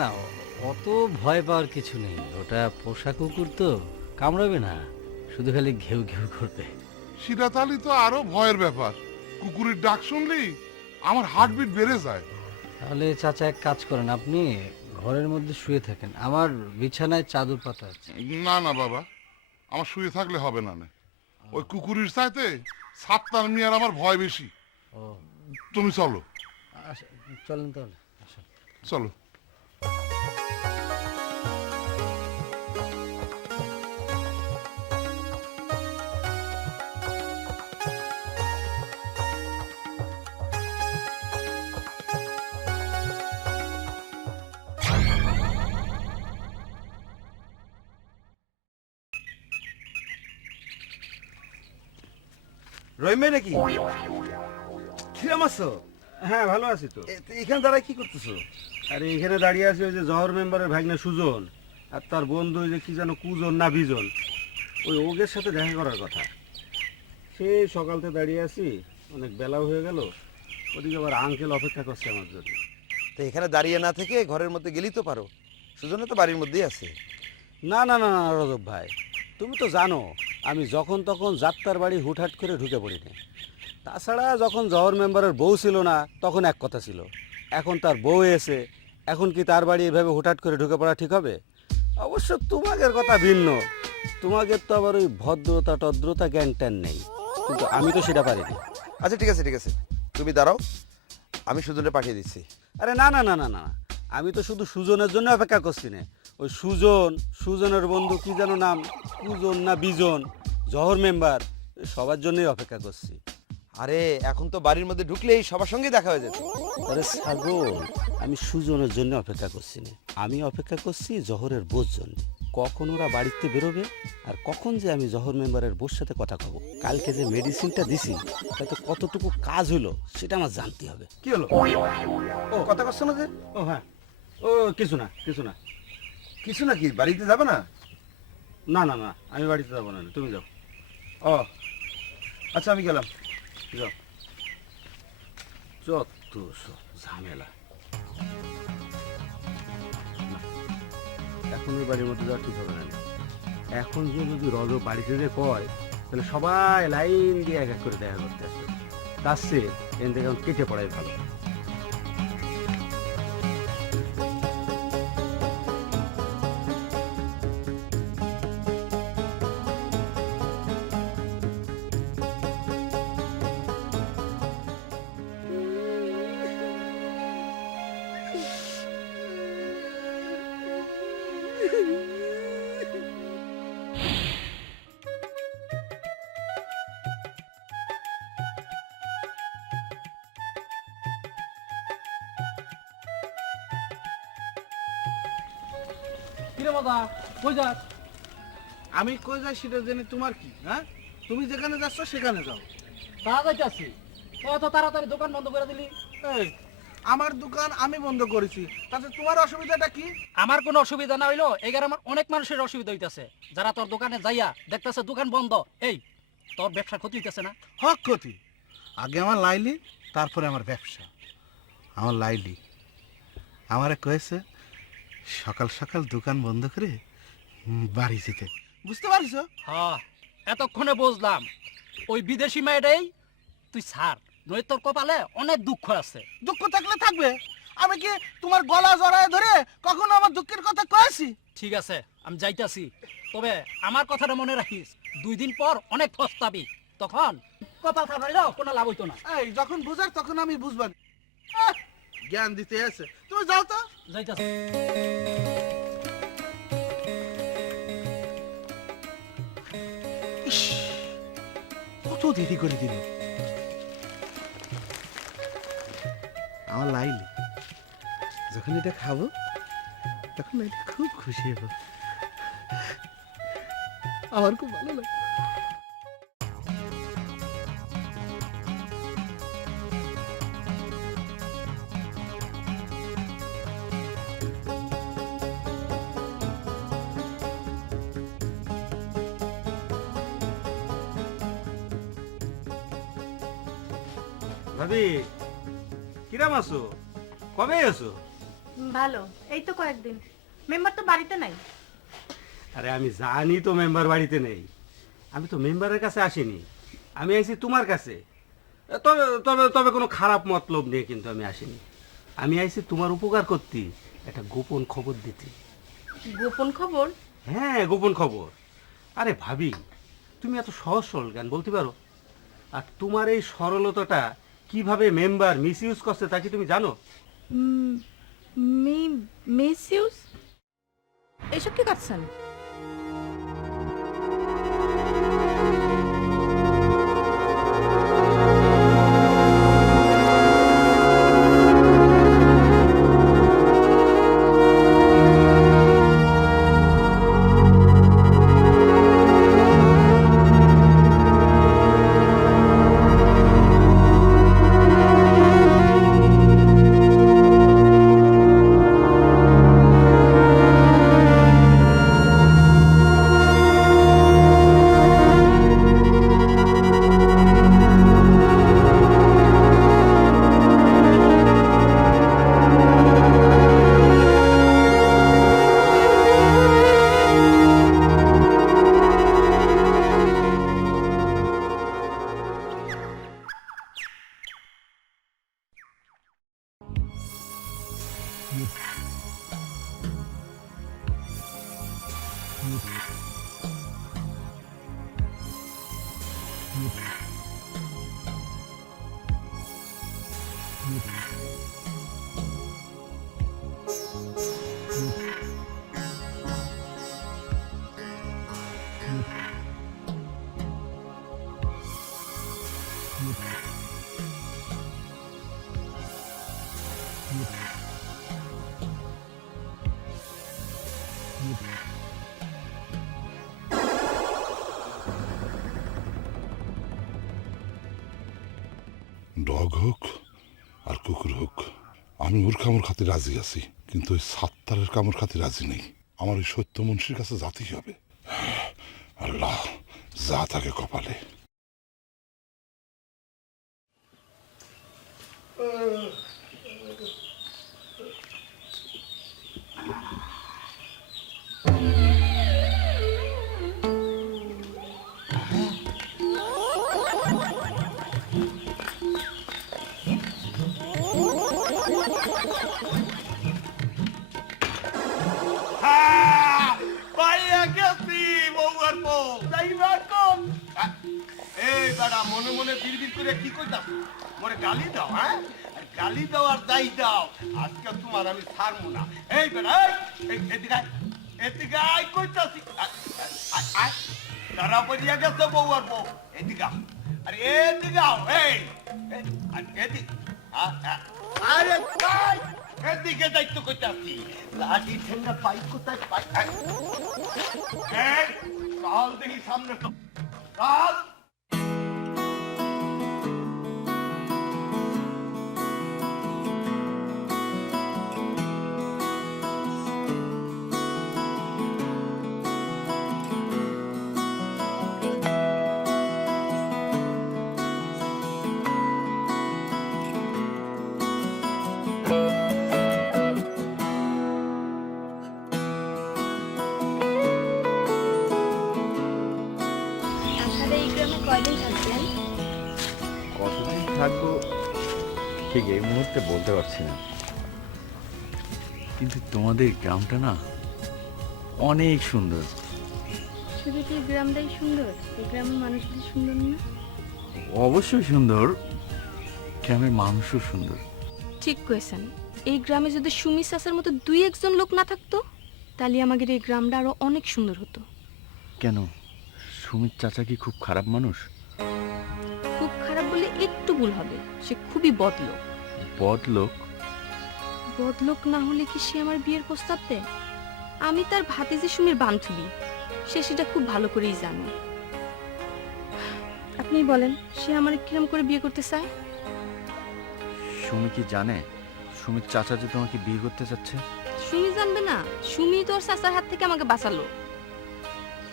না, অত ভয় পাওয়ার কিছু নেই। ওটা পোষা কুকুর তো, কামড়াবে না, শুধু খালি ঘেউ ঘেউ করবে। সিরাতালি তো আরো ভয়ের ব্যাপার। কুকুরের ডাক শুনলি আমার হার্টবিট বেড়ে যায়। তাহলে চাচা এক কাজ করেন, আপনি ঘরের মধ্যে শুয়ে থাকেন, আমার বিছানায় চাদর পাতা আছে। না না বাবা, আমার শুয়ে থাকলে হবে না। ওই কুকুরের চাইতে সাত্তার মিয়ার আমার ভয় বেশি। ও তুমি চলো। আচ্ছা, চলেন তাহলে, আসেন। চলো। রহিম ভাই নাকি? কিরাম আছো? হ্যাঁ ভালো আছি তো। এখানে দাঁড়ায় কি করতেছো? আরে এখানে দাঁড়িয়ে আছে ওই যে জহর মেম্বারের ভাগ্নে সুজন আর তার বন্ধু ওই যে কি যেন কুজন না বিজন, ওই ওগের সাথে দেখা করার কথা। সেই সকাল থেকে দাঁড়িয়ে আছি, অনেক বেলাও হয়ে গেল। ওদিকে আবার আঙ্কেল অপেক্ষা করছে আমার জন্য। তো এখানে দাঁড়িয়ে না থেকে ঘরের মধ্যে গেলেই তো পারো। সুজনে তো বাড়ির মধ্যেই আছে। না না না না রজব ভাই, তুমি তো জানো আমি যখন তখন যাত্রার বাড়ি হুটহাট করে ঢুকে পড়ি না। তাছাড়া যখন জহর মেম্বারের বউ ছিল না তখন এক কথা ছিল, এখন তার বউ এসে এখন কি তার বাড়ি এভাবে হুটহাট করে ঢুকে পড়া ঠিক হবে? অবশ্য তোমাদের কথা ভিন্ন, তোমাদের তো আবার ওই ভদ্রতা টদ্রতা জ্ঞান ট্যান নেই, কিন্তু আমি তো সেটা পারিনি। আচ্ছা ঠিক আছে ঠিক আছে, তুমি দাঁড়াও, আমি সুজনে পাঠিয়ে দিচ্ছি। আরে না না না না না, আমি তো শুধু সুজনের জন্য অপেক্ষা করছি না। ওই সুজন, সুজনের বন্ধু কি যেন নাম, কুজন না বিজন, জহর মেম্বার, সবার জন্যই অপেক্ষা করছি। আরে এখন তো বাড়ির মধ্যে ঢুকলেই সবার সঙ্গে দেখা হয়ে যেত। আরে ছাগল, আমি সুজনের জন্য অপেক্ষা করছি না, আমি অপেক্ষা করছি জহরের বোর জন্য। কখন ওরা বাড়িতে বেরোবে আর কখন যে আমি জহর মেম্বারের বোর সাথে কথা কব। কালকে যে মেডিসিনটা দিছি তাতে কতটুকু কাজ হলো সেটা আমার জানতে হবে। কি হলো? ও কথা করছো না যে? ও হ্যাঁ, ও কিছু না কিছু না। কিছু নাকি? বাড়িতে যাবে না? না না না, আমি বাড়িতে যাবো না, তুমি যাও। ও আচ্ছা, আমি গেলাম। যাও, যত সব ঝামেলা। না, এখন ওই বাড়ির মধ্যে যাওয়া ঠিক হবে না। এখন যে যদি রজব বাড়িতে যে কয় তাহলে সবাই লাইন দিয়ে এক এক করে দেখা করতে আসবে, তার চেয়ে এখান থেকে এখন কেটে পড়াই ভালো। কিরে বাবা, কই যাস? আমি কই যাই সেটা জেনে তোমার কি? হ্যাঁ, তুমি যেখানে যাচ্ছ সেখানে যাও। তা যাইতাছি, এত তাড়াতাড়ি দোকান বন্ধ করে দিলি। এই, আমার দোকান আমি বন্ধ করেছি, তাতে তোমার অসুবিধাটা কি? আমার কোনো অসুবিধা না হইলো, এই গ্রামের অনেক মানুষের অসুবিধা হইতাছে, যারা তোর দোকানে যাইয়া দেখতেছে দোকান বন্ধ। এই তোর ব্যবসা ক্ষতি হইতাছে না? হক ক্ষতি। আগে আমার লাইলি, তারপরে আমার ব্যবসা। আমার লাইলি আমারে কয়েছে সকাল সকাল দোকান বন্ধ করে বাড়ি যেতে। বুঝতে পারছো? হ্যাঁ, এতক্ষণে বুঝলাম। ওই বিদেশি মেয়েটাই তুই ছাড়, নই তোর কপালে অনেক দুঃখ আছে। দুঃখ থাকলে থাকবে। আমি কি তোমার গলা জড়ায় ধরে কখনো আমার দুঃখের কথা কয়েছি? ঠিক আছে, আমি যাইতাছি, তবে আমার কথাটা মনে রাখিস, 2 দিন পর অনেক পস্তাবি, তখন কপাল খারাপ হইলেও কোনো লাভ হইতো না। এই যখন বুঝার তখন আমি বুঝবান। জ্ঞান দিতে আছে, তুমি যাও তো। যাইতাছি। ইস, কত দেরি করে দিল আমার লাইলি। যখন এটা খাবো তখন লাইলি খুব খুশি হবো, আমার খুব ভালো লাগে। ভাবি, কিরাম আছো? কবে এসো? ভালো, এই তো কয়েকদিন। মেম্বার তো বাড়িতে নাই। আরে আমি জানি তো মেম্বার বাড়িতে নেই, আমি তো মেম্বারের কাছে আসিনি, আমি আইছি তোমার কাছে। তবে তবে তবে কোনো খারাপ মতলব নিয়ে কিন্তু আমি আসিনি, আমি আইছি তোমার উপকার করতে, একটা গোপন খবর দিতে। গোপন খবর? হ্যাঁ, গোপন খবর। আরে ভাবি, তুমি এত সহজ সরল জ্ঞান বলতে পারো, আর তোমার এই সরলতাটা কিভাবে মেম্বার মিস ইউজ করছে তা কি তুমি জানো? Miss use? এসব কি করছেন? ডগ হোক আর কুকুর হোক, আমি ওর কামড় খাতে রাজি আছি, কিন্তু ওই সাত্তারের কামড় খাতে রাজি নেই। আমার ওই সত্য মনীষীর কাছে যেতেই হবে। আল্লাহ, যা থাকে কপালে। এই বেটা মনে মনে বিড়বিড় করে কি কইতাছ? মোরে গালি দাও, হ্যাঁ? গালি দাও আর দাই দাও, আজকে তোমার আমি ছাড়বো না। এই বেটা, এদিকে আয় কইতাছি। তারা পড়িয়া গেছে বউ আর বউ। এদিকে আরে এদিকে আও, এই এদিকে আরে ভাই, এদিকে দায়িত্ব কইতাছি। লাঠি ঠেঙ্গা পাই কোথায় পাই? এই কাল দেখি সামনে তো কাল। কতদিন থাকবো ঠিক এই মুহূর্তে বলতে পারছি না, কিন্তু তোমাদের গ্রামটা না অনেক সুন্দর। শুধু কি গ্রামটাই সুন্দর? এই গ্রামের মানুষগুলো সুন্দর না? অবশ্যই সুন্দর, গ্রামের মানুষও সুন্দর। ঠিক কইছেন। এই গ্রামে যদি সুমি চাচার মতো দুই একজন লোক না থাকতো, তাহলে আমাদের এই গ্রামটা আরো অনেক সুন্দর হতো। কেন, সুমিত চাচা কি খুব খারাপ মানুষ? খুব খারাপ বলে একটু ভুল হবে, সে খুবই বদলোক। বদলোক? বদলোক না হলে কি সে আমার বিয়ের প্রস্তাব দেয়? আমি তার ভাতিজি সুমির বান্ধবী, সে সেটা খুব ভালো করেই জানে। আপনি বলেন, সে আমার কিরম করে বিয়ে করতে চায়? সুমি কি জানে সুমিত চাচা যে তোমাকে বিয়ে করতে চাচ্ছে? সুমি জানবে না? সুমি তো ওর চাচার হাত থেকে আমাকে বাঁচালো।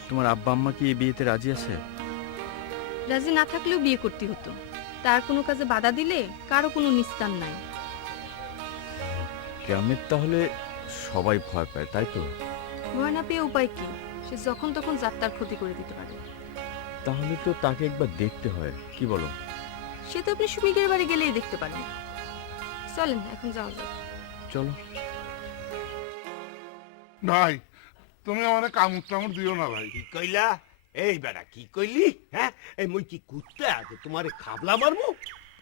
তোমার আব্বা আম্মা কি এই বিয়েতে রাজি আছে? রাজি না থাকলেও বিয়ে করতে হতো। তার কোনো কাজে বাধা দিলে কারো কোনো নিস্তার নাই। গ্রামের তাহলে সবাই ভয় পায় তাই তো? ভয় না পেয়ে উপায় কি? সে যখন তখন যাত্রার ক্ষতি করে দিতে পারে। তাহলে তো তাকে একবার দেখতে হয়, কি বলো? সে তো আপনি সুমিকের বাড়ি গেলেই দেখতে পারেন। চলেন এখন যাওয়া যাক। চলো। ভাই তুমি আমার কামড় টামড় দিও না ভাই। কি কইলা? এই বেড়া কি কইলি? হ্যাঁ, এই মুই কি কুত্তা যে তোমারে খাবলা মারমু?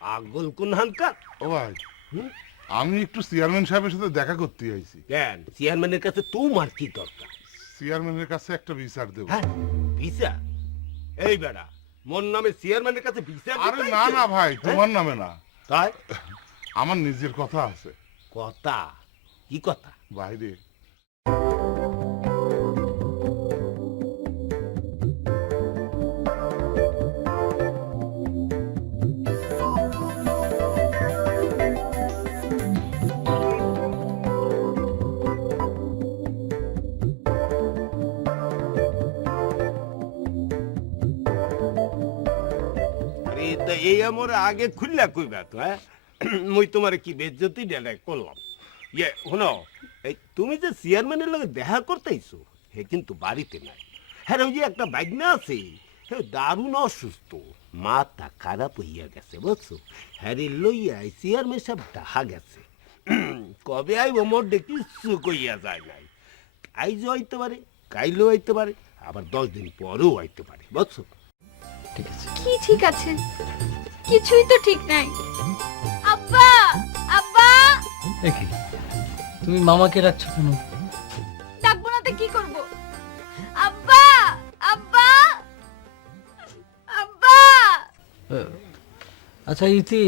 পাগল কোন হানকার? ও ভাই আমি একটু চেয়ারম্যান সাহেবের সাথে দেখা করতে আইছি। কেন চেয়ারম্যানের কাছে তোমার কি দরকার? চেয়ারম্যানের কাছে একটা বিচার দেব। হ্যাঁ, ভিসা? এই বেড়া মোর নামে চেয়ারম্যানের কাছে ভিসা? আরে না না ভাই, তোমার নামে না, তাই আমার নিজের কথা আছে। কথা? কি কথা? বাইরে আরে তা এই আমার আগে খুললা কইবা তো? হ্যাঁ, মুই তোমারে কি বেজ্জতি দেলাই করলাম? ইয়ে শোনো, এই তুমি যে চেয়ারম্যানের লগে দেখা করতেইছো হে কিন্তু বাড়িতে নাই। হ্যাঁ, ওই যে একটা বাগনা আছে, হে দারুণ অসুস্থ, মাথা খারাপ হইয়া গেছে বুঝছো। হ্যাঁ রে লইয়া চেয়ারম্যান সব দেখা গেছে। কবে আইব মোর কিছু কইয়া যায় নাই। আইজও আইতে পারে, কাইলেও আইতে পারে, আবার 10 দিন পরেও আইতে পারে বুঝছো। ঠিক আছে। কি ঠিক আছে? কিছুই তো ঠিক নাই। আব্বা, আব্বা! দেখি তুমি মামাকে রাখছো কেন? ডাকবো না তো কি করব? আব্বা, আব্বা, আব্বা! আচ্ছা ইতি,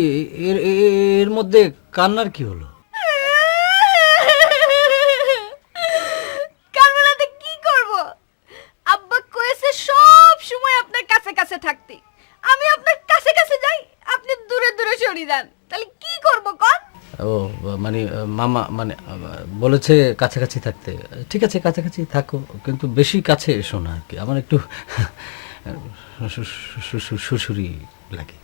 এর মধ্যে কান্নার কি হলো? কান্নাতে কি করব? আব্বা কইছে সব সময় আপনার কাছে কাছে থাকতে। আমি আপনার কাছে কাছে যাই, আপনি দূরে দূরে সরে যান। তাহলে কি করব কোন? ও মানে মামা মানে বলেছে কাছাকাছি থাকতে। ঠিক আছে কাছাকাছি থাকো, কিন্তু বেশি কাছে এসো না আর কি। আমার একটু সুরসুরি লাগে।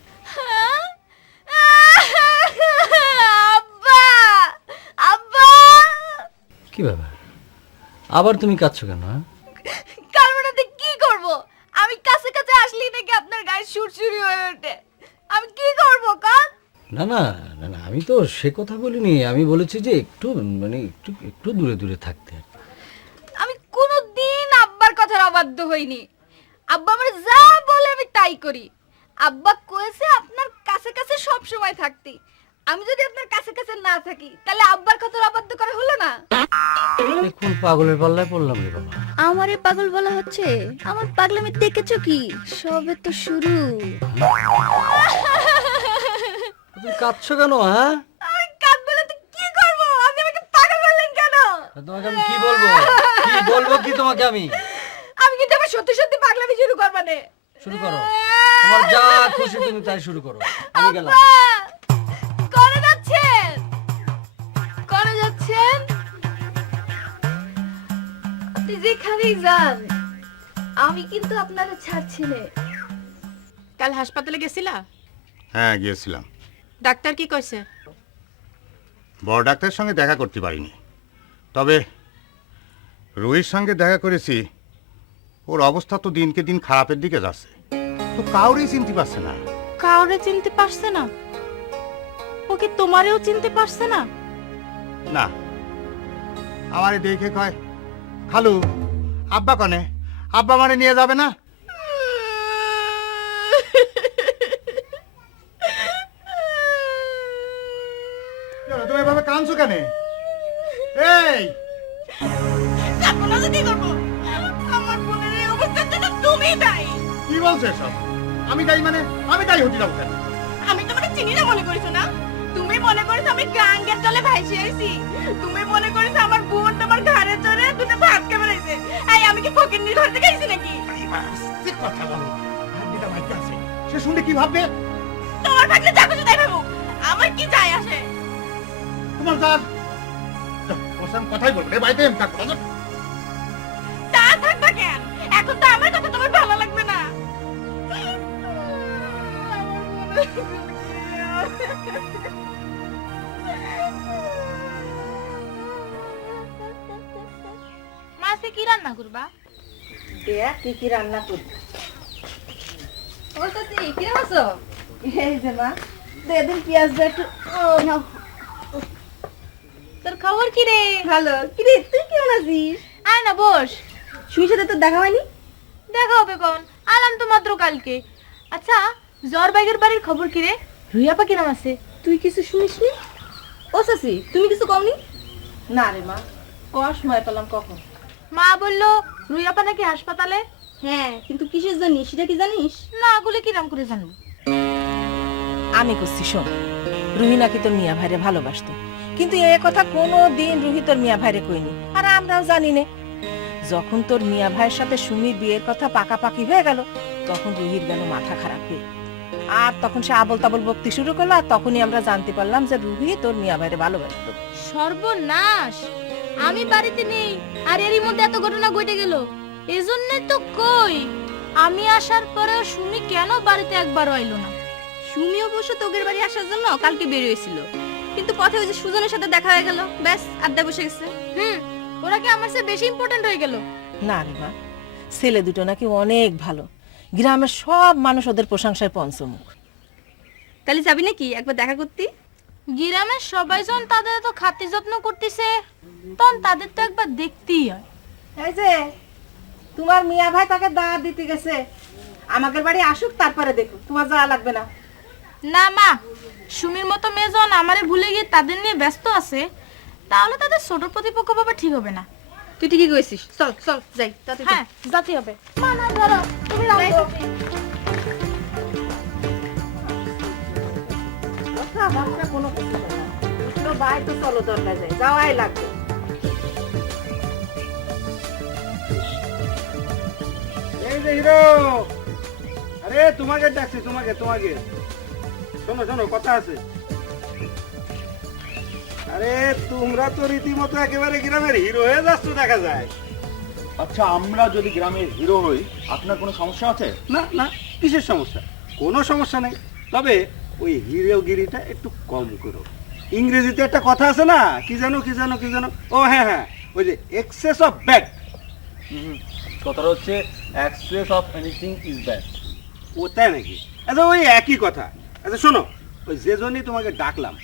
আব্বা, আব্বা! কি ব্যাপার, আবার তুমি কাঁদছো কেন? হ্যাঁ, কান্নাতে কি করব? আমি কাছে কাছে আসলেই নাকি আপনার গায়ে সুরসুরি হয়ে ওঠে। আমি কি করব কোন? না না না না, আমি তো সে কথা বলিনি। আমি বলেছি যে একটু মানে একটু একটু দূরে দূরে থাকতে আর কি। আমি কোনোদিন আব্বার কথার অবাধ্য হইনি। আব্বা আমার যা বলে আমি তাই করি। আব্বা কয়েছে আপনার কাছে কাছে সব সময় থাকতে। আমি যদি আপনার কাছে কাছে না থাকি তাহলে আব্বার কথার অবাধ্য করা হলো না? কোন পাগলের পাল্লায় পড়লাম রে বাবা? আমারে পাগল বলা হচ্ছে? আমার পাগলামি দেখেছো কি? সবে তো শুরু। তুমি কাঁদছো কেন? হ্যাঁ, আমি কাঁদবো না তো কি করব? আপনি আমাকে পাগল বললেন কেন? তোমাকে আমি কি বলবো? কি বলবো কি তোমাকে আমি? আমি কিন্তু আবার সত্যি সত্যি পাগলামি শুরু করব না। শুরু করো, তোমার যা খুশি তুমি তাই শুরু করো। আমি গেলাম। করে যাচ্ছেন, করে যাচ্ছেন। আপনি যেখানেই যান আমি কিন্তু আপনাকে ছাড়ছি না। কাল হাসপাতালে গেছিলা? হ্যাঁ গিয়েছিলাম। ডাক্তার কি কইছে? বড় ডাক্তারের সঙ্গে দেখা করতে পারিনি, তবে রুহির সঙ্গে দেখা করেছি। ওর অবস্থা তো দিনকে দিন খারাপের দিকে যাচ্ছে, তো কাউরেই চিনতে পারছে না। কাউরে চিনতে পারছে না? ও কি তোমারেও চিনতে পারছে না? না, আমারে দেখে কয়, খালু আব্বা কনে, আব্বা মানে নিয়ে যাবে না? তুমি এভাবে কাঁদছো কেন? এই কি করব? আমার বোনের এই অবস্থাতে তো তুমি দায়ী। কি বলছো এসব? আমি দায়ী মানে? আমি দায়ী হতে যাবো কেন? আমি তোমাকে চিনি না মনে করিছো না? তুমি মনে করিছো আমি গাঙ্গের জলে ভাসি আইছি? তুমি মনে করিছো আমার বোন তোমার ঘরে চড়ে দুটো ভাত খাবে রইছে? এই আমি কি ফকিন্নির ঘর থেকে আইছি নাকি? ঠিক কথা বলো। দিদা ভাইকে আছে, সে শুনলে কি ভাববে? তোমার ভাগলে যা কিছু তাই ভাবুক, আমার কি যায় আসে? তোমার যার ওর সঙ্গে কথাই বলবে রে, বাড়িতে এমন থাকবো না। তা থাকবা কেন? এখন তো আমার কথা তোমার ভালো লাগবে না। আজকে কি রান্না করবা? দেখ কি কি রান্না করি। ও চাচি কিরম আছো? এই যে মা, দেদিন পেঁয়াজ দিয়ে একটু নাও। তোর খবর কি রে? ভালো। কি রে, তুই কেমন আছিস? আয় না বস। সুমির সাথে তোর দেখা হয়নি? দেখা হবে কোন? আলাম তো মাত্র কালকে। আচ্ছা, জ্বর বাইগের বাড়ির খবর কি রে? রুইয়াপা কিরম আছে? তুই কিছু শুনিসনি? ও চাচি, তুমি কিছু কওনি? না রে মা, কর সময় পেলাম কখন। মা বললো রুইয়াপা নাকি হাসপাতালে। হ্যাঁ, কিন্তু কিসের জন্য সেটা কি জানিস? না গুলি কিরাম করে জানবো? আমি করছি শোন, রুহি নাকি তোর মিয়া ভাইরে ভালোবাসতো, কিন্তু এ কথা কোনো দিন রুহি তোর মিয়া ভাইরে কইনি, আর আমরাও জানি না। যখন তোর মিয়া ভাইয়ের সাথে সুমির বিয়ের কথা পাকাপাকি হয়ে গেল, তখন রুহির গেল মাথা খারাপ হয়ে, আর তখন সে আবল তাবল বকতে শুরু করলো, আর তখনই আমরা জানতে পারলাম যে রুহি তোর মিয়া ভাইরে ভালোবাসতো। সর্বনাশ, আমি বাড়িতে নেই আর এরই মধ্যে এত ঘটনা ঘটে গেল। এজন্য তো কই, আমি আসার পরেও সুমি কেন বাড়িতে একবারও আইলো না? সুমি অবশ্য তোগের বাড়ি আসার জন্য কালকে বের হয়েছিল, কিন্তু পথে ওই যে সুজনের সাথে দেখা হয়ে গেল, ব্যাস আড্ডা বসে গেছে। ওরা কি আমার চেয়ে বেশি ইম্পর্টেন্ট হয়ে গেল? না রে মা, ছেলে দুটো নাকি অনেক ভালো, গ্রামের সব মানুষ ওদের প্রশংসায় পঞ্চমুখ। তাহলে যাবি নাকি একবার দেখা করতে? গ্রামের সবাই যখন তাদের এত খাতির যত্ন করতেছে, তখন তাদের তো একবার দেখতেই হয়। এই যে তোমার মিয়া ভাই তাকে দাওয়াত দিতে গেছে, আমাদের বাড়ি আসুক, তারপরে দেখো, তোমার যাওয়া লাগবে না। না মা, সুমির মতো মেয়ে যখন আমারে ভুলে গিয়ে তাদের নিয়ে ব্যস্ত আছে, তাহলে তাদের ছোট প্রতিপক্ষ ভাবে ঠিক হবে না। তুই ঠিকই কইছিস, চল চল যাই। হ্যাঁ, যাতে হবে। মা না ধরো, তুমি রাখো। কথাবার্তা কোনো কিছু না, উঠলো বাই তো চলো, দরকার যায়, যাওয়াই লাগবে। এই যে হিরো, আরে তোমাকে ডাকছি, তোমাকে তোমাকে শোনো শোনো, কথা আছে। আরে তোমরা তো রীতিমতো একেবারে গ্রামের হিরো হয়ে যাচ্ছ দেখা যায়। আচ্ছা, আমরা যদি গ্রামের হিরো হই, আপনার কোনো সমস্যা আছে? না না, কিসের সমস্যা? কোনো সমস্যা নেই, তবে ওই হিরোগিরিটা একটু কম করো। ইংরেজিতে একটা কথা আছে না, কি জানো কি জানো কি জানো, ও হ্যাঁ হ্যাঁ, ওই যে এক্সেস অফ ব্যাড। কথাটা হচ্ছে excess of anything is bad. ও তাই নাকি? আচ্ছা ওই একই কথা। আচ্ছা শোনো, ওই যে জন্যই তোমাকে ডাকলাম।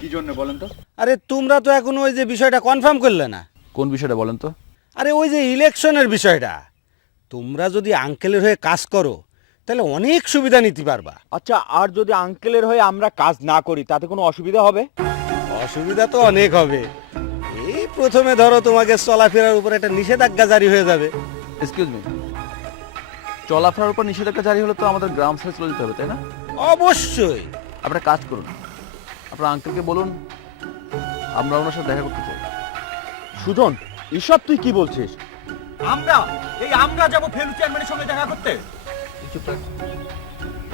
কি জন্য বলেন তো? আরে তোমরা তো এখন ওই যে বিষয়টা কনফার্ম করলে না। কোন বিষয়টা বলেন তো? আরে ওই যে ইলেকশনের বিষয়টা, তোমরা যদি আঙ্কেলের হয়ে কাজ করো তাহলে অনেক সুবিধা নিতে পারবা। আচ্ছা, আর যদি আঙ্কেলের হয়ে আমরা কাজ না করি তাতে কোনো অসুবিধা হবে? অসুবিধা তো অনেক হবে। এই প্রথমে ধরো তোমাকে চলাফেরার উপর একটা নিষেধাজ্ঞা জারি হয়ে যাবে। এক্সকিউজ মি, চলাফেরার উপর নিষেধাজ্ঞা জারি হলে তো আমাদের গ্রাম ছেড়ে চলে যেতে হবে, তাই না? অবশ্যই। আপনারা কাজ করুন, আপনার আঙ্কেলকে বলুন আমরা ওনার সাথে দেখা করতে চাই। সুজন, এসব তুই কি বলছিস? আমরা যাব ফেলু চেয়ারম্যানের সঙ্গে দেখা করতে?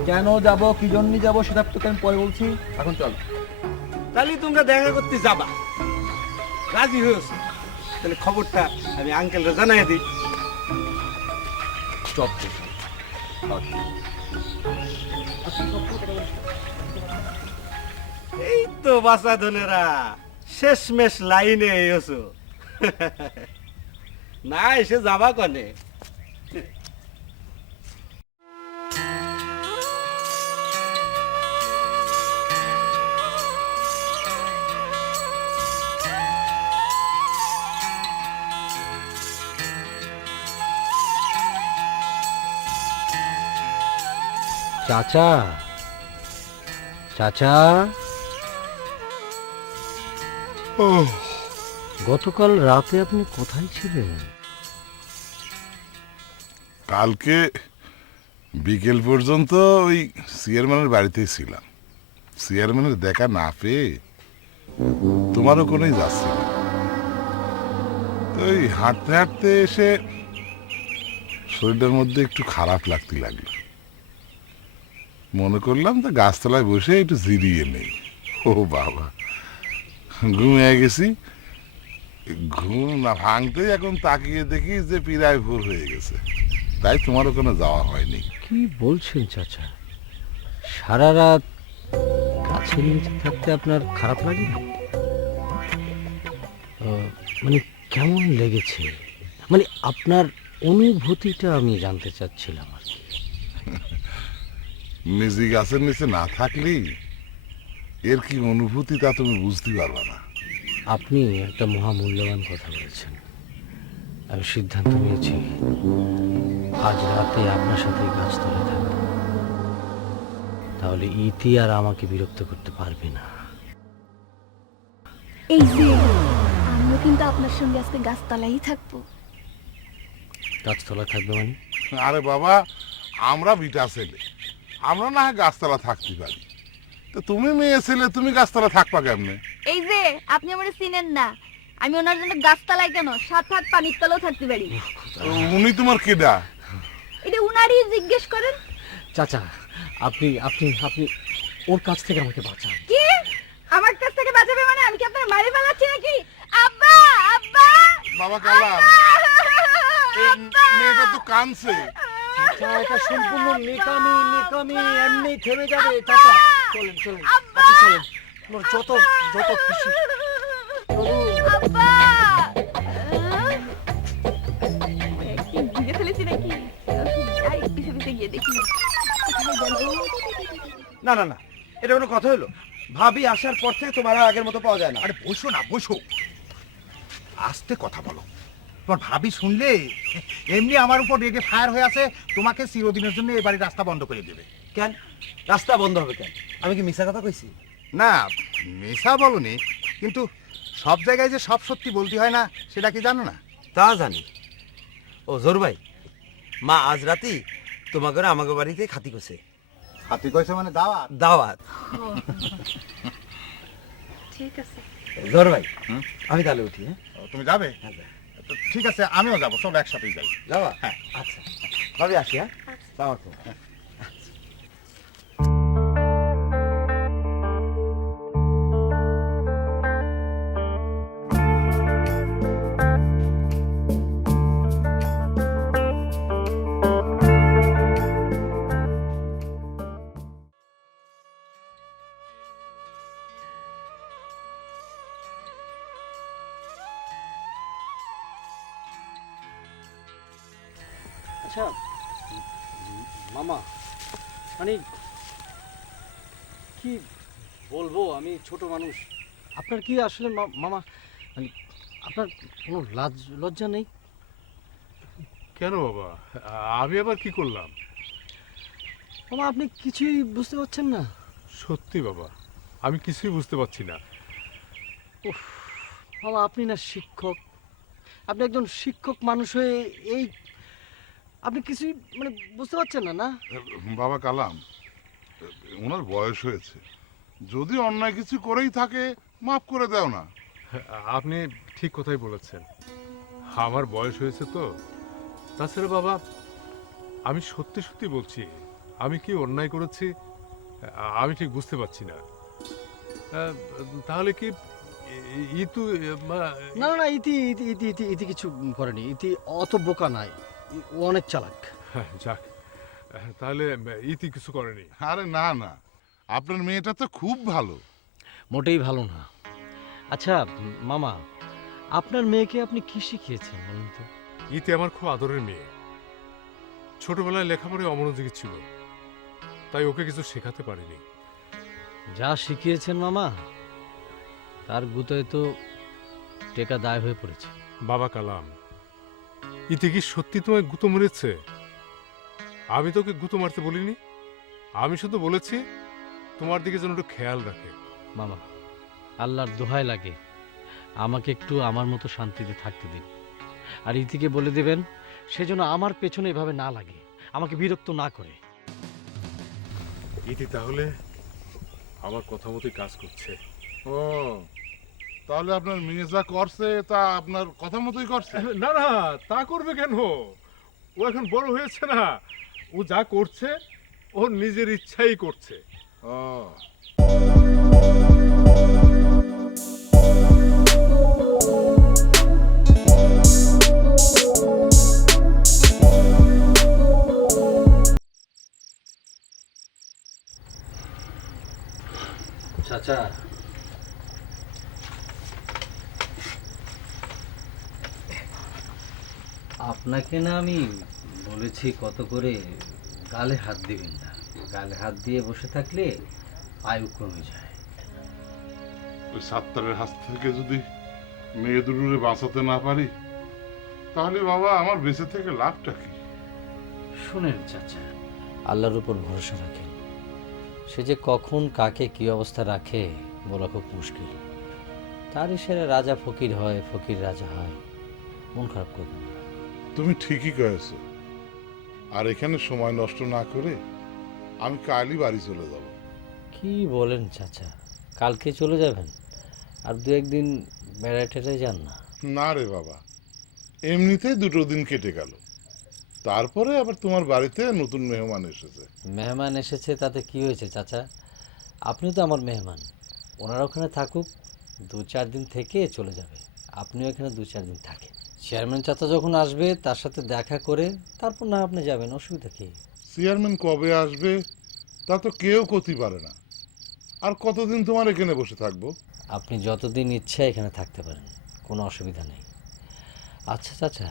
কেন যাব, কি জন্য যাব সেটা তোকে আমি পরে বলছি, এখন চল। তাহলে তোমরা দেখা করতে যাবা, রাজি হয়েছো? তাহলে খবরটা আমি আঙ্কেলরা জানাই দিই। চল। এই তো বাসা ধনেরা শেষমেশ লাইনে এসো। না এসে যাবা কনে? চাচা, চাচা, গতকাল রাতে আপনি কোথায় ছিলেন? কালকে বিকেল পর্যন্ত ওই চেয়ারম্যানের বাড়িতেই ছিলাম। চেয়ারম্যানের দেখা না পেয়ে তোমারও কোনোই যাচ্ছিল। তো ওই হাঁটতে হাঁটতে এসে শরীরটার মধ্যে একটু খারাপ লাগতে লাগলো। মনে করলাম তো গাছতলায় বসে একটু জিরিয়ে নেই। ও বাবা, ঘুমিয়ে গেছি। ঘুম না ভাঙতেই এখন তাকিয়ে দেখি যে প্রায় ভোর হয়ে গেছে। তাই তোমারও কোনো যাওয়া হয়নি। কি বলছেন চাচা? সারা রাত গাছের নিচে থাকতে আপনার খারাপ লাগে? মানে কেমন লেগেছে? মানে আপনার অনুভূতিটা আমি জানতে চাচ্ছিলাম আর কি। নিজে গাছের নিচে না থাকলেই এর কি অনুভূতি তা তুমি বুঝতে পারবা না। আপনি একটা মহামূল্যবান কথা বলেছেন। আমি সিদ্ধান্ত নিয়েছি আজ রাতে আপনার সাথে গাছতলায় থাকবো। তাহলে ইতি আর আমাকে বিরক্ত করতে পারবে না। এই যে আমিও কিন্তু আপনার সঙ্গে আজকে গাছতলাই থাকবো। গাছতলায় থাকবে মানে? আরে বাবা, আমরা বিটা ছেলে, আমরা না হয় গাছতলা থাকতে পারি, তো তুমি মেয়ে ছেলে, তুমি গাছতলা থাকবা কেমনে? এই যে আপনি আমার চিনেন না, আমি ওনার জন্য গাছতলায় কেন 7 হাত পানির তলাও থাকতে পারি। উনি তোমার কেডা? এটা উনারই জিজ্ঞেস করেন। চাচা, আপনি আপনি আপনি ওর কাছ থেকে আমাকে বাঁচান। কি আমার কাছ থেকে বাঁচাবে মানে? আমি কি আপনার মারি ফেলাচ্ছি নাকি? আব্বা, আব্বা, বাবা কালাম, এই মেয়েটা তো কানছে। চাচা, এটা সম্পূর্ণ নিকামি, এমনি থেমে যাবে। চাচা চলেন চলেন, আপনি চলেন, আপনার যত যত খুশি। আব্বা, কি ভিজে ফেলেছি নাকি? যাই পিছে পিছে গিয়ে দেখি কোথায় গেল। না না না, এটা কোনো কথা হলো? ভাবি আসার পর থেকে তোমার আর আগের মতো পাওয়া যায় না। আরে বসো না, বসো, আস্তে কথা বলো। তোমার ভাবি শুনলে এমনি আমার উপর রেগে ফায়ার হয়ে আছে, তোমাকে চিরদিনের জন্য এই বাড়ির রাস্তা বন্ধ করে দেবে। কেন রাস্তা বন্ধ হবে কেন? আমি কি মিথ্যা কথা কইছি? না, মেশা বলনি, কিন্তু সব জায়গায় যে সব সত্যি বলতে হয় না, সেটা কি জানো না? তা জানি। ও জোর ভাই, মা আজ রাতে তোমাকে আমাকে বাড়িতে খাতি করছে। হাতি কইছে মানে দাওয়াত? দাওয়াত। ঠিক আছে জোর ভাই, আমি তাহলে উঠি। হ্যাঁ, তুমি যাবে? তো ঠিক আছে, আমিও যাবো, সব একসাথেই যাই। যাবা? হ্যাঁ। আচ্ছা, ভাবি আসি। হ্যাঁ, সালাম আলাইকুম। আচ্ছা মামা, মানে কি বলবো, আমি ছোট মানুষ। আপনার কি আসলে মামা, মানে আপনার কোনো লজ্জা নেই? কেন বাবা, আমি আবার কি করলাম? মামা, আপনি কিছুই বুঝতে পারছেন না? সত্যি বাবা, আমি কিছুই বুঝতে পারছি না। উফ মামা, আপনি না শিক্ষক, আপনি একজন শিক্ষক মানুষ হয়ে এই আপনি কিছুই মানে বুঝতে পারছেন না? না বাবা কালাম, ওনার বয়স হয়েছে, যদি অন্যায় কিছু করেই থাকে মাফ করে দাও না। আপনি ঠিক কথাই বলেছেন, আমার বয়স হয়েছে তো। তাছাড়া বাবা, আমি সত্যি সত্যি বলছি, আমি কি অন্যায় করেছি আমি ঠিক বুঝতে পারছি না। তাহলে কি ইতু? না না, ইতি ইতি ইতি ইতি ইতি কিছু করেনি। ইতি অত বোকা নাই, ও অনেক চালাক। যাক, তাহলে ইতি কিছু করেনি। আরে না না, আপনার মেয়েটা তো খুব ভালো। মোটেই ভালো না। আচ্ছা মামা, আপনার মেয়েকে আপনি কি শিখিয়েছেন বলুন তো? ইতি আমার খুব আদরের মেয়ে, ছোটবেলায় লেখাপড়ায় অমনোযোগী ছিল, তাই ওকে কিছু শেখাতে পারিনি। যা শিখিয়েছেন মামা, তার গুতোয় তো টেকা দায় হয়ে পড়েছে। বাবা কালাম, ইতি কি সত্যি তোমায় গুঁতো মেরেছে? আমি তোকে গুঁতো মারতে বলিনি, আমি শুধু বলেছি তোমার দিকে যেন একটু খেয়াল রাখে। মামা, আল্লাহর দোহাই লাগে, আমাকে একটু আমার মতো শান্তিতে থাকতে দিন। আর ইতিকে বলে দেবেন সেজন্য আমার পেছনে এভাবে না লাগে, আমাকে বিরক্ত না করে। ইতি তাহলে আমার কথা মতোই কাজ করছে। ও, তাহলে আপনার মেয়ে যা করছে তা আপনার কথা মতোই করছে? না না, তা করবে কেন? ও এখন বড় হয়েছে না, ও যা করছে ওর নিজের ইচ্ছাই করছে। ও, চাচা, আপনাকে না আমি বলেছি কত করে গালে হাত দিবেন না, গালে হাত দিয়ে বসে থাকলে আয়ু কমে যায়। ওই সাত্তারের হাত থেকে যদি মেয়ে দুটোরে বাঁচাতে না পারি তাহলে বাবা আমার বেঁচে থেকে লাভটা কি? শুনেন চাচা, আল্লাহর উপর ভরসা রাখেন। সে যে কখন কাকে কি অবস্থা রাখে বলা খুব মুশকিল। তার ইশারা রাজা ফকির হয়, ফকির রাজা হয়। মন খারাপ করবেন না। তুমি ঠিকই কয়েছো। আর এখানে সময় নষ্ট না করে আমি কালই বাড়ি চলে যাব। কি বলেন চাচা, কালকে চলে যাবেন? আর দু একদিন বেড়ায় টেড়ায় যান না? না রে বাবা, এমনিতেই 2 দিন কেটে গেল, তারপরে আবার তোমার বাড়িতে নতুন মেহমান এসেছে। মেহমান এসেছে তাতে কি হয়েছে চাচা? আপনি তো আমার মেহমান। ওনারা ওখানে থাকুক, 2-4 দিন থেকে চলে যাবে। আপনিও এখানে 2-4 দিন থাকেন। চেয়ারম্যান চাচা যখন আসবে তার সাথে দেখা করে তারপর না আপনি যাবেন, অসুবিধা কি? চেয়ারম্যান কবে আসবে তা তো কেউ করতে পারে না। আর কতদিন তোমার এখানে বসে থাকবো? আপনি যতদিন ইচ্ছা এখানে থাকতে পারেন, কোনো অসুবিধা নেই। আচ্ছা চাচা,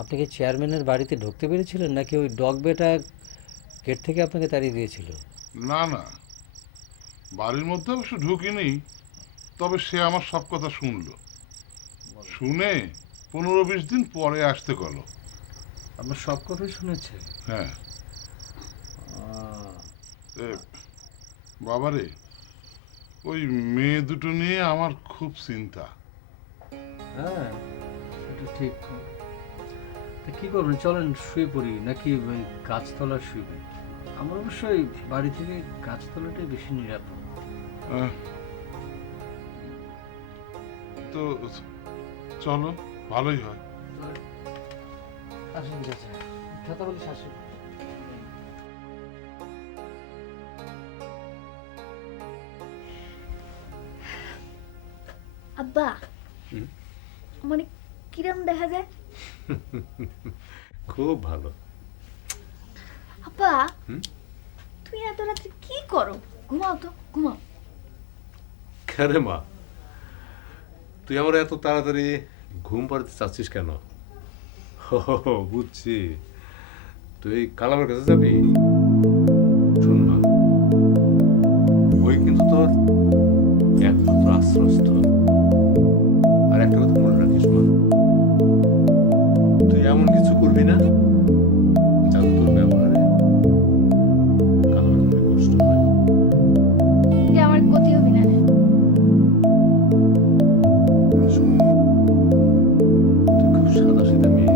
আপনি কি চেয়ারম্যানের বাড়িতে ঢুকতে পেরেছিলেন নাকি ওই ডগ বেটা গেট থেকে আপনাকে তাড়িয়ে দিয়েছিল? না না, বাড়ির মধ্যে অবশ্য ঢুকিনি, তবে সে আমার সব কথা শুনলো। শুনে 15-20 দিন পরে আসতে গেল। আপনার সব কথাই শুনেছে? হ্যাঁ। বাবারে, ওই মেয়ে দুটো নিয়ে আমার খুব চিন্তা। হ্যাঁ, সেটা ঠিক। তা কি করবেন, চলেন শুয়ে পড়ি নাকি ওই গাছতলা শুইবেন? আমার অবশ্যই বাড়ি থেকে গাছতলাটাই বেশি নিরাপদ। তো চলো, ভালোই হয়। আসেন চাচা, কথা বলিস, আসেন। আব্বা, মানে কিরম দেখা যায়? খুব ভালো। আব্বা, তুই এত রাত্রে কি করো? ঘুমাও তো, ঘুমাও। কেরে মা, তুই আমার এত তাড়াতাড়ি ঘুম পাড়াতে চাচ্ছিস কেন? বুঝছি, তুই কালামের কাছে যাবি। শোন মা, ওই কিন্তু তোর একমাত্র আশ্রয়স্থল। আর একটা কথা মনে রাখিস মা, তুই এমন কিছু করবি না যাতে তোর ব্যবহারে কালামের মনে কষ্ট হয়। যে আমার গতি হবে না। তুই খুব সাদা সিধা মেয়ে,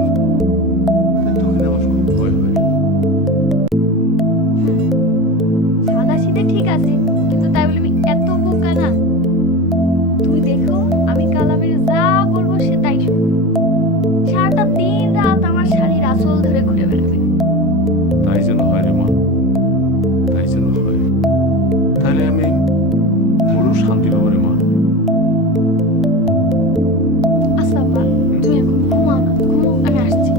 তাই তোকে আমার খুব ভয় হয়। সাদা সিধে ঠিক আছে, কিন্তু তাই বলে আমি এত বোকা না। তুমি দেখো, আমি কালামের যা বলবো সে তাই শুনবে। সারাটা দিন রাত আমার শাড়ির আঁচল ধরে ঘুরে বেড়াবে। তাই যেন হয় রে মা, তাই যেন হয়। তাহলে আমি বড় শান্তি পাবো রে মা। আচ্ছা আব্বা, তুমি এখন ঘুমাও না, ঘুমাও, আমি আসছি।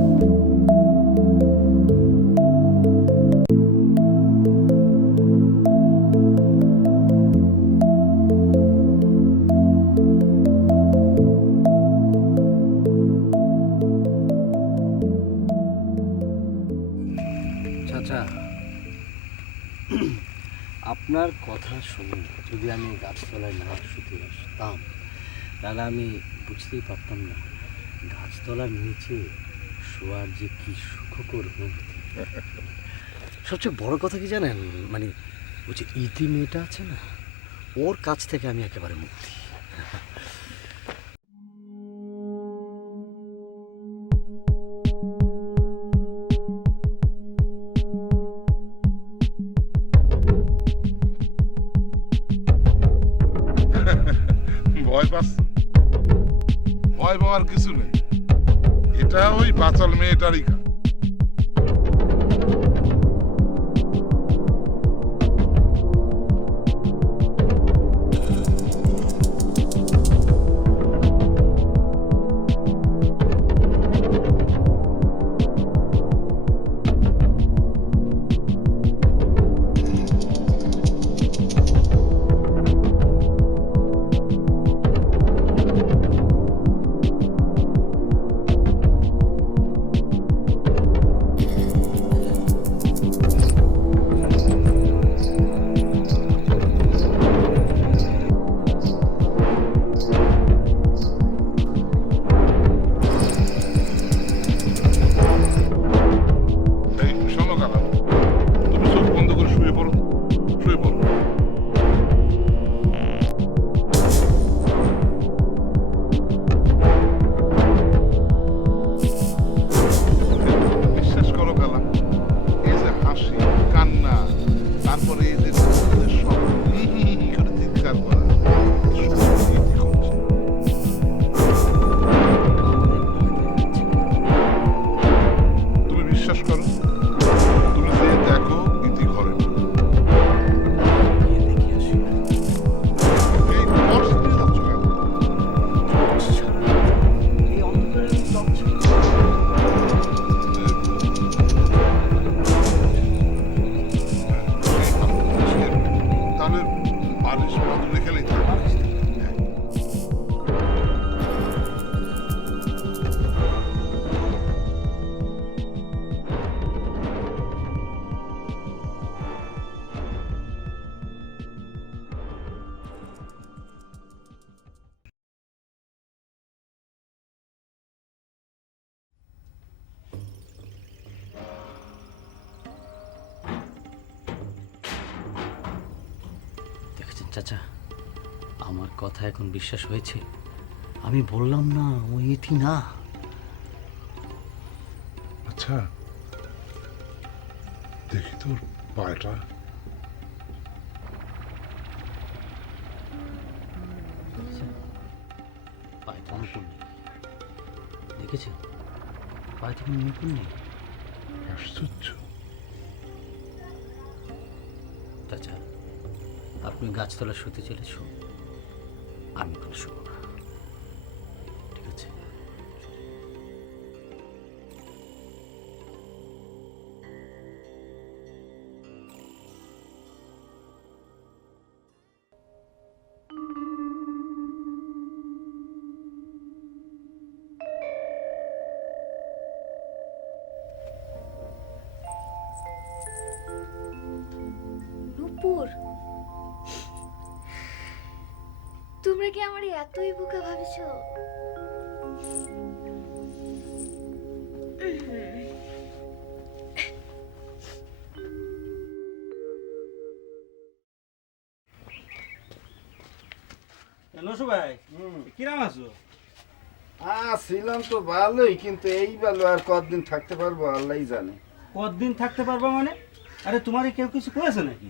চাচা, আপনার কথা শুনে যদি আমি গাছতলায় না শুতে আসতাম তাহলে আমি বুঝতেই পারতাম না গাছতলার নিচে শোয়ার যে কি সুখকর অনুভূতি। সবচেয়ে বড় কথা কি জানেন, মানে ওই যে ইতি মেয়েটা আছে না, ওর কাছ থেকে আমি একেবারে মুক্তি। ভয় পাচ্ছ? ভয় পাওয়ার কিছু নেই, এটা ওই বাচাল মেয়েটারই কাজ। চাচা, আমার কথা এখন বিশ্বাস হয়েছে? আমি বললাম না ওই এটি না। আচ্ছা দেখি তোর পায়টা। পায়ে তো নুপুর নেই, দেখেছেন? পায়ে তো কোনো নুপুর নেই। আশ্চর্য। চাচা, আপনি গাছতলা শুতে চলে শুন, আমি কোনো শুভ না, ঠিক আছে? নূপুর, তোমরা কি আমার এতই বোকা ভাবছো? নসু ভাই, কিরাম আছো? ছিলাম তো ভালোই, কিন্তু এই ভালো আর কতদিন থাকতে পারবো আল্লাহই জানে। কতদিন থাকতে পারবা মানে? আরে তোমারে কেউ কিছু কয়েছে নাকি?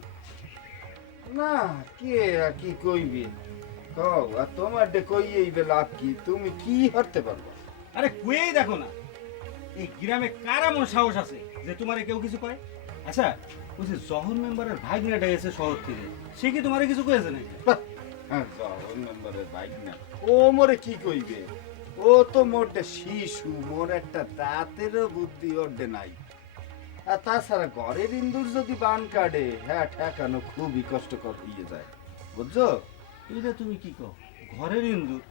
না, কে আর কি কইবি কও, আর তোমার ডে কইয়েই বে লাভ কি? তুমি কি হতে পারবা? আরে কুয়েই দেখো না, এই গ্রামে কার এমন সাহস আছে যে তোমারে কেউ কিছু কয়? আচ্ছা, ওই যে জহর মেম্বারের ভাইগনাটা এসে শহর থেকে, সে কি তোমারে কিছু কয়েছে নাকি? জহর মেম্বারের বাইক না, ও মোরে কি কইবে? ও তো মোটে শিশু, মোর একটা দাঁতেরও বুদ্ধি ওরডে নাই। আর তাছাড়া ঘরের ইন্দুর যদি বান কাটে, হ্যাঁ ঠেকানো খুবই কষ্টকর হয়ে যায়, বুঝছো? এটা তুমি কি কও? ঘরের ইন্দুর?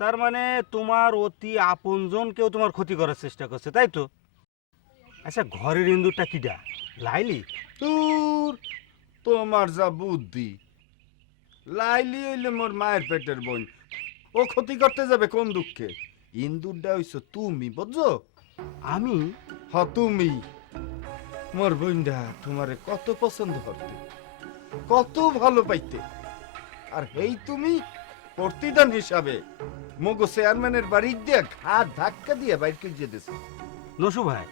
তার মানে তোমার অতি আপনজন কেউ তোমার ক্ষতি করার চেষ্টা করছে, তাই তো? আচ্ছা, ঘরের ইন্দুরটা কিডা? লাইলি? তোর তোমার যা বুদ্ধি! লাইলি হইলে মোর মায়ের পেটের বোন, ও ক্ষতি করতে যাবে কোন দুঃখে? ইন্দুরটা হইছো তুমি, বুঝছো? আমি? হ, তুমি। মোর বোনটা তোমারে কত পছন্দ করতে, কত ভালো পাইতে, আর হেই তুমি প্রতিদান হিসাবে মগো চেয়ারম্যানের বাড়ির দিয়ে ঘাট ধাক্কা দিয়ে বাইর করে যেতেছে। নসু ভাই,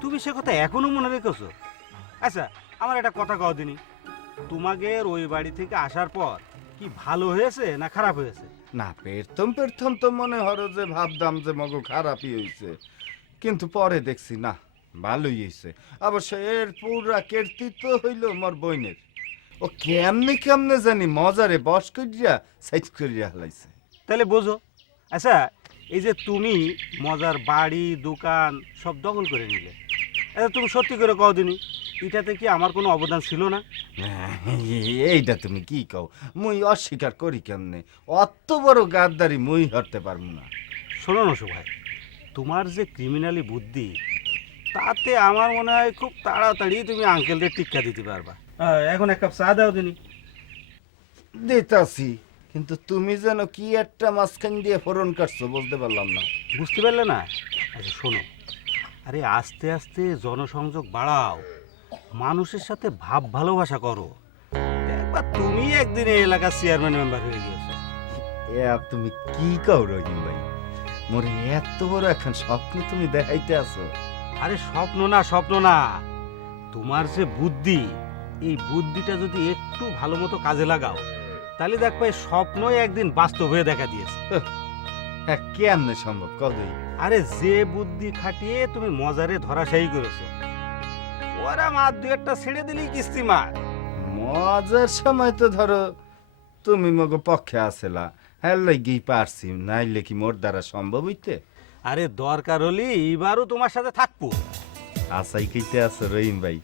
তুমি সে কথা এখনো মনে রেখেছো? আচ্ছা, আমার একটা কথা কও দিনি, তোমাদের ওই বাড়ি থেকে আসার পর কি ভালো হয়েছে না খারাপ হয়েছে? না, প্রথম তো মনে হলো যে ভাবতাম যে মগো খারাপই হয়েছে, কিন্তু পরে দেখছি না, ভালোই হয়েছে। অবশ্য এর পুরা কীর্তিত্ব হইল মোর বইনের। ও কেমনে কেমনে জানি মজারে বস করিয়া সাইজ করিয়া হালাইছে। তাহলে বোঝো। আচ্ছা, এই যে তুমি মজার বাড়ি দোকান সব দখল করে নিলে, আচ্ছা তুমি সত্যি করে কও দিনি, এটাতে কি আমার কোনো অবদান ছিল না? এইটা তুমি কি কও? মুই অস্বীকার করি কেমনে? অত বড় গাদ্দারি মুই হতে পারবো না। শোনো নসু ভাই, তোমার যে ক্রিমিনালি বুদ্ধি, তাতে আমার মনে হয় খুব তাড়াতাড়ি তুমি আঙ্কেলদের টিক্কা দিতে পারবা। এখন এক কাপ চা দাও দিনি। দিতাছি, কিন্তু তুমি যেন কি একটা মাঝখান দিয়ে ফোরন কাটছো বুঝতে পারলাম না। বুঝতে পারলে না? আচ্ছা শোনো, আরে আস্তে আস্তে জনসংযোগ বাড়াও, মানুষের সাথে ভাব ভালোবাসা করো, দেখবা তুমি একদিন এই এলাকার চেয়ারম্যান মেম্বার হয়ে গিয়েছো। এ আর তুমি কি কও রহিম ভাই? মোরে এত বড় এখন স্বপ্ন তুমি দেখাইতে আছো। আরে স্বপ্ন না, স্বপ্ন না, তোমার যে বুদ্ধি, এই বুদ্ধিটা যদি একটু ভালো মতো কাজে লাগাও, তাহলে দেখবে স্বপ্নই একদিন বাস্তব হয়ে দেখা দিয়েছে। হ্যাঁ, কেমনে সম্ভব কদই? আরে যে বুদ্ধি খাটিয়ে তুমি মজারে ধরাশায়ী করেছো, ওরা মার দু একটা ছেড়ে দিলেই কিস্তি মার। মজার সময় তো ধরো তুমি মগো পক্ষে আসেলা, হ্যাঁ লাগেই পারছি, নাইলে কি মোর দ্বারা সম্ভব হইতে? আরে দরকার হলে এবারও তোমার সাথে থাকবো। আশাই কইতে আছো রহিম ভাই?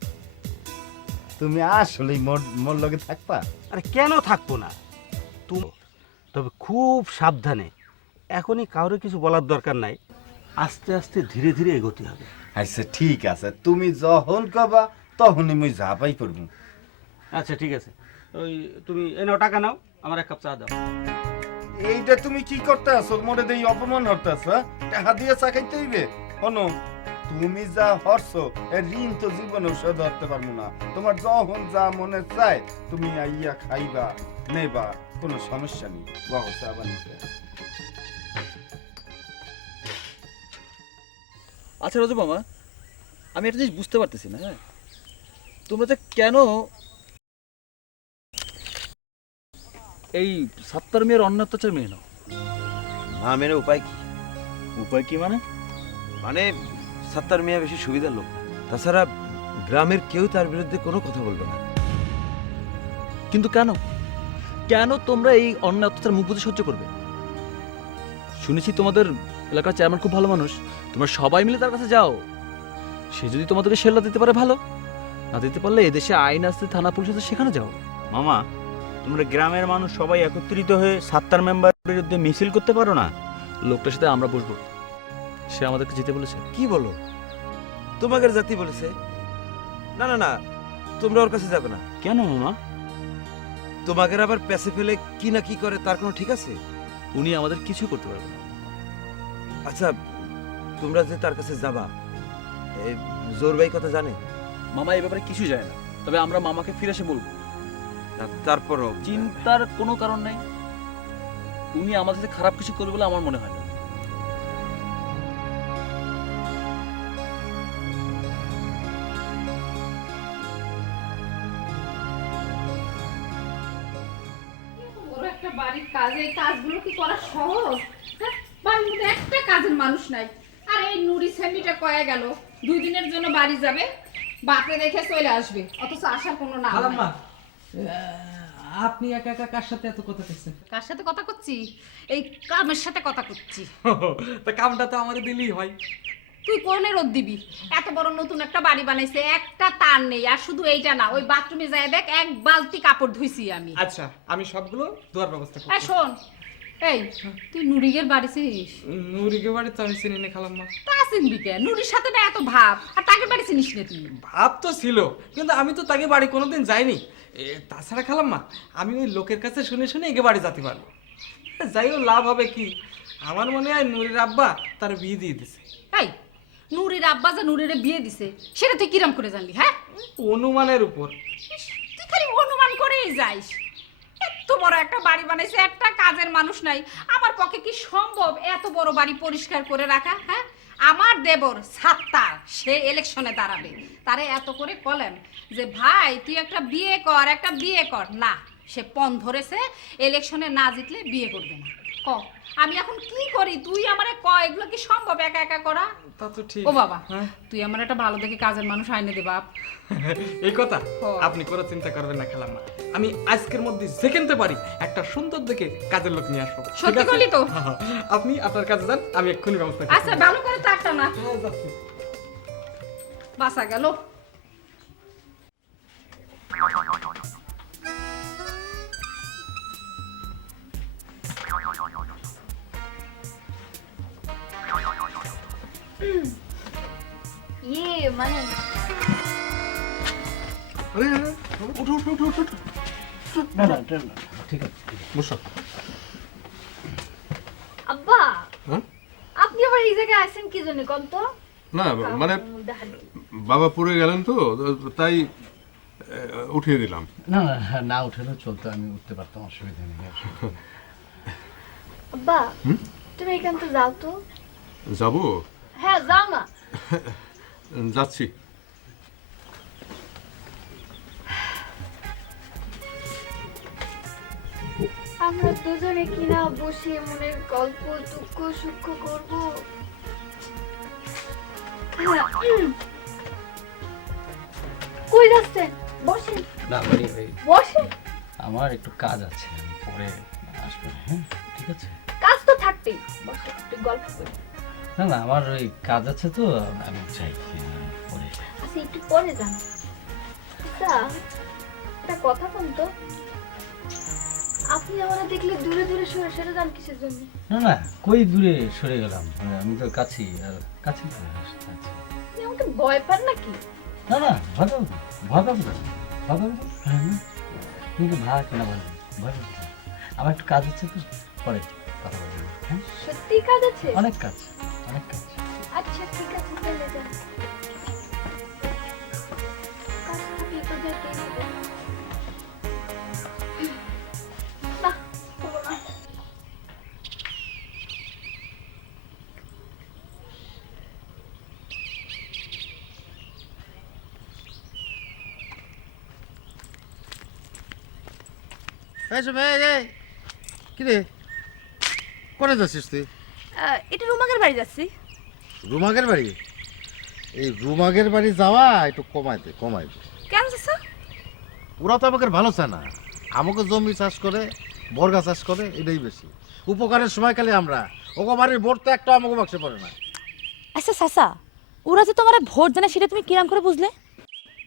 তুমি আসলেই মোর লগে থাকবা? আরে কেন থাকবো না? তুমি তবে খুব সাবধানে, এখনই কাউরে কিছু বলার দরকার নাই, আস্তে আস্তে ধীরে ধীরে এগোতে হবে। আচ্ছা ঠিক আছে, তুমি যখন কবা তখনই মুই ঝাঁপাই পড়ব। আচ্ছা ঠিক আছে, ওই তুমি নাও টাকা নাও, আমার এক কাপ চা দাও। এইটা তুমি কি করতে আছো? মোরে দেই অপমান করতে আছো? টাকা দিয়ে চা খাইতে হইবে? শোনো, তুমি যা হরছো এর ঋণ তো জীবনে শোধ ধরতে পারবো না। তোমার যখন যা মনে চায় তুমি আইয়া খাইবা নেবা, কোনো সমস্যা নেই। বাবা চা বানিয়ে আচ্ছা রাজু মামা, আমি একটা জিনিস বুঝতে পারতেছি না। হ্যাঁ, তোমরা যে কেন এই সাত্তার মেয়ের অন্য অত্যাচার মেয়ে নাও? না মেনে উপায় কি? উপায় কি মানে? মানে সাত্তার মিয়া বেশি সুবিধার লোক, তাছাড়া গ্রামের কেউ তার বিরুদ্ধে কোনো কথা বলবে না। কিন্তু কেন কেন তোমরা এই অন্যায় অত্যাচার মুখ বুঝে সহ্য করবে? শুনেছি তোমাদের এলাকার চেয়ারম্যান খুব ভালো মানুষ, তোমরা সবাই মিলে তার কাছে যাও। সে যদি তোমাদেরকে শেল্টার দিতে পারে ভালো, না দিতে পারলে এদেশে আইন আছে, থানা পুলিশ আছে, সেখানে যাও। মামা, তোমরা গ্রামের মানুষ সবাই একত্রিত হয়ে সাত্তার মেম্বারের বিরুদ্ধে মিছিল করতে পারো না? লোকটার সাথে আমরা বসবো, সে আমাদেরকে যেতে বলেছে। কি বলো? তোমাদের জাতি বলেছে? না না না, তোমরা ওর কাছে যাবে না। কেন মামা? তোমাদের আবার পেছে ফেলে কি না কি করে তার কোনো ঠিক আছে? উনি আমাদের কিছু করতে পারবে না। আচ্ছা, তোমরা যে তার কাছে যাবা, জোর ভাই কথা জানে? মামা এই ব্যাপারে কিছু জানে না, তবে আমরা মামাকে ফিরে এসে বলবো। তারপরও চিন্তার কোনো কারণ নাই, উনি আমাদের সাথে খারাপ কিছু করবে বলে আমার মনে হয় না। বড় একটা বাড়ির কাজ, এই কাজগুলো কি করা সহজ? হ্যাঁ, বাড়ির মধ্যে একটা কাজের মানুষ নাই। আর এই নুরি সেমিটা কয়ে গেল 2 দিনের জন্য বাড়ি যাবে, বাপরে রেখে চলে আসবে, অথচ আসার কোনো নাম নাই। আপনি একা একা কার সাথে এত কথা করছেন? কার সাথে কথা করছি? এই কামের সাথে কথা করছি। তা কামটা তো আমাদের দিলেই হয়। তুই কোনে রোদ দিবি? এত বড় নতুন একটা বাড়ি বানাইছে, একটা তার নেই। আর শুধু এইটা না, ওই বাথরুমে যায় দেখ, 1 বালতি কাপড় ধুইছি আমি। আচ্ছা, আমি সবগুলো ধোয়ার ব্যবস্থা করব। শোন, এই তুই নুরিগের বাড়ি চিনিস? নুরিকে বাড়ি তো আমি চিনি না খালাম্মা। তা চিনবি কে? নুরির সাথে না এত ভাব, আর তাকে বাড়ি চিনিস না তুই? ভাব তো ছিল, কিন্তু আমি তো তাকে বাড়ি কোনোদিন যাইনি। তাছাড়া খালাম্মা, আমি ওই লোকের কাছে শুনে শুনে এগে বাড়ি যেতে পারবো। যাইও লাভ হবে কি? আমার মনে হয় নুরির আব্বা তার বিয়ে দিয়ে দিছে। এই নুরির আব্বা যে নুরিরে বিয়ে দিছে, সেটা তুই কিরম করে জানলি? হ্যাঁ, অনুমানের উপর। তুই খালি অনুমান করেই যাইস। এত বড় একটা বাড়ি বানাইছে, একটা কাজের মানুষ নাই। আমার পক্ষে কি সম্ভব এত বড় বাড়ি পরিষ্কার করে রাখা? হ্যাঁ, আমার দেবর সাত্তার, সে ইলেকশনে দাঁড়াবে, তারে এত করে বলেন যে ভাই তুই একটা বিয়ে কর, একটা বিয়ে কর। না, সে পণ ধরেছে, ইলেকশনে না জিতলে বিয়ে করবে না। ক আমি এখন কি করি? তুই আমারে ক, এগুলো কি সম্ভব একা একা করা? তা তো ঠিক। ও বাবা, তুই আমার একটা ভালো দেখে কাজের মানুষ আইনে দে বাপ। এই কথা আপনি কোনো চিন্তা করবেন না খালাম্মা, আমি আজকের মধ্যে যেখানতে পারি একটা সুন্দর দেখে কাজের লোক নিয়ে আসবো। সত্যি বলি তো? আপনি আপনার কাজে যান, আমি এক্ষুনি ব্যবস্থা করছি। আচ্ছা, ভালো করে থাকতা না। বাসা গেল। মানে ঠিক আছে, বসো। আব্বা, আপনি আবার এই জায়গায় আসেন কি জন্য কোন তো? না মানে বাবা পড়ে গেলেন তো, তাই উঠিয়ে দিলাম। না না উঠেও চলতো, আমি উঠতে পারতাম, অসুবিধা নেই। আব্বা, তুমি এখান থেকে যাও তো। যাবো? হ্যাঁ, যাও না। যাচ্ছি। আমরা দুজনে কিনা বসে মনের গল্প দুঃখ সুখ করব। কই যাচ্ছেন? বসেন। না মানে বসেন। আমার একটু কাজ আছে, আমি পরে আসবো। হ্যাঁ ঠিক আছে। কাজ তো থাকতেই, বসে একটু গল্প করি। না না, আমার ওই কাজ আছে তো, আমি চাই পরে। আচ্ছা, একটু পরে যান। আচ্ছা, একটা কথা বলুন তো, আপনি আমরা দেখলে দূরে দূরে সরে সরে যান কিসের জন্য? না না, কই দূরে সরে গেলাম, আমি তো কাছেই, আর কাছে আসছি। আপনি আমাকে ভয় পান নাকি? না না, ভয় পাবো না, ভয় পাবো না, ভয় পাবো না। কিন্তু ভাই কেন বলবেন, ভয় পাবো না। আমার একটু কাজ আছে তো, পরে কথা বলবো। হ্যাঁ, সত্যি কাজ আছে? অনেক কাজ, অনেক কাজ। আচ্ছা ঠিক আছে চলে যান কাজটা বিপদের দিন হবে না হলো না কিরে কোনে যাচ্ছিস তুই? এটা রুমাকের বাড়ি যাচ্ছি। রুমাগের বাড়ি? এই রুমাগের বাড়ি যাওয়া একটু কমাইতে কেন চাচা? ওরা তো আমাকে ভালো চায় না, আমাকে জমি চাষ করে বর্গা চাষ করে, এটাই বেশি উপকারের সময় খালি আমরা ওকে বাড়ির ভোট তো একটা আমাকে বাক্সে পড়ে না। আচ্ছা চাচা, ওরা যে তোমার ভোট জানে সেটা তুমি কিরাম করে বুঝলে?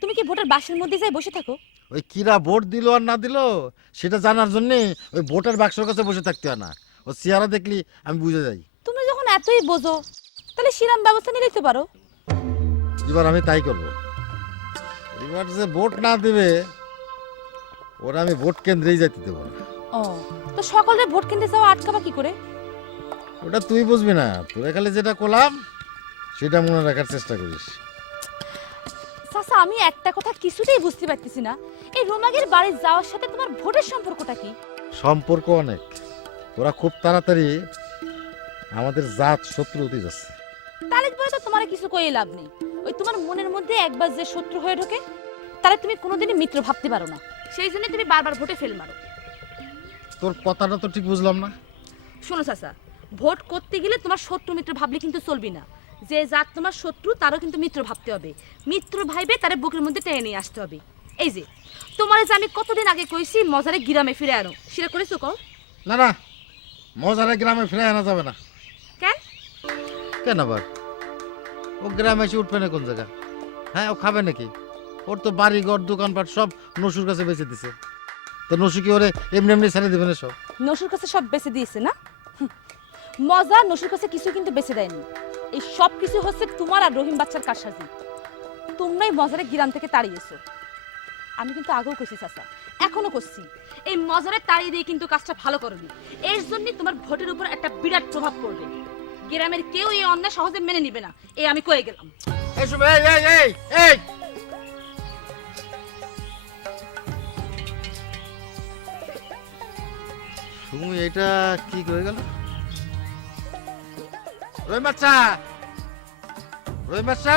তুমি কি ভোটের বাক্সের মধ্যে যাই বসে থাকো? ওই কিরা ভোট দিল আর না দিল সেটা জানার জন্য ওই ভোটের বাক্সের কাছে বসে থাকতে হয় না, ও চেহারা দেখলি আমি বুঝে যাই। তুমি যখন এতই বোঝো তাহলে সিরাম ব্যবস্থা নিয়ে নিতে পারো। এবার আমি তাই করব। এবার যে ভোট না দেবে ওরা আমি ভোট কেন্দ্রেই যেতে দেবো না। ও, তো সকলে ভোট কেন্দ্রে যাওয়া আটকাবা কি করে? ওটা তুই বুঝবি না, তোরা খালি যেটা করলাম সেটা মনে রাখার চেষ্টা করিস। চাচা, আমি একটা কথা কিছুতেই বুঝতে পারতেছি না, এই রোমাগের বাড়ি যাওয়ার সাথে তোমার ভোটের সম্পর্কটা কি? সম্পর্ক অনেক, ওরা খুব তাড়াতাড়ি আমাদের জাত শত্রু হতে যাচ্ছে। তাহলে বলে তো তোমার কিছু কই লাভ নেই। ওই তোমার মনের মধ্যে একবার যে শত্রু হয়ে ঢোকে তাহলে তুমি কোনোদিনই মিত্র ভাবতে পারো না, সেই জন্য তুমি বারবার ভোটে ফেল মারো। তোর কথাটা তো ঠিক বুঝলাম না। শোনো চাচা, ভোট করতে গেলে তোমার শত্রু মিত্র ভাবলে কিন্তু চলবি না। যে জাত তোমার শত্রু তারও কিন্তু মিত্র ভাবতে হবে, মিত্র ভাইবে তারে বুকের মধ্যে টেনে নিয়ে আসতে হবে। এই যে তোমার যে আমি কতদিন আগে কইছি মজারে গ্রামে ফিরে আনো, সেটা করেছো কও? না না, মজারে গ্রামে ফিরে আনা যাবে না। কেন? কেন আবার? ও গ্রামে এসে উঠবে না কোন জায়গা? হ্যাঁ, ও খাবে নাকি? ওর তো বাড়ি ঘর দোকানপাট সব নসুর কাছে বেঁচে দিছে, তো নসু কি ওরে এমনি এমনি ছেড়ে দেবে না? সব নসুর কাছে সব বেঁচে দিয়েছে না? মজা নসুর কাছে কিছু কিন্তু বেঁচে দেয়নি। এই সব কিছু হচ্ছে তোমার আর রহিম বাচ্চার কারসাজি। তোমরাই মজারে গ্রাম থেকে তাড়িয়েছো। আমি কিন্তু আগেও করছি চাচা, এখনো করছি, এই মজারে তাড়িয়ে দিয়ে কিন্তু কাজটা ভালো করবি। এর জন্য তোমার ভোটের উপর একটা বিরাট প্রভাব পড়বে। গ্রামের কেউ এই অন্যায় সহজে মেনে নিবে না, এই আমি কয়ে গেলাম। তুমি এটা কি হয়ে গেল? রহিম বাচ্চা, রহিম বাচ্চা,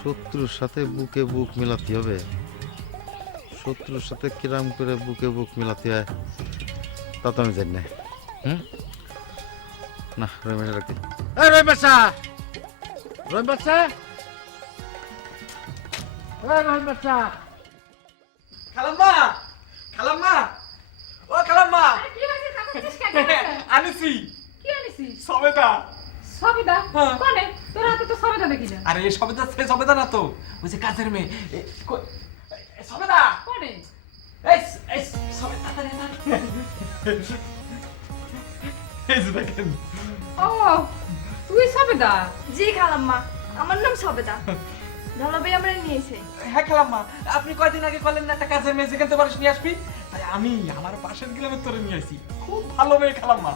শত্রুর সাথে বুকে বুক মিলাতে হবে। শত্রুর সাথে কিরাম করে বুকে বুক মিলাতে হয় তা তো আমি জানি না। না, রহিমের রাখি। রহিম বাচ্চা, রহিম বাচ্চা, রহিম বাচ্চা। খালাম্মা, খালাম্মা, ও খালাম্মা, কি হয়েছে? কাঁদছিস কেন? আনিছি কি আনিছিস? সবেদা। সবিতা? কোনে? তোর হাতে তো সবিতা দেখি না। আরে এই সবেদা, সে সবেদা না তো, ওই যে কাজের মেয়ে। সবেদা কোনে? এই এই সবেদা তাড়াতাড়ি এই যে দেখেন। ও, তুই সবিতা? জি খালাম্মা, আমার নাম সবেদা। ধলাভাই আমরা নিয়েছে। হ্যাঁ খালাম্মা, আপনি কয়দিন আগে বললেন না একটা কাজের মেয়ে যেখান থেকে পারিস নিয়ে আসবি, তাই আমি আমার পাশের গ্রামে তোরে নিয়ে আসি। খুব ভালো মেয়ে খালাম্মা,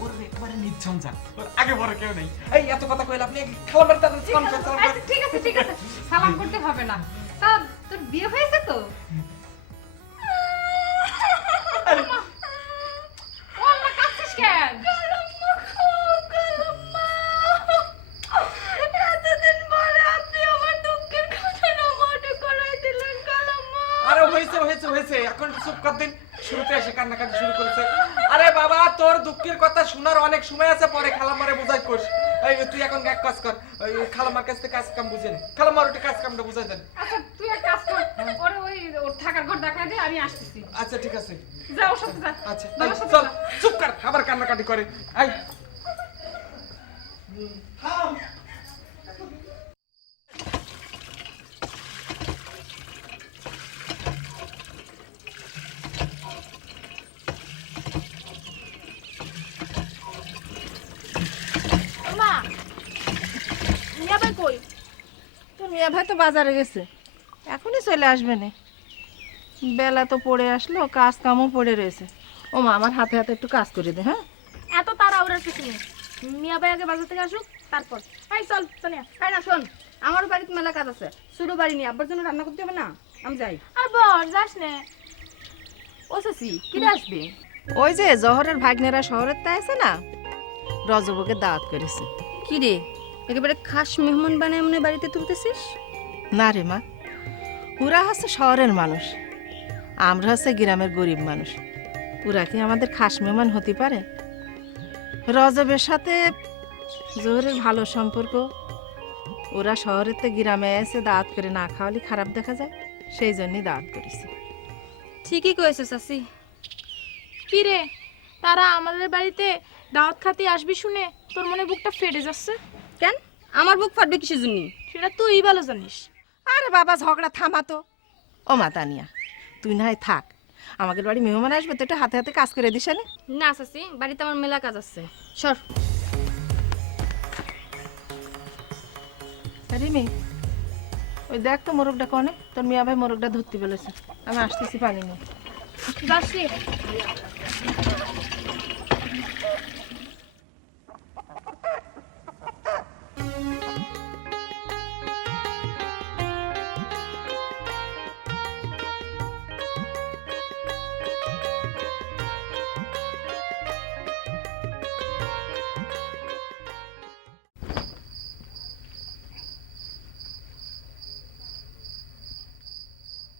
ওর একবারে নির্ঝঞ্ঝাট, ওর আগে পরে কেউ নেই। এই এত কথা কইলে আপনি খালাম্মার তাদের আচ্ছা, ঠিক আছে ঠিক আছে, সালাম করতে হবে না। তা তোর বিয়ে হয়েছে তো? ওল্লা কাঁদছিস কেন? এতদিন পরে আপনি আমার দুঃখের কথা না মনে করাই দিলেন খালাম্মা। আরে হয়েছে হয়েছে হয়েছে, এখন চুপ কর দিন। শুরুতে এসে কান্নাকাটি শুরু করেছে। আরে বাবা, তোর দুঃখের কথা শোনার অনেক সময় আছে, পরে খালাম্মারে বুঝাই কোস। এই তুই এখন এক কাজ কর, ওই খালাম্মার কাছ থেকে কাজ কাম বুঝে নে, খালাম্মার ওটা কাজ কামটা বুঝাই দেন। আচ্ছা, তুই এক কাজ কর, ওরে ওর থাকার ঘর দেখাই দে, আমি আসতেছি। আচ্ছা ঠিক আছে, যা ওর সাথে যা। আচ্ছা বাবার সাথে চল, যা। চুপ কর, আবার কান্নাকাটি করে। আই থাম। মা, মিয়া ভাই কই? তোর মিয়া ভাই তো বাজারে গেছে, এখনই চলে আসবে না। বেলা তো পড়ে আসলো, কাজ কামও পড়ে রয়েছে। ও মা, আমার হাতে হাতে একটু কাজ করে দে। হ্যাঁ, এত তাড়াহুড়ার কিছু নেই, মিয়া ভাই আগে বাজার থেকে আসুক তারপর। এই চল সোনিয়া। তাই না, শোন, আমার বাড়িতে মেলা কাজ আছে, ছোট বাড়ি নিয়ে আব্বার জন্য রান্না করতে হবে না, আমি যাই। আর বল যাস না। ও চাচি কিরে আসবে? ওই যে জহরের ভাগ্নেরা শহরের তা আছে না, রজবকে দাওয়াত করেছে। কি রে, একেবারে খাস মেহমান বানায় মনে বাড়িতে তুলতেছিস? না রে মা, ওরা হচ্ছে শহরের মানুষ, আমরা হচ্ছে গ্রামের গরিব মানুষ। ওরা কি আমাদের খাস মেহমান হতে পারে? রজবের সাথে জোহরের ভালো সম্পর্ক, ওরা শহরের তো গ্রামে এসে দাওয়াত করে না খাওয়ালে খারাপ দেখা যায়, সেই জন্যই দাওয়াত করেছি। ঠিকই কয়েছে চাচি। কি রে, তারা আমাদের বাড়িতে দাওয়াত খাতে আসবি শুনে তোর মনে বুকটা ফেটে যাচ্ছে কেন? আমার বুক ফাটবে কিসের জন্য? সেটা তুই ভালো জানিস। আরে বাবা, ঝগড়া থামাতো। ও মা তানিয়া, তুই না হয় থাক, আমাদের বাড়ি মেহমান আসবে তো একটু হাতে হাতে কাজ করে দিস না। না চাচি, বাড়িতে আমার মেলা কাজ আছে, সর। রিমি, ওই দেখ তো মোরগটা কনে, তোর মিয়া ভাই মোরগটা ধরতে বলেছে, আমি আসতেছি পানি নিয়ে। যাচ্ছি।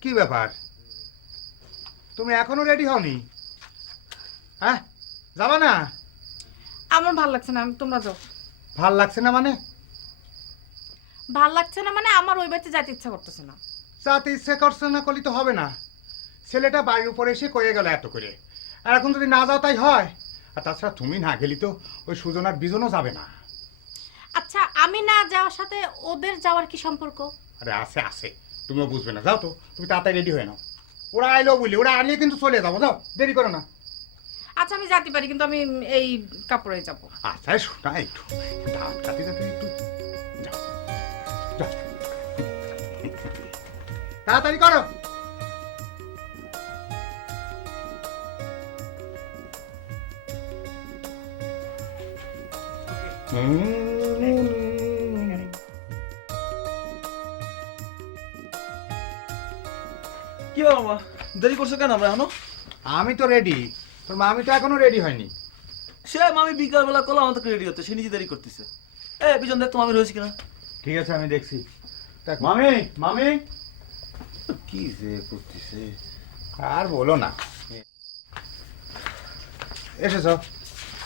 কি ব্যাপার, তুমি এখনো রেডি হওনি? হ্যাঁ, যাবা না? আমার ভাল লাগছে না, তোমরা যাও। ভাল লাগছে না মানে? ভাল লাগছে না মানে আমার ওই বাড়িতে যেতে ইচ্ছা করতেছে না। যাতে ইচ্ছে করছে না করলে তো হবে না। ছেলেটা বাড়ির উপরে এসে কয়ে গেল এত করে, আর এখন যদি না যাও তাই হয়। আর তাছাড়া তুমি না গেলি তো ওই সুজনার বিজনও যাবে না। আচ্ছা, আমি না যাওয়ার সাথে ওদের যাওয়ার কি সম্পর্ক? আরে আছে আছে, তুমিও বুঝবে না। যাও তো, তুমি তাড়াতাড়ি রেডি হয়ে নাও। ওরা আইলো বলি, ওরা আনিয়ে কিন্তু চলে যাবো। যাও, দেরি করো না। আচ্ছা আমি যেতে পারি, কিন্তু আমি এই কাপড়ে যাব। আচ্ছা শোনা, একটু ধান খাতে যাতে একটু যাও যাও, তাড়াতাড়ি করো। কি বাবা, দেরি করছো কেন? আমরা এখনো? আমি তো রেডি, তোর মামি তো এখনো রেডি হয়নি। সে মামি বিকালবেলা করলো, আমাদের রেডি হতে, সে নিজে দেরি করতেছে। এ বিজন, দেখ তো মামি রয়েছে কিনা। ঠিক আছে, আমি দেখছি। মামি, মামি কি যে করতেছে আর বলো না। এসেছ?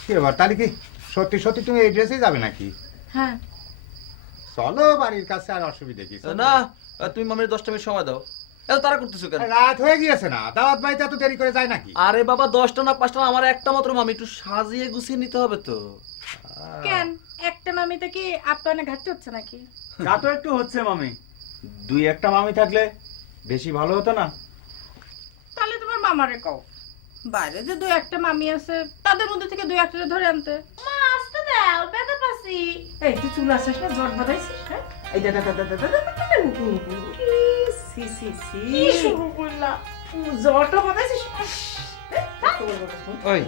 কি ব্যাপার, তাহলে কি সত্যি সত্যি তুমি এই ড্রেসেই যাবে নাকি? হ্যাঁ চলো, বাড়ির কাছে আর অসুবিধা কি? না, তুমি মামির 10টা মিনিট সময় দাও। এত তারা করতেছো কেন? রাত হয়ে গিয়েছে না, দাওয়াত বাড়িতে এত দেরি করে যায় নাকি? আরে বাবা, 10টা না 5টা, আমার একটা মাত্র মামি, একটু সাজিয়ে গুছিয়ে নিতে হবে তো। কেন, একটা মামিতে কি আপনার ঘাটতে হচ্ছে নাকি? তা তো একটু হচ্ছে মামি, 2-1টা মামি থাকলে বেশি ভালো হতো না? তাহলে তোমার মামারে কও, বাইরে যে 2-1টা মামি আছে তাদের মধ্যে থেকে 2-1টা ধরে আনতে। মা আসতে দাও, ব্যথা পাচ্ছি। এই তুই চুল আসিস না, জট বাঁধাইছিস? হ্যাঁ, এই দাদা দাদা দাদা সি সি সি শুরু করলা, জটও বাঁধাইছিস? ওই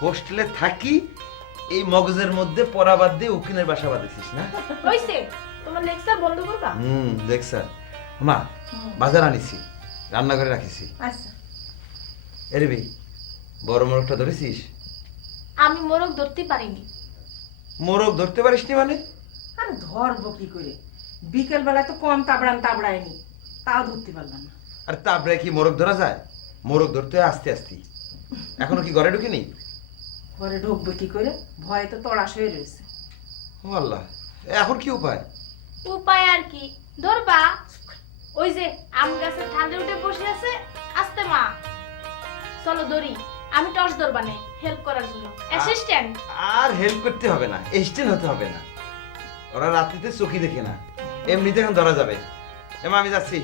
হোস্টেলে থাকি, এই মগজের মধ্যে পরাবাদ দিয়ে উকিলের বাসা বাঁধেছিস না? হইছে, তোমার লেকচার বন্ধ করবা? দেখ স্যার, মা বাজার আনিছি, রান্নাঘরে রাখিছি। আচ্ছা, এরে ভাই, বড় মোরগটা ধরেছিস? আমি মোরগ ধরতে পারিনি। মোরগ ধরতে পারিসনি মানে? আরে ধরবো কি করে, বিকেল বেলা তো কম তাবড়ায়নি, তাও ধরতে পারলাম না। আর তারপরে কি মোরগ ধরা যায়? মোরগ ধরতে হয় আস্তে আস্তে। এখনো কি ঘরে ঢুকিনি? ঘরে ঢুকবো কি করে, ভয়ে তো তড়াস হয়ে রয়েছে। ও আল্লাহ, এখন কি উপায়? উপায় আর কি, ধরবা। ওই যে আম গাছের ঠান্ডে উঠে বসে আছে, আস্তে মা, চলো দড়ি, আমি টর্চ ধরবানে হেল্প করার জন্য অ্যাসিস্ট্যান্ট। আর হেল্প করতে হবে না, এস্টেন হতে হবে না। ওরা রাত্রিতে চোখি দেখে না, এমনিতে এখন ধরা যাবে। এমা আমি যাচ্ছি।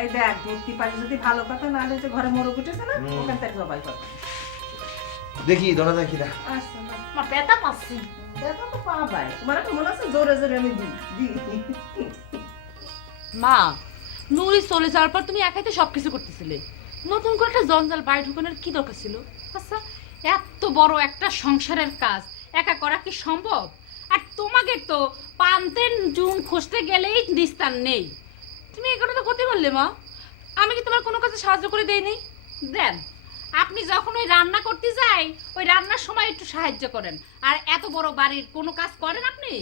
এই দেখ, ধরতে পারি যদি ভালো কথা, না হলে যে ঘরে মোরগ উঠেছে না, ওখান থেকে জবাই করবো। দেখি ধরা যায় কিনা। আচ্ছা, মা ব্যথা পাচ্ছি। দেখো তো পাবাই, তোমার একটা মনে আছে জোরে জোরে আমি দিই। মা, নুরি চলে যাওয়ার পর তুমি একাই তো সবকিছু করতেছিলে, নতুন করে একটা জঞ্জাল বাড়ি ঢুকানোর কি দরকার ছিল? আচ্ছা এত বড় একটা সংসারের কাজ একা করা কি সম্ভব? আর তোমাকে তো পান্তের জুন খুঁজতে গেলেই নিস্তার নেই। তুমি এই কথা তো করতে বললে মা, আমি কি তোমার কোনো কাজে সাহায্য করে দেইনি? দেন, আপনি যখন ওই রান্না করতে যাই ওই রান্নার সময় একটু সাহায্য করেন, আর এত বড় বাড়ির কোনো কাজ করেন আপনি?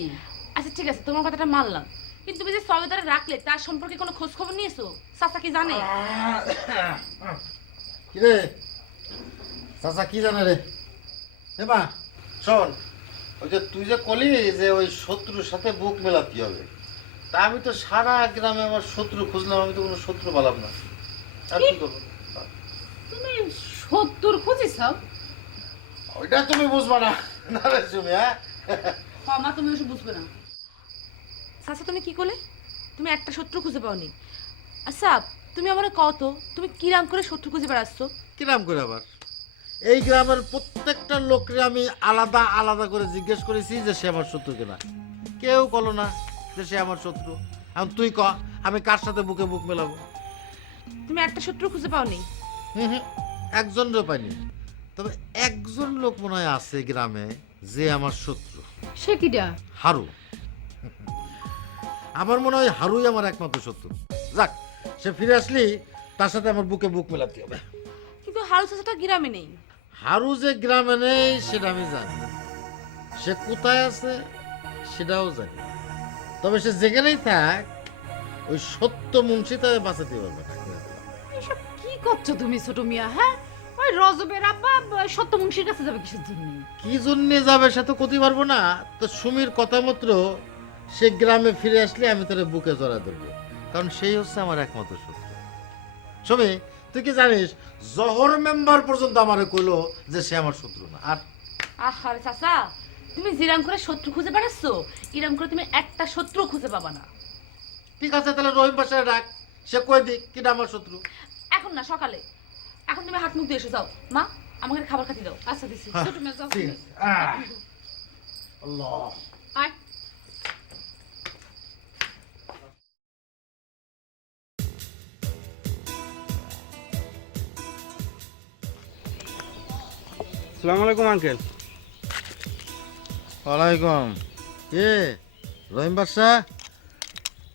আচ্ছা ঠিক আছে, তোমার কথাটা মানলাম, কিন্তু তুমি যে সবেদারে রাখলে তার সম্পর্কে কোনো খোঁজ খবর নিয়েছো? চাচা কি জানে? কি রে চাচা কি জানে রে? এ মা শোন, ওই যে তুই যে কলি যে ওই শত্রুর সাথে বুক মেলাতে হবে, তা আমি তো সারা গ্রামে আমার শত্রু খুঁজলাম, আমি তো কোনো শত্রু পেলাম না। আর কি করবো? তুমি 70 খুঁজিস? ওইটা তুমি বুঝবা না না রে তুমি। হ্যাঁ মা, তুমি ওসব বুঝবে না। চাচা তুমি কি করলে? তুমি একটা শত্রু খুঁজে পাওনি? আচ্ছা তুমি আমার কত, তুমি কিরাম করে শত্রু খুঁজে বেড়াচ্ছ? কিরাম করে আবার? এই গ্রামের প্রত্যেকটা লোককে আমি আলাদা আলাদা করে জিজ্ঞেস করেছি যে সে আমার শত্রু কিনা, কেউ বলো না যে সে আমার শত্রু। এখন তুই ক আমি কার সাথে বুকে বুক মেলাবো? তুমি একটা শত্রু খুঁজে পাওনি? হুম, একজনও পাইনি, তবে একজন লোক মনে হয় আছে গ্রামে যে আমার শত্রু। সে কিডা? হারু। আমার মনে হয় হারুই আমার একমাত্র শত্রু। যাক, সে ফিরে আসলি তার সাথে আমার বুকে বুক মেলাতে হবে। কিন্তু হারু চাচাটা গ্রামে নেই। হারু যে গ্রামে নেই সেটা আমি জানি, সে কোথায় আছে সেটাও জানি, তবে সে যেখানেই থাক ওই সত্য মুন্সি তাকে বাঁচাতে পারবে না। এসব কি করছো তুমি ছোট মিয়া? হ্যাঁ, ওই রজবের আব্বা সত্য মুন্সির কাছে যাবে কিসের জন্য? কি জন্যে যাবে সে তো করতে পারবো না। তো সুমির কথা মতো সে গ্রামে ফিরে আসলে আমি তার বুকে জড়া দেবো, কারণ সেই হচ্ছে আমার একমাত্র শত্রু। সুমি, তুই কি জানিস জহর মেম্বার পর্যন্ত আমারে কইলো যে সে আমার শত্রু না। আর আহারে চাচা, তুমি জিরাম করে শত্রু খুঁজে বেড়াচ্ছ, ইরাম করে তুমি একটা শত্রু খুঁজে পাবা না। ঠিক আছে, তাহলে রহিম বাসায় ডাক, সে কই দিক কিনা আমার শত্রু। এখন না, সকালে। এখন তুমি হাত মুখ দিয়ে এসে যাও। মা, আমাকে খাবার খাতি দাও। আচ্ছা দিছি। ছোট মেয়ে যাও। ঠিক আছে। আল্লাহ। আয়। আসসালামু আলাইকুম আঙ্কেল। ওয়ালাইকুম। কে রহিম বাদশা?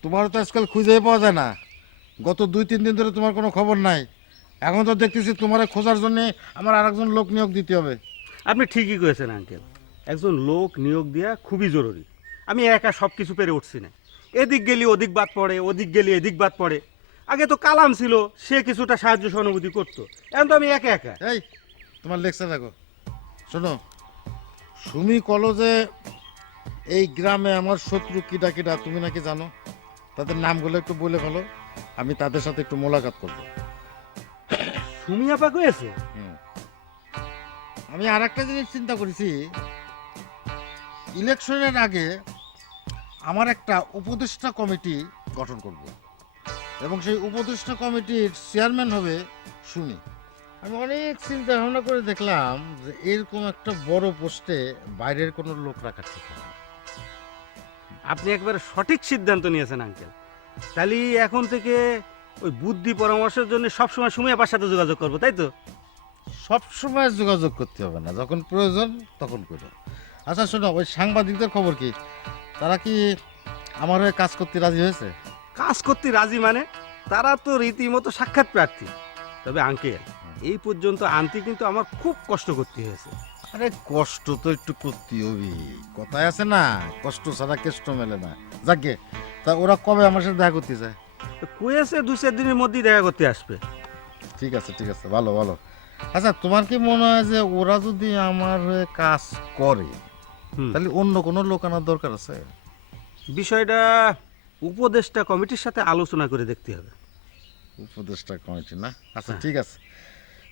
তোমার তো আজকাল খুঁজে পাওয়া যায় না, গত 2-3 দিন ধরে তোমার কোনো খবর নাই। এখন তো দেখতেছি তোমার খোঁজার জন্য আমার আরেকজন লোক নিয়োগ দিতে হবে। আপনি ঠিকই করেছেন আঙ্কেল, একজন লোক নিয়োগ দেওয়া খুবই জরুরি। আমি একা সব কিছু পেরে উঠছি না, এদিক গেলি ওদিক বাদ পড়ে, ওদিক গেলি এদিক বাদ পড়ে। আগে তো কালাম ছিল, সে কিছুটা সাহায্য সহানুভূতি করতো, এখন তো আমি একা একা। এই তোমার লেকচার রাখো। শোনো, সুমি কলো যে এই গ্রামে আমার শত্রু কিটা কিটা তুমি নাকি জানো, তাদের নামগুলো একটু বলে ফেলো, আমি তাদের সাথে একটু মোলাকাত করবো। সুমি আপা কয়েছে? আমি আর একটা জিনিস চিন্তা করেছি, ইলেকশনের আগে আমার একটা উপদেষ্টা কমিটি গঠন করব, এবং সেই উপদেষ্টা কমিটির চেয়ারম্যান হবে সুমি। আমি অনেক চিন্তা ভাবনা করে দেখলাম যে এরকম একটা বড় পোস্টে বাইরের কোনো লোক রাখা ঠিক না। আপনি একবারে সঠিক সিদ্ধান্ত নিয়েছেন আঙ্কেল। তাহলে এখন থেকে ওই বুদ্ধি পরামর্শের জন্য সবসময় সুমি আপার সাথে যোগাযোগ করবো, তাই তো? সব সময় যোগাযোগ করতে হবে না, যখন প্রয়োজন তখন করো। আচ্ছা শোনো, ওই সাংবাদিকদের খবর কি? তারা কি আমার হয়ে কাজ করতে রাজি হয়েছে? কাজ করতে রাজি মানে? তারা তো রীতিমতো সাক্ষাৎ প্রার্থী। তবে আঙ্কেল, এই পর্যন্ত আনতে কিন্তু আমার খুব কষ্ট করতে হয়েছে। আরে কষ্ট তো একটু করতে হবে, কথায় আছে না, কষ্ট ছাড়া কেষ্ট মেলে না। যাকে তা ওরা কবে আমার সাথে দেখা করতে যায়? কয়েছে 2-4 দিনের মধ্যেই দেখা করতে আসবে। ঠিক আছে ঠিক আছে, ভালো ভালো। আচ্ছা তোমার কি মনে হয় যে ওরা যদি আমার হয়ে কাজ করে তাহলে অন্য কোনো লোক আনার দরকার আছে? বিষয়টা উপদেষ্টা কমিটির সাথে আলোচনা করে দেখতে হবে। উপদেষ্টা কমিটি না? আচ্ছা ঠিক আছে,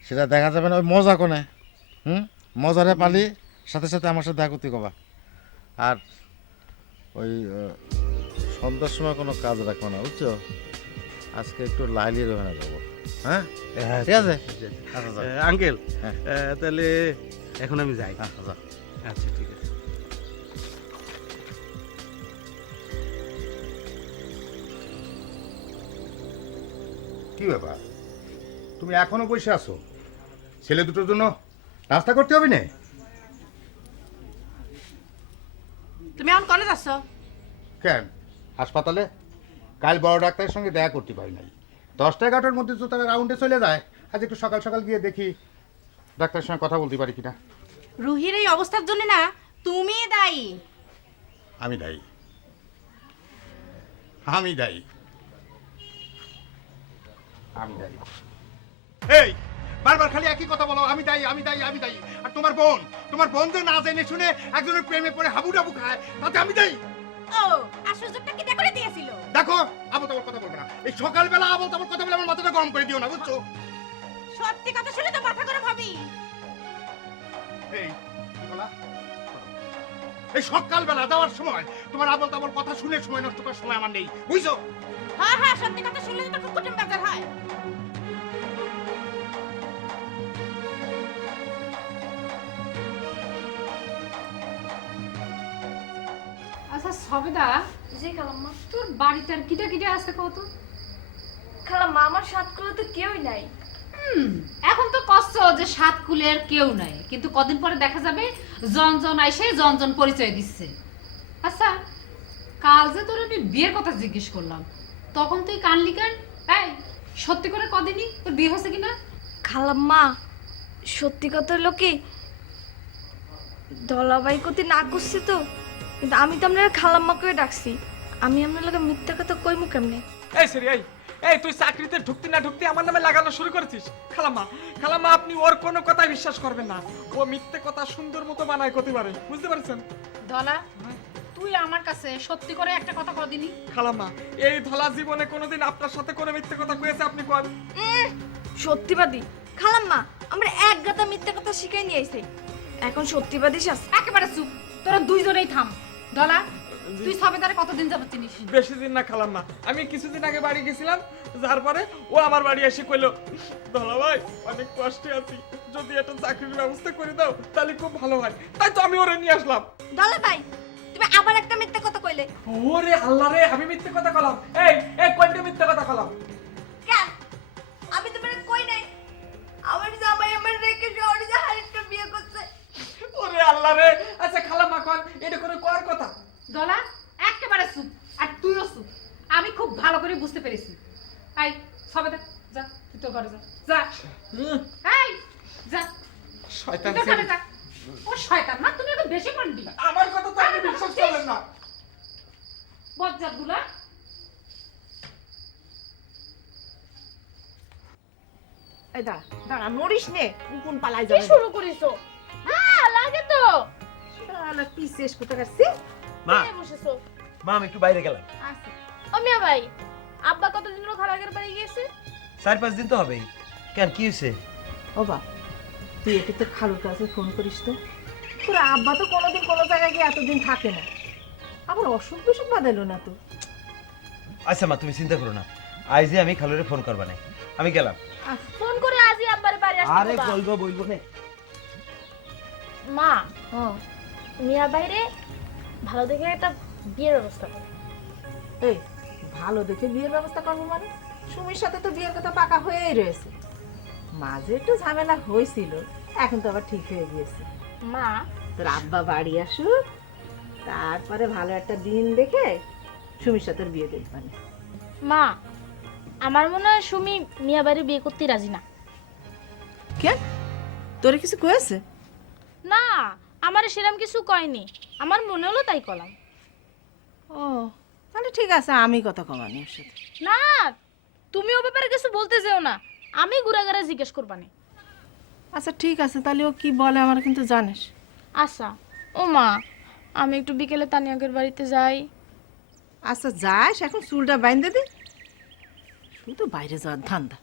সেটা দেখা যাবে না। ওই মজা কোনে মজারে পালি সাথে সাথে আমার সাথে দেখা করতে কবা। আর ওই সন্ধ্যার সময় কোনো কাজ রাখবো না, বুঝছো? আজকে একটু লাইলির ওখানে যাবো। হ্যাঁ ঠিক আছে আঙ্কেল, তাহলে এখন আমি যাই। আচ্ছা ঠিক আছে। কি ব্যাপার, তুমি এখনো বসে আছো? ছেলে দুটোর জন্য নাস্তা করতে হবে না? তুমি এখন কনে যাচ্ছ? কেন হাসপাতালে কাল বড় ডাক্তারের সঙ্গে দেখা করতে পারি নাই 10-11টার মধ্যে তো তারা রাউন্ডে চলে যায়। আজ একটু সকাল সকাল গিয়ে দেখি ডাক্তারের সঙ্গে কথা বলতে পারি কিনা। রুহির এই অবস্থার জন্য না তুমি দায়ী। আমি দায়ী, আমি দায়ী, আমি দায়ী। এই বারবার খালি একই কথা বলো, আমি দায়ী, আমি দায়ী, আমি দায়ী। আর তোমার বোন যে না জেনে শুনে একজনের প্রেমে পড়ে হাবুডাবু খায়, তাতে আমি দায়ী। ও আর সুযোগটা কি দেখে দিয়েছিল? দেখো আবল তাবল কথা বলবে না। এই সকালবেলা আবল তাবল কথা বলে আমার মাথাটা গরম করে দিও না, বুঝছো? সত্যি কথা শুনে তো মাথা গরম হবেই। এই বলা, এই সকালবেলা যাওয়ার সময় তোমার আবল তাবল কথা শুনে সময় নষ্ট করার সময় আমার নেই, বুঝছো? হ্যাঁ হ্যাঁ, সত্যি কথা শুনলে তো খুব কঠিন ব্যাপার হয়। আচ্ছা সবেদা, জি খালাম্মা। তোর বাড়িতে আর কিটা কিটা আছে কত? খালাম্মা আমার সাত করে তো কেউই নাই। এখন তো কষ্ট যে সাত কুলের কেউ নাই, কিন্তু কদিন পরে দেখা যাবে জন আইসে জন পরিচয় দিচ্ছে। আচ্ছা কাল যে তোর আমি বিয়ের কথা জিজ্ঞেস করলাম, তখন তুই কানলি কেন? এই সত্যি করে কদিনই তোর বিয়ে হয়েছে কিনা? খালাম্মা সত্যি কথা হলো কি, দলাবাই কতি না করছি তো, কিন্তু আমি তো আপনার খালাম্মা করে ডাকছি। আমি আপনার লোকে মিথ্যা কথা কইমু কেমনে? এই সরি এই তুই চাকরিতে ঢুকতে না ঢুকতে আমার নামে লাগানো শুরু করেছিস। খালাম্মা আপনি ওর কোনো কথাই বিশ্বাস করবেন না। ও মিথ্যে কথা সুন্দর মতো বানায় করতে পারে, বুঝতে পারছেন? দলা, তুই আমার কাছে সত্যি করে একটা কথা কদিনই? খালাম্মা এই ধলা জীবনে কোনোদিন আপনার সাথে কোনো মিথ্যে কথা কয়েছে আপনি কর? সত্যিবাদী খালাম্মা, আমরা এক গাদা মিথ্যা কথা শিখাই নিয়ে আইছি, এখন সত্যিবাদী শাস্তি। একেবারে চুপ, তোরা দুইজনেই থাম। দলা, তুই সবেদারে কতদিন যাবত চিনিস? বেশি দিন না খালাম্মা, আমি কিছুদিন আগে বাড়ি গেছিলাম, যার পরে ও আমার বাড়ি এসে কইলো, ধলা ভাই অনেক কষ্টে আছি, যদি একটা চাকরির ব্যবস্থা করে দাও তাহলে খুব ভালো হয়। তাই তো আমি ওরে নিয়ে আসলাম। দলা ভাই তুমি আবার একটা মিথ্যা কথা কইলে। ওরে আল্লাহ রে, আমি মিথ্যে কথা কলাম? এই কোনটা মিথ্যে কথা কলাম? কেন? আমি তোমার কই নাই। আমার জামাই আমার রেখে শহরে যা আরেকটা বিয়ে করছে। ওরে আল্লাহ রে। আচ্ছা খালাম্মা কোন এটা কোনো কর কথা? দলা একেবারে চুপ, আর তুইও চুপ। আমি খুব ভালো করে বুঝতে পেরেছি। এই সবেদা যা, তুই তোর ঘরে যা, যা। এই যা, শয়তান তুই তোর ঘরে যা। ও শয়তান না, তুমি একটু বেশি করবি। আমার কথা তো আপনি বিশ্বাস করলেন না। বজ্জাতগুলা। এই দাঁড়া নড়িস নে, কোন পালাই কি যাবে। শুরু করিছো? হ্যাঁ লাগে তো। শালা পিসেস কোথা কাছে? মা কে বসেছো? মা আমি একটু বাইরে গেলাম। আচ্ছা ও মিয়া ভাই, আব্বা কতদিন হলো খালাগের বাড়ি গিয়েছে? 4-5 দিন তো হবেই। কেন কি হয়েছে? ও বা তুই একটু তোর খালুর কাছে ফোন করিস তো। তোর আব্বা তো কোনোদিন কোনো জায়গায় গিয়ে এতদিন থাকে না, আবার অসুখ বিসুখ বাঁধাইলো না তো। আচ্ছা মা তুমি চিন্তা করো না, আইজে আমি খালুরে ফোন করবা না, আমি গেলাম। ফোন করে আজই আব্বার বাড়ি আসতে আরে বলবা। বলবো না। মা মিয়া বাইরে ভালো দেখে একটা বিয়ের ব্যবস্থা করো। এই ভালো দেখে বিয়ের ব্যবস্থা করবো মানে? সুমির সাথে তো বিয়ের কথা পাকা হয়েই রয়েছে, মাঝে একটু ঝামেলা হয়েছিল, এখন তো আবার ঠিক হয়ে গিয়েছে। মা তোর আব্বা বাড়ি আসুক, তারপরে ভালো একটা দিন দেখে সুমির সাথে বিয়ে দেখবানি। মা আমার মনে হয় সুমি মিয়া বাইরে বিয়ে করতে রাজি না। কেন, তোরে কিছু কয়েছে? না আমার সেরকম কিছু কয়নি, আমার মনে হলো তাই কলাম। ও তাহলে ঠিক আছে, আমি কথা কমানি ওর সাথে। না তুমি ও ব্যাপারে কিছু বলতে যেও না, আমি ঘুরাঘুরা জিজ্ঞেস করবানি। আচ্ছা ঠিক আছে, তাহলে ও কি বলে আমার কিন্তু জানিস। আচ্ছা ও মা আমি একটু বিকেলে তানিয়াকের বাড়িতে যাই। আচ্ছা যাস, এখন চুলটা বাইন্ধে দে, শুধু বাইরে যাওয়ার ধান্দা।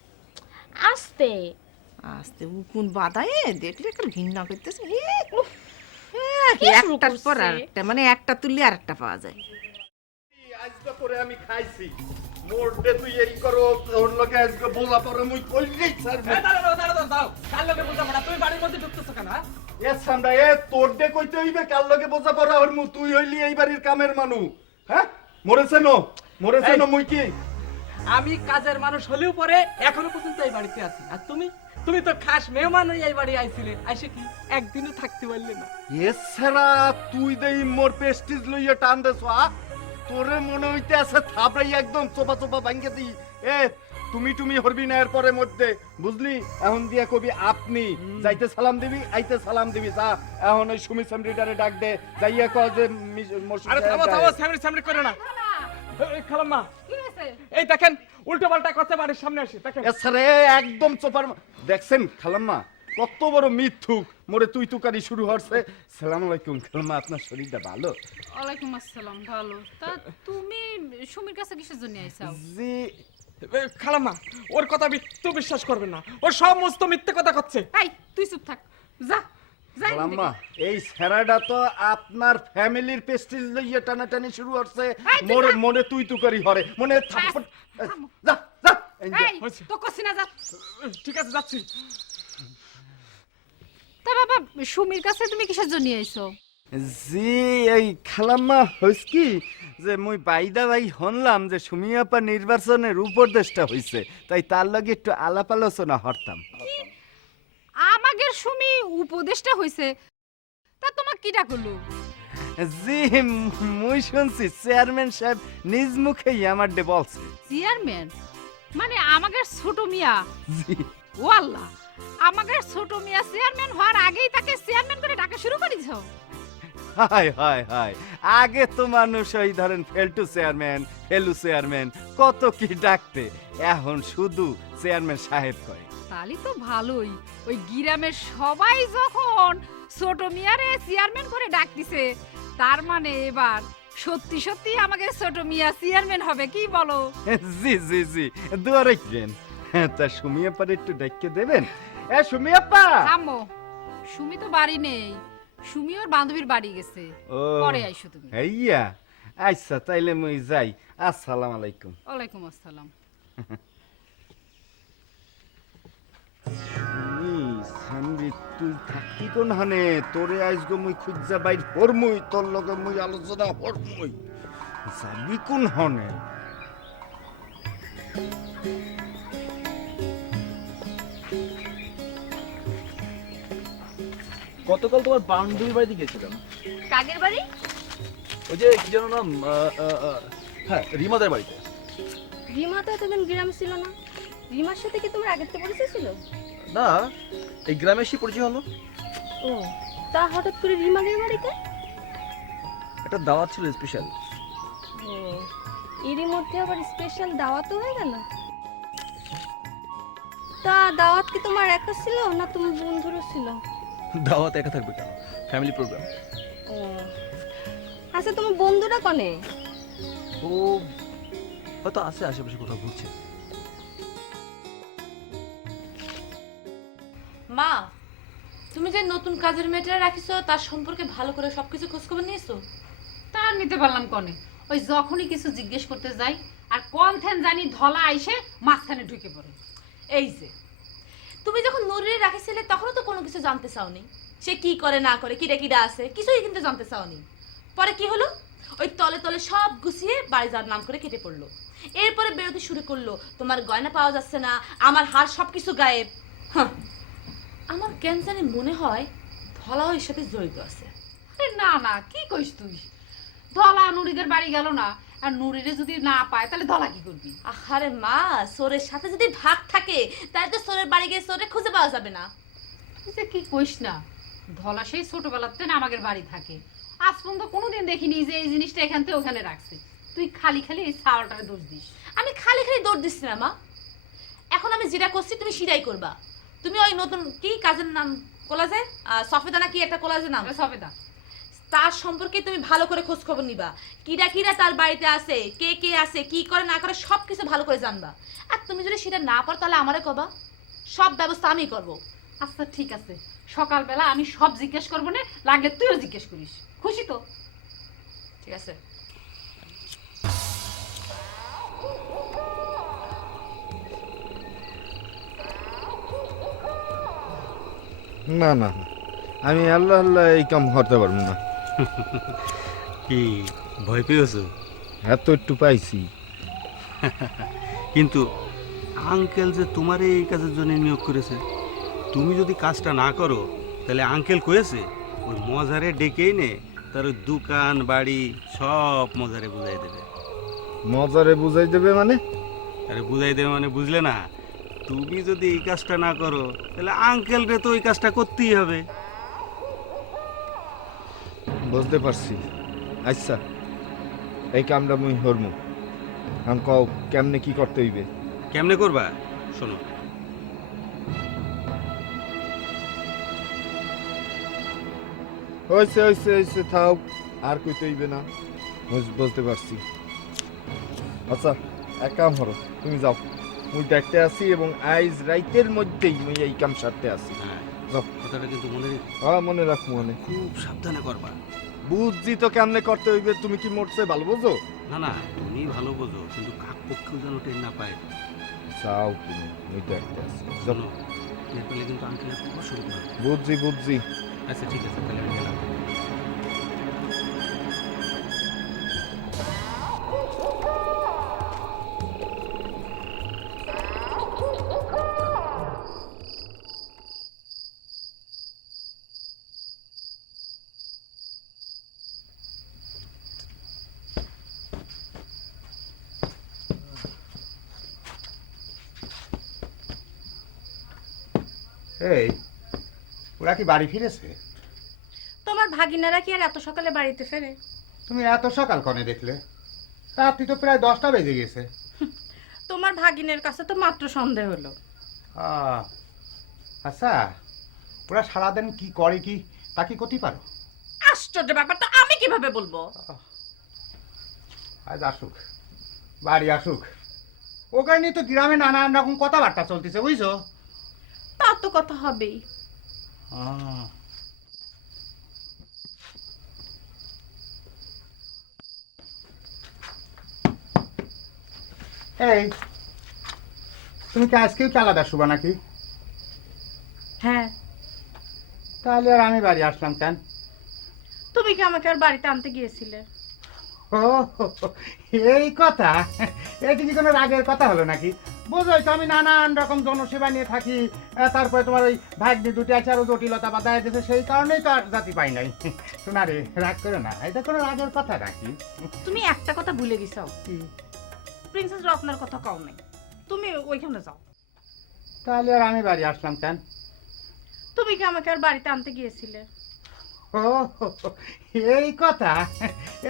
আস্তে আস্তে উকুন বাদায় দেখলে একটা ঘৃণা করতেছে। কি শুরু একটার পর করছে? আরেকটা, মানে একটা তুললে আরেকটা পাওয়া যায়। আজকে করে আমি খাইছি মোড়ে তুই এই করো ওর লগে আজকে বোঝা পড়ে মুই কইলেই স্যার দাও কার লগে বলতে পারা, তুমি বাড়ির মধ্যে ঢুকতেছো কেন? এ সামরা এ তোর দে কইতে হইবে কার লগে বোঝা পড়া হর মু তুই হইলি এই বাড়ির কামের মানু। হ্যাঁ মরেছে নো মুই কি? আমি কাজের মানুষ হলেও পরে এখনো পর্যন্ত এই বাড়িতে আছি, আর তুমি তুমি তো খাস মেহমান হয়ে এই বাড়ি আইছিলে আইসে কি একদিনও থাকতে পারলে না এছাড়া তুই দেই মোর পেস্টিজ লইয়া টান দেছ তোরে মনে হইতে আছে থাবড়াই একদম চোপা চোপা ভাঙ্গে দি এ তুমি হরবি না এরপরে মধ্যে বুঝলি এখন দিয়া কবি আপনি যাইতে সালাম দিবি আইতে সালাম দিবি যা এখন ওই সুমি সেমরিটারে ডাক দে যাইয়া কয় যে আরে থামো থামো সামনে সামনে করে না এই খালাম্মা এই দেখেন উল্টো পাল্টা কথা বাড়ির সামনে আসে দেখেন এছাড়া একদম চোপার দেখছেন খালাম্মা কত বড় মিথ্যুক মোরে তুই তুকারি শুরু হচ্ছে সালাম আলাইকুম খালাম্মা আপনার শরীরটা ভালো ওয়ালাইকুম আসসালাম ভালো তা তুমি সুমির কাছে কিসের জন্য আইছাও জি খালাম্মা ওর কথা তো বিশ্বাস করবেন না ও সমস্ত মিথ্যে কথা করছে এই তুই চুপ থাক যা যা এখান খালাম্মা থেকে। এই স্যারাটা তো আপনার ফ্যামিলির পেস্টিজ লইয়া টানাটানি শুরু হচ্ছে এই, তুই মোরে থাম। মনে তুই তুকারি হরে মনে থাপ্পড় যা যা এই যা। এই তো কছিনা যা ঠিক আছে যাচ্ছি তা বাবা সুমির কাছে তুমি কিসের জন্য আইছো জি এই খালাম্মা হইছে কি যে মুই বাইদা ভাই হনলাম যে সুমিয়াপা নির্বাচনের উপদেষ্টা হইছে তাই তার লগে একটু আলাপ আলোচনা হরতাম আমাদের সুমি উপদেশটা হইছে তা তোমাক কিটা করলো জি মুই শুনছি চেয়ারম্যান সাহেব নিজ মুখেই আমার ডে বলছে চেয়ারম্যান মানে আমাদের ছোট মিয়া জি ও আল্লাহ আমাদের ছোট মিয়া চেয়ারম্যান হওয়ার আগেই তাকে চেয়ারম্যান করে ডাকা শুরু করেছ হাই হাই হাই আগে তো মানুষ ওই ধরেন ফেলটু চেয়ারম্যান ফেলু চেয়ারম্যান কত কি ডাকতে এখন শুধু চেয়ারম্যান সাহেব কয় তাহলে তো ভালোই ওই গ্রামের সবাই যখন ছোট মিয়ারে চেয়ারম্যান করে ডাক দিছে তার মানে এবার সত্যি সত্যি আমাকে ছোট মিয়া চেয়ারম্যান হবে কি বলো জি জি জি দোয়া রাখবেন তা সুমিয়াপার একটু ডাইকে দেবেন এ সুমিয়াপা থামো সুমি তো বাড়ি নেই সুমি ওর বান্ধবীর বাড়ি গেছে ও পরে আইসো তুমি হইয়া আচ্ছা তাইলে মুই যাই আসসালামু আলাইকুম ওয়ালাইকুম আসসালাম সামরি তুই থাকি কোন হানে তোরে আইসগো মুই খুঁজা বাইর হরমুই তোর লগে মুই আলোচনা হরমুই যাবি কোন হনে গতকাল তোমার বান্ধবীর বাড়িতে গেছিলাম কাগের বাড়ি ওই যে কি যেন নাম হ্যাঁ রিমাদের বাড়িতে রিমা তো এতদিন গ্রামে ছিল না রিমার সাথে কি তোমার আগের থেকে পরিচয় ছিল না এই গ্রামে এসে পরিচয় হলো ও তা হঠাৎ করে রিমাদের বাড়িতে একটা দাওয়াত ছিল স্পেশাল ও এরই মধ্যে আবার স্পেশাল দাওয়াতও হয়ে গেল তা দাওয়াত কি তোমার একা ছিল না তোমার বন্ধুরও ছিল দাওয়াত একা থাকবে কেন ফ্যামিলি প্রোগ্রাম ও আচ্ছা তোমার বন্ধুরা কনে ও হয়তো আছে আশেপাশে কোথাও ঘুরছে মা তুমি যে নতুন কাজের মেয়েটা রাখিছো তার সম্পর্কে ভালো করে সবকিছু খোঁজখবর নিয়েছো তার নিতে পারলাম কনে ওই যখনই কিছু জিজ্ঞেস করতে যাই আর কোন থেন জানি ধলা আইসে মাঝখানে ঢুকে পড়ে এই যে তুমি যখন নুরিরে রাখিছিলে তখনও তো কোনো কিছু জানতে চাওনি সে কি করে না করে কিরা কিরা আছে কিছুই কিন্তু জানতে চাওনি পরে কি হলো ওই তলে তলে সব গুছিয়ে বাড়ি যাওয়ার নাম করে কেটে পড়লো এরপরে বেরোতে শুরু করলো তোমার গয়না পাওয়া যাচ্ছে না আমার হার সবকিছু গায়েব হ্যাঁ আমার কেন জানি মনে হয় ধলাও এর সাথে জড়িত আছে আরে না না কি কইস তুই ধলা নুরিদের বাড়ি গেল না আর নুরিরে যদি না পায় তাহলে ধলা কি করবি আহারে মা সোরের সাথে যদি ভাগ থাকে তাহলে তো সোরের বাড়ি গিয়ে সোরে খুঁজে পাওয়া যাবে না তুই যে কি কইস না ধলা সেই ছোটবেলাতে না আমাদের বাড়ি থাকে আজ পর্যন্ত কোনোদিন দেখিনি যে এই জিনিসটা এখান থেকে ওখানে রাখছে তুই খালি খালি এই ছাওয়াটারে দোষ দিস আমি খালি খালি দৌড় দিচ্ছি না মা এখন আমি যেটা করছি তুমি সেটাই করবা তুমি ওই নতুন কি কাজের নাম কোলাজে সফেদা না কি একটা কোলাজের নাম সফেদা তার সম্পর্কে তুমি ভালো করে খোঁজ খবর নিবা কিরা কিরা তার বাড়িতে আছে কে কে আছে কি করে না করে সবকিছু ভালো করে জানবা আর তুমি যদি সেটা না পারো তাহলে আমারে কবা সব ব্যবস্থা আমি করব আচ্ছা ঠিক আছে সকালবেলা আমি সব জিজ্ঞেস করবো না লাগলে তুইও জিজ্ঞেস করিস খুশি তো ঠিক আছে না না আমি আল্লাহ আল্লাহ এই কাম করতে পারবো না কি ভয় পেয়েছো এত একটু পাইছি কিন্তু আঙ্কেল যে তোমার এই কাজের জন্য নিয়োগ করেছে তুমি যদি কাজটা না করো তাহলে আঙ্কেল কয়েছে ওই মজারে ডেকেই নে তার ওই দোকান বাড়ি সব মজারে বুঝাই দেবে। মজারে বুঝাই দেবে মানে? আরে বুঝাই দেবে মানে বুঝলে না? তুমি যদি এই কাজটা না করো তাহলে আঙ্কেল রে তো ওই কাজটা করতেই হবে। বুঝতে পারছি। আচ্ছা এই কামটা মুই হরমু। আমি কও কেমনে কি করতে হইবে? কেমনে করবা শোনো, হয়েছে হয়েছে হয়েছে থাও, আর কইতে হইবে না। বুঝতে পারছি। আচ্ছা এক কাম করো, তুমি যাও, মুই দেখতে আসি এবং আইজ রাইতের মধ্যেই মুই এই কাম সারতে আসি। হ্যাঁ যাও। কথাটা কিন্তু মনে রেখো। হ্যাঁ মনে রাখ, মনে খুব সাবধানে করবা। বুঝছি তো কেমনে করতে হইবে, তুমি কি মোটছে ভালো বোঝো? না না তুমি ভালো বোঝো, কিন্তু কাক পক্ষেও যেন টের না পায়। যাও তুমি, মুই দেখতে আসি। শোনো টের পেলে কিন্তু আঙ্কেলের খুব অসুবিধা হবে। বুঝছি বুঝছি। আচ্ছা ঠিক আছে, তাহলে আমি গেলাম। এই ওরা কি বাড়ি ফিরেছে? তোমার ভাগিনারা কি আর এত সকালে বাড়িতে ফেরে? তুমি এত সকাল কনে দেখলে? রাত্রি তো প্রায় 10টা বেজে গেছে। তোমার ভাগিনের কাছে তো মাত্র সন্দেহ হলো। আচ্ছা ওরা সারাদিন কি করে কি তা কি করতে পারো? আশ্চর্য ব্যাপার, তো আমি কিভাবে বলবো? আজ আসুক, বাড়ি আসুক, ওখানে নিয়ে তো গ্রামে নানান রকম কথাবার্তা চলতেছে, বুঝছো? তা তো কথা হবেই। এই তুমি কি আজকেও কি আলাদা শুবা নাকি? হ্যাঁ। তাহলে আর আমি বাড়ি আসলাম কেন? তুমি কি আমাকে আর বাড়িতে আনতে গিয়েছিলে? ও এই কথা, এটি কি কোনো রাগের কথা হলো নাকি? বোঝোই তো আমি নানান রকম জনসেবা নিয়ে থাকি, তারপরে তোমার ওই ভাগ্যে দুটি আছে আরো জটিলতা বাধায় দিয়েছে, সেই কারণেই তো আর জাতি পাই নাই। শোনা রে, রাগ করো না, এটা কোনো রাগের কথা নাকি? তুমি একটা কথা ভুলে গেছো, প্রিন্সেস রত্নার কথা কও নাই। তুমি ওইখানে যাও। তাহলে আর আমি বাড়ি আসলাম কেন? তুমি কি আমাকে আর বাড়িতে আনতে গিয়েছিলে? ও এই কথা,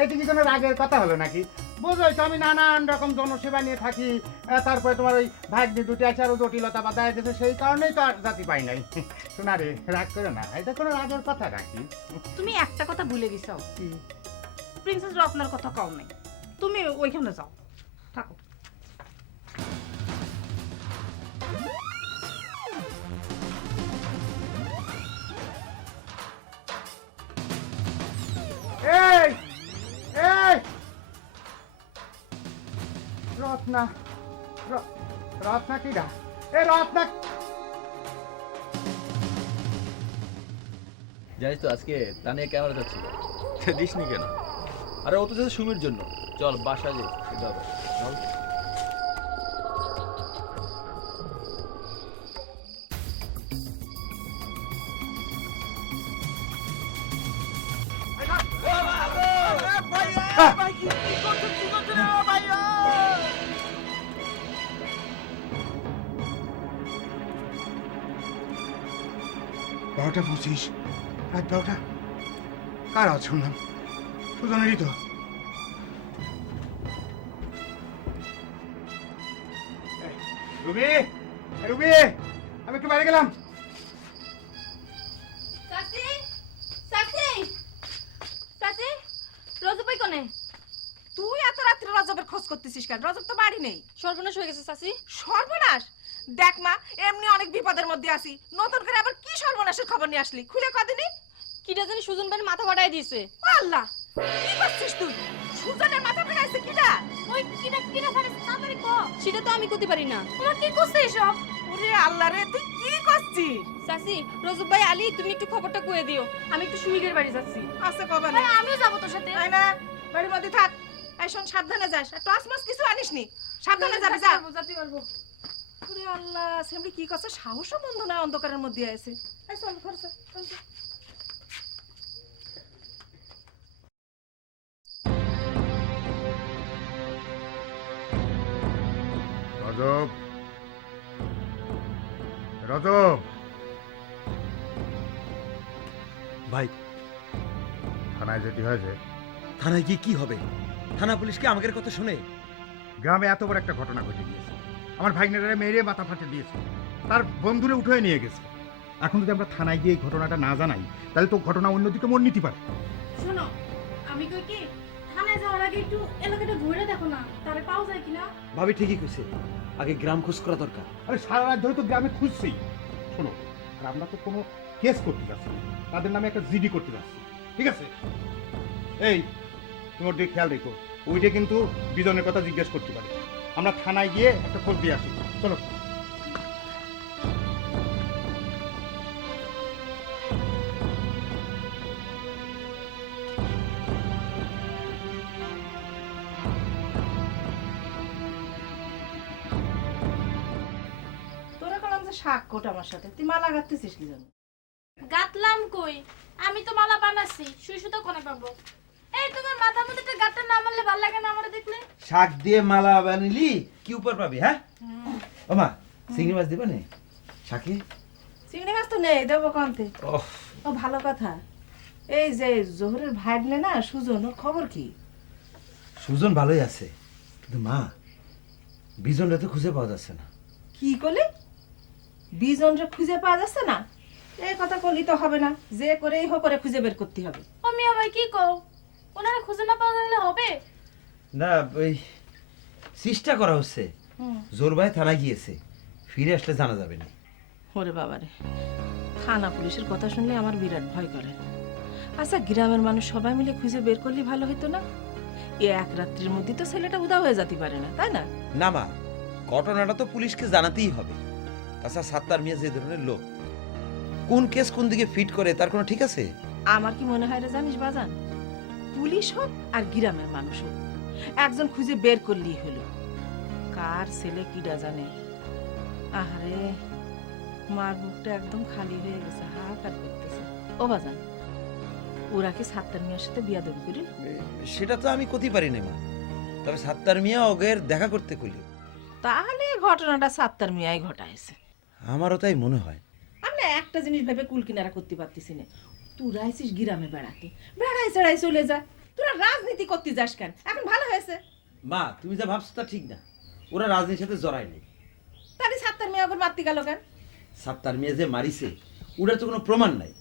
এটি কি কোনো রাগের কথা হলো নাকি? বোঝোই তো আমি নানান রকম জনসেবা নিয়ে থাকি, তারপরে তোমার ওই ভাগ্যে দুটি আছে আরো জটিলতা বাধায় দিয়েছে, সেই কারণেই তো আর জাতি পাই নাই। শোনা রে, রাগ করো না, এটা কোনো রাগের কথা নাকি? তুমি একটা কথা ভুলে গেছো, প্রিন্সেস রত্নার কথা কও নাই। তুমি ওইখানে যাও, থাকো। এই এই রত্না, রত্না কিডা? এ রত্না, জানিস তো আজকে তানিয়া ক্যামেরা যাচ্ছিল, দিসনি কেন? আরে ও তো যাচ্ছে সুমির জন্য। চল বাসা যাই, সেটা হবে। চল। বারোটা 25, রাত 12টা। কার আওয়াজ শুনলাম? সুজনেরই তো। রুবি, রুবি, আমি একটু বাইরে গেলাম। চাচি, চাচি, চাচি, রজব ভাই কোনে? তুই এত রাত্রে রজবের খোঁজ করতেছিস কেন? রজব তো বাড়ি নেই। সর্বনাশ হয়ে গেছে চাচি। সর্বনাশ? দেখ মা, এমনি অনেক বিপদের মধ্যে আছি, নতুন করে আবার কি সর্বনাশের খবর নিয়ে আসলি? খুলে কদিনই কিটা জানি সুজন ভাই মাথা ফাটাই দিয়েছে। আল্লাহ, কি করছিস তুই? সুজনের মাথা ফেরাইছে কিটা? ওই কিটা কিটা ফাটাইছে তাড়াতাড়ি কো। সেটা তো আমি কইতে পারি না। তোমার কি করছে এসব? ওরে আল্লাহ রে, তুই কি করছিস? চাচি, রজব ভাই আলী তুমি একটু খবরটা কয়ে দিও, আমি একটু সুমিগের বাড়ি যাচ্ছি। আছে কবে না? ভাই আমিও যাব তোর সাথে। তাই না? বাড়ির মধ্যে থাক। এই শোন, সাবধানে যাস, আর টস মাছ কিছু আনিস নি। সাবধানে যাবি, যা। যেতে পারবো। ওরে আল্লাহ, সেমনি কি করছে, সাহসও বন্ধ না অন্ধকারের মধ্যে আছে। এই চল ঘরে চল, চল, চল। রজব, রজব ভাই, থানায় যেতে হয়েছে। থানায় গিয়ে কি হবে? থানা পুলিশকে আমাদের কথা শুনে? গ্রামে এত বড় একটা ঘটনা ঘটে গিয়েছে, আমার ভাগ্নেরা মেরে মাথা ফাটে দিয়েছে, তার বন্ধুরে উঠে নিয়ে গেছে। এখন যদি আমরা থানায় গিয়ে এই ঘটনাটা না জানাই, তাহলে তো ঘটনা অন্যদিকে মন নিতে পারে। শোনো, আমি কই কি থানায় যাওয়ার আগে একটু এলাকাটা ঘুরে দেখো না, তারে পাওয়া যায় কিনা। ভাবি ঠিকই কইছে, আগে গ্রাম খোঁজ করা দরকার। আরে সারা রাত ধরে তো গ্রামে খুঁজছি। শোনো, আর আমরা তো কোনো কেস করতে যাচ্ছি না, তাদের নামে একটা জিডি করতে যাচ্ছি, ঠিক আছে? এই তোমার দিকে খেয়াল রেখো, ওইটা কিন্তু বিজনের কথা জিজ্ঞেস করতে পারে। আমরা থানায় গিয়ে একটা খোঁজ দিয়ে আসি, চলো। তোরা কলাম যে শাক কোট আমার সাথে, তুই মালা গাঁথতেছিস কি জন্য? গাতলাম কই, আমি তো মালা বানাচ্ছি, সুই সুতো কোনে পাবো? এই তোমার মাথার মধ্যে একটা গাঁটটা না মারলে ভালো লাগে না আমার দেখলে? শাক দিয়ে মালা বানালি কি উপর পাবি? হ্যাঁ ও মা, চিংড়ি মাছ দিবা নে শাকে? চিংড়ি মাছ তো নেই, দেবো কন্তে। ওহ, ও ভালো কথা, এই যে জোহরের ভাইডলে না সুজন, ওর খবর কি? সুজন ভালোই আছে, কিন্তু মা, বিজনটা তো খুঁজে পাওয়া যাচ্ছে না। কি করলি? বিজনরে খুঁজে পাওয়া যাচ্ছে না? এই কথা করলি তো হবে না, যে করেই হোক করে খুঁজে বের করতে হবে। ও মিয়া ভাই কি কও, ওনারে খুঁজে না পাওয়া গেলে হবে? না, ওই চেষ্টা করা হচ্ছে। জোর ভাই থানায় গিয়েছে, ফিরে আসলে জানা যাবে না। ওরে বাবারে, থানা পুলিশের কথা শুনলে আমার বিরাট ভয় করে। আচ্ছা, গ্রামের মানুষ সবাই মিলে খুঁজে বের করলে ভালো হতো না? এই এক রাত্রির মধ্যে তো ছেলেটা উদা হয়ে যেতে পারে না, তাই না? না মা, ঘটনাটা তো পুলিশকে জানাতেই হবে। তাছাড়া সাত্তার মিয়া যে ধরনের লোক, কোন কেস কোন দিকে ফিট করে তার কোনো ঠিক আছে? আমার কি মনে হয় রে জানিস বাজান, পুলিশ হোক আর গ্রামের মানুষ হোক, একজন খুঁজে বের করলেই হলো। কার ছেলে কিডা জানে। আহারে, মার বুকটা একদম খালি হয়ে গেছে, হাহাকার করতেছে। ও বাজান, ওরা কি সাত্তার মিয়ার সাথে বিয়া দেবে করিল? সেটা তো আমি করতে পারি না মা, তবে সাত্তার মিয়া ওগের দেখা করতে কইল। তাহলে ঘটনাটা সাত্তার মিয়াই ঘটাইছে। আমারও তাই মনে হয়। আমরা একটা জিনিস ভেবে কুল কিনারা করতে পারতেছি না। তোরা আইসিস গ্রামে বেড়াতে, বেড়াই চেড়াই চলে যা, তোরা রাজনীতি করতে যাস কেন? এখন ভালো হয়েছে। মা, তুমি যা ভাবছো তা ঠিক না, ওরা রাজনীতির সাথে জড়ায় নেই। তাহলে সাত্তার মিয়া ওকে মারতে গেল কেন? সাত্তার মিয়া যে মারিছে ওটার তো কোনো প্রমাণ নাই,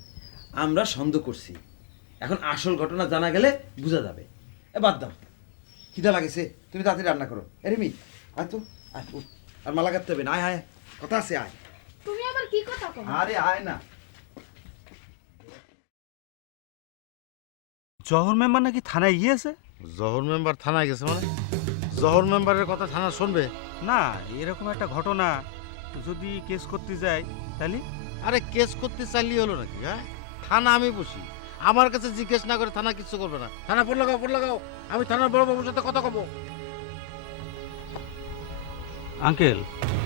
আমরা সন্দেহ করছি। এখন আসল ঘটনা জানা গেলে বোঝা যাবে। এ বাদ দাও, খিদা লাগেছে, তুমি তাড়াতাড়ি রান্না করো। এরিমি আয় তো, আয়, উঠ। আর মালা কাটতে হবে না, আয় আয়, কথা আছে, আয়। তুমি আবার কি কথা কও? আরে আয় না। জহর মেম্বার নাকি থানায় গিয়েছে? জহর মেম্বার থানায় গেছে মানে? জহর মেম্বারের কথা থানা শুনবে না, এরকম একটা ঘটনা যদি কেস করতে যায় তাহলে? আরে কেস করতে চাইলেই হলো নাকি? হ্যাঁ, থানা আমি বসি, আমার কাছে জিজ্ঞেস না করে থানা কিছু করবে না। থানা ফোন লাগাও, আমি থানার বড় বাবুর সাথে কথা কব। আঙ্কেল,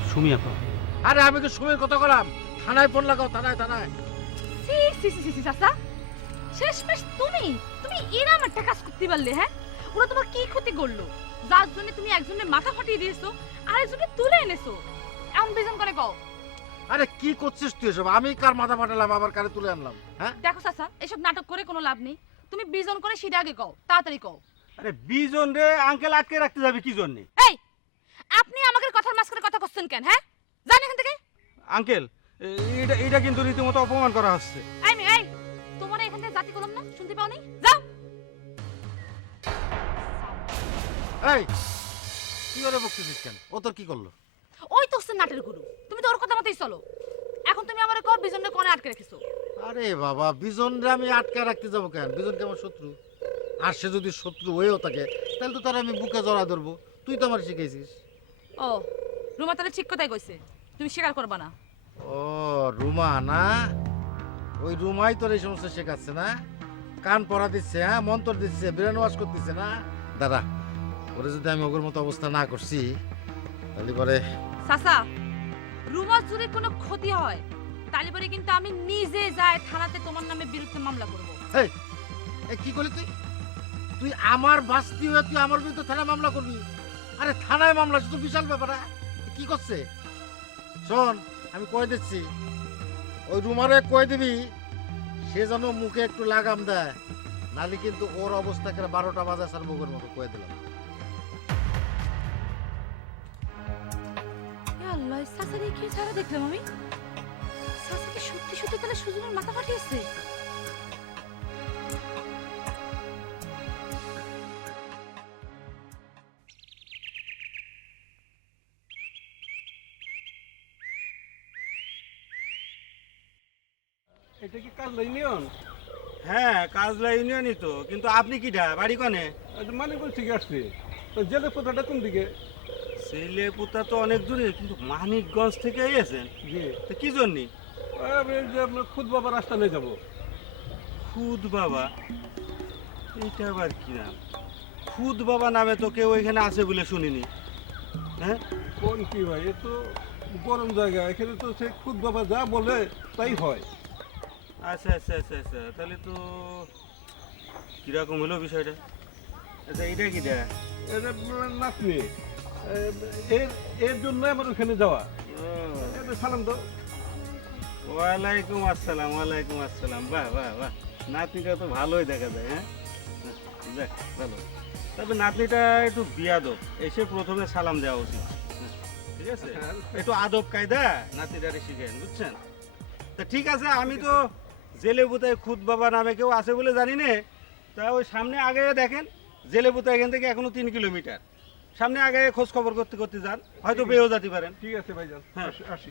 সুমি আপা। আরে আমি কি সময়ের কথা কলাম? থানায় ফোন লাগাও, থানায়। সি সি সি সি চাচা, শেষমেশ তুমি এরকম একটা কাজ করতে পারলে? হ্যাঁ, ওরা তোমার কি ক্ষতি করলো যার জন্য তুমি একজনের মাথা ফাটিয়ে দিয়েছো আর একজনকে তুলে এনেছো? এমন বিজন করে কও। আরে কি করছিস তুই এসব? আমি কার মাথা ফাটালাম, আবার কারে তুলে আনলাম? হ্যাঁ দেখো চাচা, এসব নাটক করে কোনো লাভ নেই। তুমি বিজন করে সেটা আগে কও, তাড়াতাড়ি কও। আরে বিজন রে আঙ্কেল আটকে রাখতে যাবে কি জন্য? এই, আপনি আমাদের কথার মাঝখানে কথা করছেন কেন? হ্যাঁ, জান এখান থেকে। আঙ্কেল, এটা কিন্তু রীতিমতো অপমান করা হচ্ছে। এই তোমার এখান থেকে জাতি করলাম না, শুনতে পাওনি? যাও। এই কি করে বকতেছিস কেন? ও তোর কি করলো? ওই তো হচ্ছে নাটের গুরু, তুমি তো ওর কথা মতোই চলো। এখন তুমি আমারে কও বিজনকে কোনে আটকে রেখেছো? আরে বাবা, বিজনরে আমি আটকে রাখতে যাবো কেন? বিজন কি আমার শত্রু? আর সে যদি শত্রু হয়েও থাকে তাহলে তো তার আমি বুকে জড়া ধরবো। তুই তো আমার শিখাইছিস। ও, রুমা তাহলে ঠিক কথাই কইছে, তুমি স্বীকার করবা না? ও রুমা না, ওই রুমাই তোর এই সমস্ত শেখাচ্ছে না? কান পড়া দিচ্ছে, হ্যাঁ, মন্ত্র দিচ্ছে, ব্রেন ওয়াশ করতেছে না? দাদা, ওরে যদি আমি ওর মতো অবস্থা না করছি তাহলে পরে। চাচা, রুমা চুরির কোনো ক্ষতি হয় তাহলে পরে কিন্তু আমি নিজে যাই থানাতে তোমার নামে বিরুদ্ধে মামলা করব। এই কি করলি তুই? তুই আমার বাস্তি হয়ে তুই আমার বিরুদ্ধে থানায় মামলা করবি? আরে থানায় মামলা তো বিশাল ব্যাপার। কি করছে শোন, আমি কয়ে দিচ্ছি, ওই রুমারে কয়ে দিবি সে যেন মুখে একটু লাগাম দেয়, নালি কিন্তু ওর অবস্থা করে 12টা বাজে সার মুখের মতো কয়ে দিলাম। আল্লাহ, সাসারে কি ছাড়া দেখলাম আমি? সাসাকে সত্যি সত্যি তাহলে সুজনের মাথা ফাটিয়েছে। এটা কি কাজলা ইউনিয়ন? হ্যাঁ, কাজলা ইউনিয়নই তো, কিন্তু আপনি কিটা বাড়ি কনে? মানে বলছি কি আসছি তো, জেলে কোথাটা কোন দিকে? ছেলেপুতা তো অনেক দূরে, কিন্তু মানিকগঞ্জ থেকে এসেছেন জি। তো কি জন্য? যে আপনার খুদ বাবা রাস্তা নিয়ে যাবো। খুদ বাবা? এইটা আবার কি নাম? খুদ বাবা নামে তো কেউ এখানে আছে বলে শুনিনি। হ্যাঁ, কোন কি ভাই, এ তো গরম জায়গা, এখানে তো সে খুদ বাবা যা বলে তাই হয়। আচ্ছা আচ্ছা আচ্ছা আচ্ছা, তাহলে তো কিরকম হলো বিষয়টা? আচ্ছা, এইটা কিটা? এটা নাতনি, এর এর জন্য আমার ওখানে যাওয়া। এটা সালাম দাও। ওয়ালাইকুম আসসালাম, ওয়ালাইকুম আসসালাম। বাহ বাহ বাহ, নাতনিটা তো ভালোই দেখা যায়। হ্যাঁ, যাক ভালো। তবে নাতনিটা একটু বিয়াদব, এসে প্রথমে সালাম দেওয়া উচিত। ঠিক আছে, একটু আদব কায়দা নাতনিটারে শিখেন, বুঝছেন? তা ঠিক আছে, আমি তো জেলে বুতায় খুদ বাবা নামে কেউ আছে বলে জানি না। তা ওই সামনে আগে দেখেন, জেলে বুতা এখান থেকে এখনো 3 কিলোমিটার। সামনে আগে খোঁজ খবর করতে করতে যান, হয়তো পেয়েও যেতে পারেন। ঠিক আছে ভাইজান, হ্যাঁ, আসি।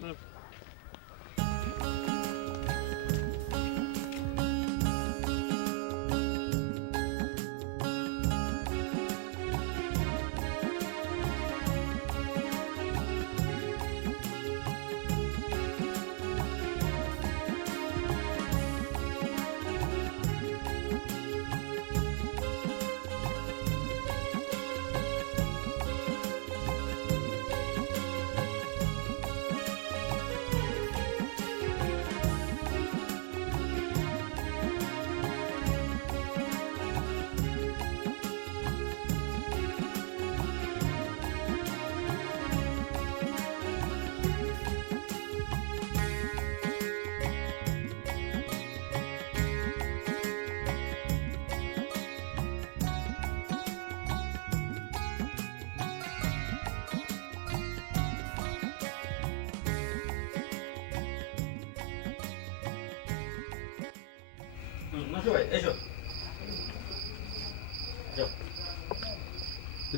নজু ভাই এসো।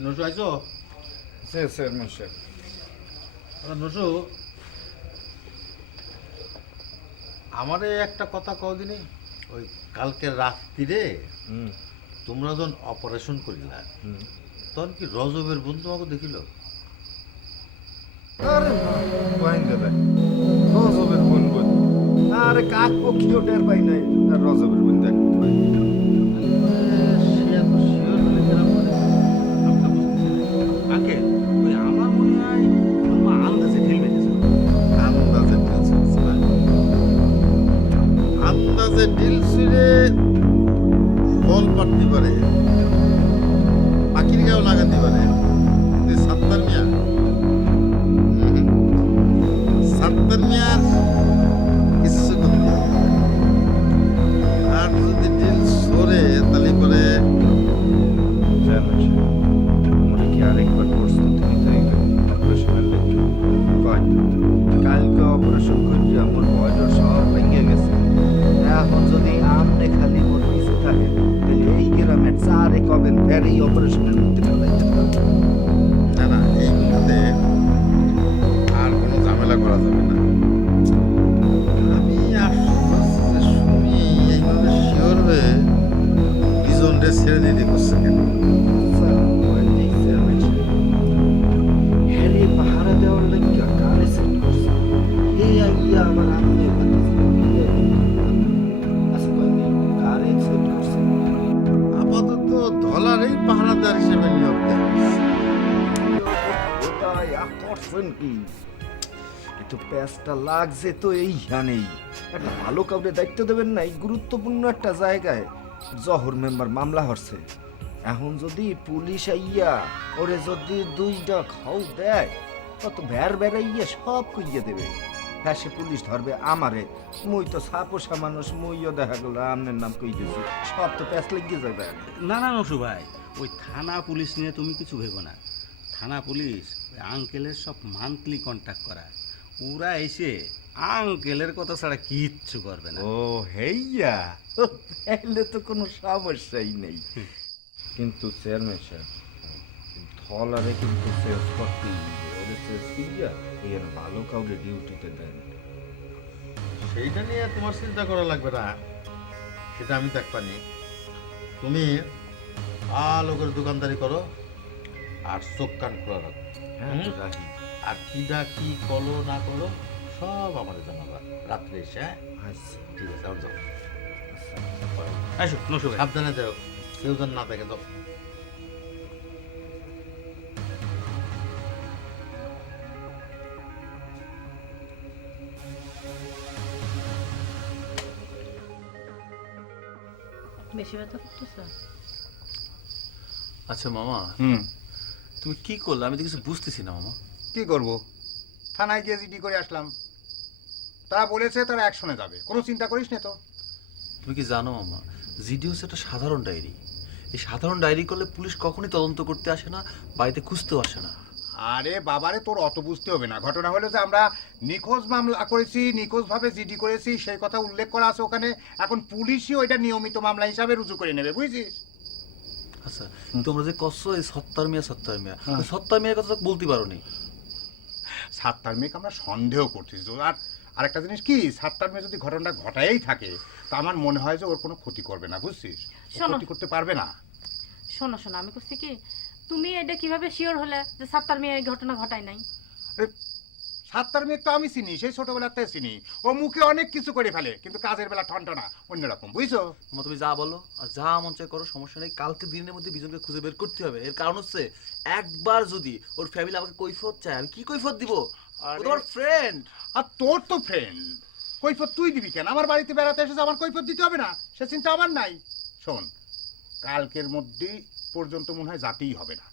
নজু আইসো? নজু, আমারে একটা কথা কও দিনি। ওই কালকে রাত্রিরে তোমরা যখন অপারেশন করিলা, তখন কি রজবের বন্ধু আমাকে দেখিল? আরে রজবের বন্ধু? আরে কাক পক্ষীও টের পাই নাই আর রজবের বন্ধু দেখতে পাই। আঙ্কেল, ওই আমার মনে হয় মা আন্দাজে ঢিল মেরেছে। আন্দাজে ঢিল ছুঁড়ছে না? আন্দাজে ঢিল ছুঁড়ে ফল পাড়তে পারে, পাখির গায়েও লাগাতে পারে, কিন্তু সাত্তার মিয়া, সাত্তার মিয়ার কিছু করতে হবে। আর যদি ঢিল ছড়ে তাহলে পরে কি আরেকবার করছো? তুমি তো অপারেশনের লেগে কালকে অপারেশন করছি, আমার বয়সের শহর ভেঙে গেছে। এখন যদি আমনে খালি মোর পিছু থাকে, তাহলে এই গ্রামের চারে কবেন ফের এই অপারেশনের মধ্যে ফেলাইতে পারবে না। না, এই মুহূর্তে আর কোনো ঝামেলা করা যাবে না। আমি আসলে শুনি এইভাবে শিওর হয়ে বিজনরে ছেড়ে দিতে করছে কেন? হ্যারে পাহারা দেওয়ার লাগিয়া কারে সেট করছে? এই আইয়া আমার আমনে কারে সেট করছে? আপাতত ধলারেই পাহারাদার হিসেবে নিয়োগ দেওয়া হয়েছে। কি কিন্তু প্যাঁচটা লাগছে তো এইখানেই। একটা ভালো কাউকে দায়িত্ব দেবেন নাই গুরুত্বপূর্ণ একটা জায়গায়। জহর মেম্বার মামলা হচ্ছে, এখন যদি পুলিশ আইয়া ওরে যদি 2টা খাও দেয় কত ভ্যার বেড়াইয়া সব কইয়া দেবে। হ্যাঁ, সে পুলিশ ধরবে আমারে, মুই তো সাপোসা মানুষ, মুইও দেখা গেল আমনের নাম কই দিছি, সব তো প্যাঁচ লেগে যাবে। না না নসু ভাই, ওই থানা পুলিশ নিয়ে তুমি কিছু ভেবো না। থানা পুলিশ ওই আঙ্কেলের সব মান্থলি কন্ট্যাক্ট করা, ওরা এসে আঙ্কেলের কথা ছাড়া কিচ্ছু করবে না। ও হেইয়া, তাহলে তো কোনো সমস্যাই নেই। কিন্তু চেয়ারম্যান সাহেব, ধলারে কিন্তু শেষ করতেই ওদের শেষ করিয়া এর ভালো কাউকে ডিউটিতে দেন। সেইটা নিয়ে তোমার চিন্তা করা লাগবে না, সেটা আমি দেখবানি। তুমি ভালো করে দোকানদারি করো আর চোখ কান খোলা রাখো। আর কিডা কি করো না করো সব আমাদের জানাবা রাত্রে এসে। আচ্ছা ঠিক আছে, আর যাও। আসো নসু ভাই। সাবধানে যাও, কেউ যেন না দেখে। যাও। বেশি ব্যথা করতেছে? আচ্ছা মামা, তুমি কি করলে? আমি তো কিছু বুঝতেছি না মামা। কি করব, থানায় গিয়ে জিডি করে আসলাম। তারা বলেছে তারা অ্যাকশনে যাবে, কোনো চিন্তা করিস না তো। তুমি কি জানো মামা, জিডি হচ্ছে একটা সাধারণ ডায়েরি। এই সাধারণ ডায়েরি করলে পুলিশ কখনই তদন্ত করতে আসে না, বাড়িতে খুঁজতেও আসে না। আরে বাবারে, তোর অত বুঝতে হবে না। ঘটনা হলো যে আমরা নিখোঁজ মামলা করেছি, নিখোঁজভাবে জিডি করেছি, সেই কথা উল্লেখ করা আছে ওখানে। এখন পুলিশই ওইটা নিয়মিত মামলা হিসাবে রুজু করে নেবে, বুঝছিস? আচ্ছা, তোমরা যে কষ্ট এই সত্তার মিয়া ওই সত্তার মিয়ার কথা তো বলতে পারো নি। সাত্তার মেয়েকে আমরা সন্দেহ করছি। আর আরেকটা জিনিস কি, সাত্তার মেয়ে যদি ঘটনাটা ঘটাই থাকে তা আমার মনে হয় যে ওর কোনো ক্ষতি করবে না, বুঝছিস? ও ক্ষতি করতে পারবে না। শোনো শোনো, আমি করছি কি, তুমি এটা কিভাবে শিওর হলে যে সাত্তার মেয়ে এই ঘটনা ঘটায় নাই? সাত্তার মেয়ে তো আমি চিনি, সেই ছোটবেলাতে চিনি। ও মুখে অনেক কিছু করে ফেলে, কিন্তু কাজের বেলা ঠনঠনা অন্যরকম, বুঝছো? তুমি যা বলো আর যা মন চায় করো, সমস্যা নেই। কালকে দিনের মধ্যে বিজনকে খুঁজে বের করতে হবে। এর কারণ হচ্ছে, একবার যদি ওর ফ্যামিলি আমাকে কৈফিয়ত চায়, আমি কি কৈফিয়ত দিব? ও তোমার ফ্রেন্ড। আর তোর তো ফ্রেন্ড, কৈফিয়ত তুই দিবি কেন? আমার বাড়িতে বেড়াতে এসেছে, আমার কৈফিয়ত দিতে হবে না? সে চিন্তা আমার নাই। শোন, কালকের মধ্যে পর্যন্ত মনে হয় যাতেই হবে না।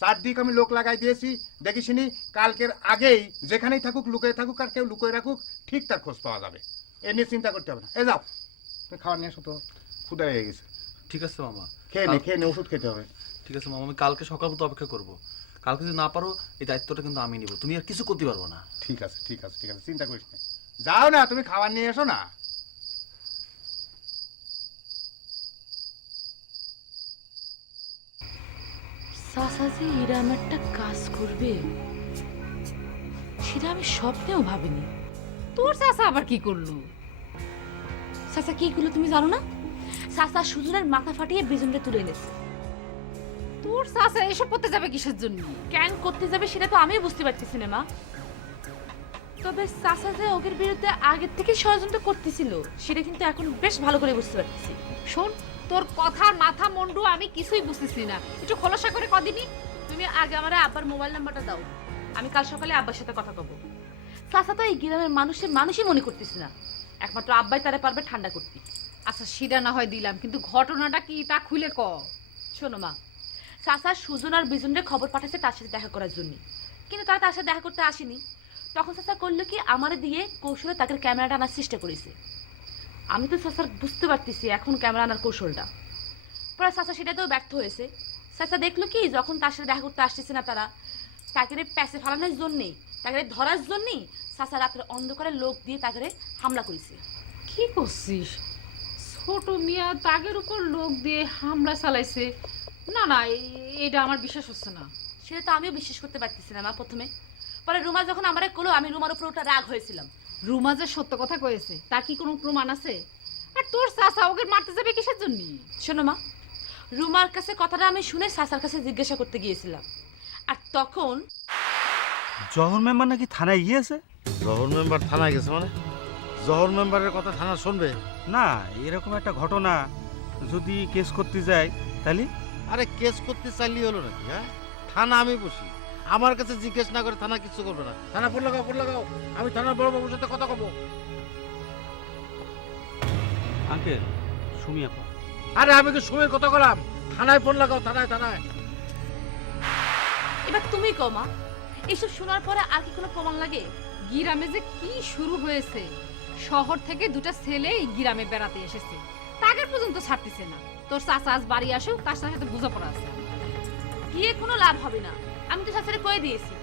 চারদিক আমি লোক লাগাই দিয়েছি, দেখিসনি কালকের আগেই যেখানেই থাকুক, লুকিয়ে থাকুক আর কেউ লুকিয়ে রাখুক, ঠিক তার খোঁজ পাওয়া যাবে। এ নিয়ে চিন্তা করতে হবে না। এ যাও, তুমি খাওয়ার নিয়ে আসো তো, ক্ষুধা হয়ে গেছে। ঠিক আছে মামা, খেয়ে নে, ওষুধ খেতে হবে। ঠিক আছে মামা, আমি কালকে সকাল মতো অপেক্ষা করবো। কালকে যদি না পারো, এই দায়িত্বটা কিন্তু আমি নিব। তুমি আর কিছু করতে পারবো না। ঠিক আছে ঠিক আছে ঠিক আছে, চিন্তা করিস না। যাও না, তুমি খাবার নিয়ে এসো না। চাচা যে এরম একটা কাজ করবে সেটা আমি স্বপ্নেও ভাবিনি। তোর চাচা আবার কি করলো? চাচা কি করলো তুমি জানো না? চাচা সুজনের মাথা ফাটিয়ে বিজনকে তুলে এনেছে। তোর চাচা এসব করতে যাবে কিসের জন্য? কেন করতে যাবে সেটা তো আমিও বুঝতে পারতেছি না মা। তবে চাচা যে ওদের বিরুদ্ধে আগের থেকে ষড়যন্ত্র করতেছিল সেটা কিন্তু এখন বেশ ভালো করে বুঝতে পারতেছি। শোন, তোর কথার মাথা মন্ডু আমি কিছুই বুঝতেছি না। একটু খোলাসা করে কদিনই। তুমি আগে আমার আব্বার মোবাইল নাম্বারটা দাও, আমি কাল সকালে আব্বার সাথে কথা কব। চাচা তো এই গ্রামের মানুষই মনে করতেছি না, একমাত্র আব্বাই তারা পারবে ঠান্ডা করতে। আচ্ছা সেটা না হয় দিলাম, কিন্তু ঘটনাটা কি তা খুলে ক। শোনো মা, চাচা সুজন আর বিজনরে খবর পাঠাচ্ছে তার সাথে দেখা করার জন্য, কিন্তু তারা তার সাথে দেখা করতে আসেনি। তখন চাচা করলো কি, আমারে দিয়ে কৌশলে তাদের ক্যামেরাটা আনার চেষ্টা করেছে। আমি তো চাচার বুঝতে পারতেছি এখন ক্যামেরা আনার কৌশলটা। পরে চাচা সেটাতেও ব্যর্থ হয়েছে। চাচা দেখলো কি, যখন তার সাথে দেখা করতে আসতেছে না তারা, তাকে প্যাসে ফালানোর জন্যেই, তাকে ধরার জন্যই চাচা রাত্রে অন্ধকারে লোক দিয়ে তাকে হামলা করেছে। কি করছিস? ছোট মিয়া তাগের উপর লোক দিয়ে হামলা চালাইছে? না না, এটা আমার বিশ্বাস হচ্ছে না। সেটা তো আমিও বিশ্বাস করতে পারতেছি না মা প্রথমে। পরে রুমা যখন আমারে কলো, আমি রুমার উপর ওটা রাগ হয়েছিলাম। রুমা যে সত্য কথা কয়েছে তার কি কোনো প্রমাণ আছে? আর তোর চাচা ওকে মারতে যাবে কিসের জন্য? শোনো মা, রুমার কাছে কথাটা আমি শুনে চাচার কাছে জিজ্ঞাসা করতে গিয়েছিলাম, আর তখন জহর মেম্বার নাকি থানায় গিয়েছে। জহর মেম্বার থানায় গেছে মানে? জহর মেম্বারের কথা থানা শুনবে না? এরকম একটা ঘটনা যদি কেস করতে যায় তাহলে? আরে কেস করতে চাইলেই হলো নাকি? হ্যাঁ, থানা আমি বসি, আমার কাছে জিজ্ঞেস না করে থানা কিছু করবে না। থানা ফোন লাগাও, ফোন লাগাও, আমি থানার বড় বাবুর সাথে কথা কব। আঙ্কেল সুমি আপা। আরে আমি কি সময়ের কথা বললাম? থানায় ফোন লাগাও, থানায় থানায়। এবার তুমি কমা, এসব শোনার পরে আর কি কোনো প্রমাণ লাগে? গ্রামে যে কি শুরু হয়েছে, শহর থেকে দুটো ছেলে এই গ্রামে বেড়াতে এসেছে, তাদের পর্যন্ত ছাড়তেছে না। তোর চাচা আজ বাড়ি আসুক, তার সাথে বোঝাপড়া আছে। গিয়ে কোনো লাভ হবে না, আমি তো শাশুড়ি কয়ে দিয়েছি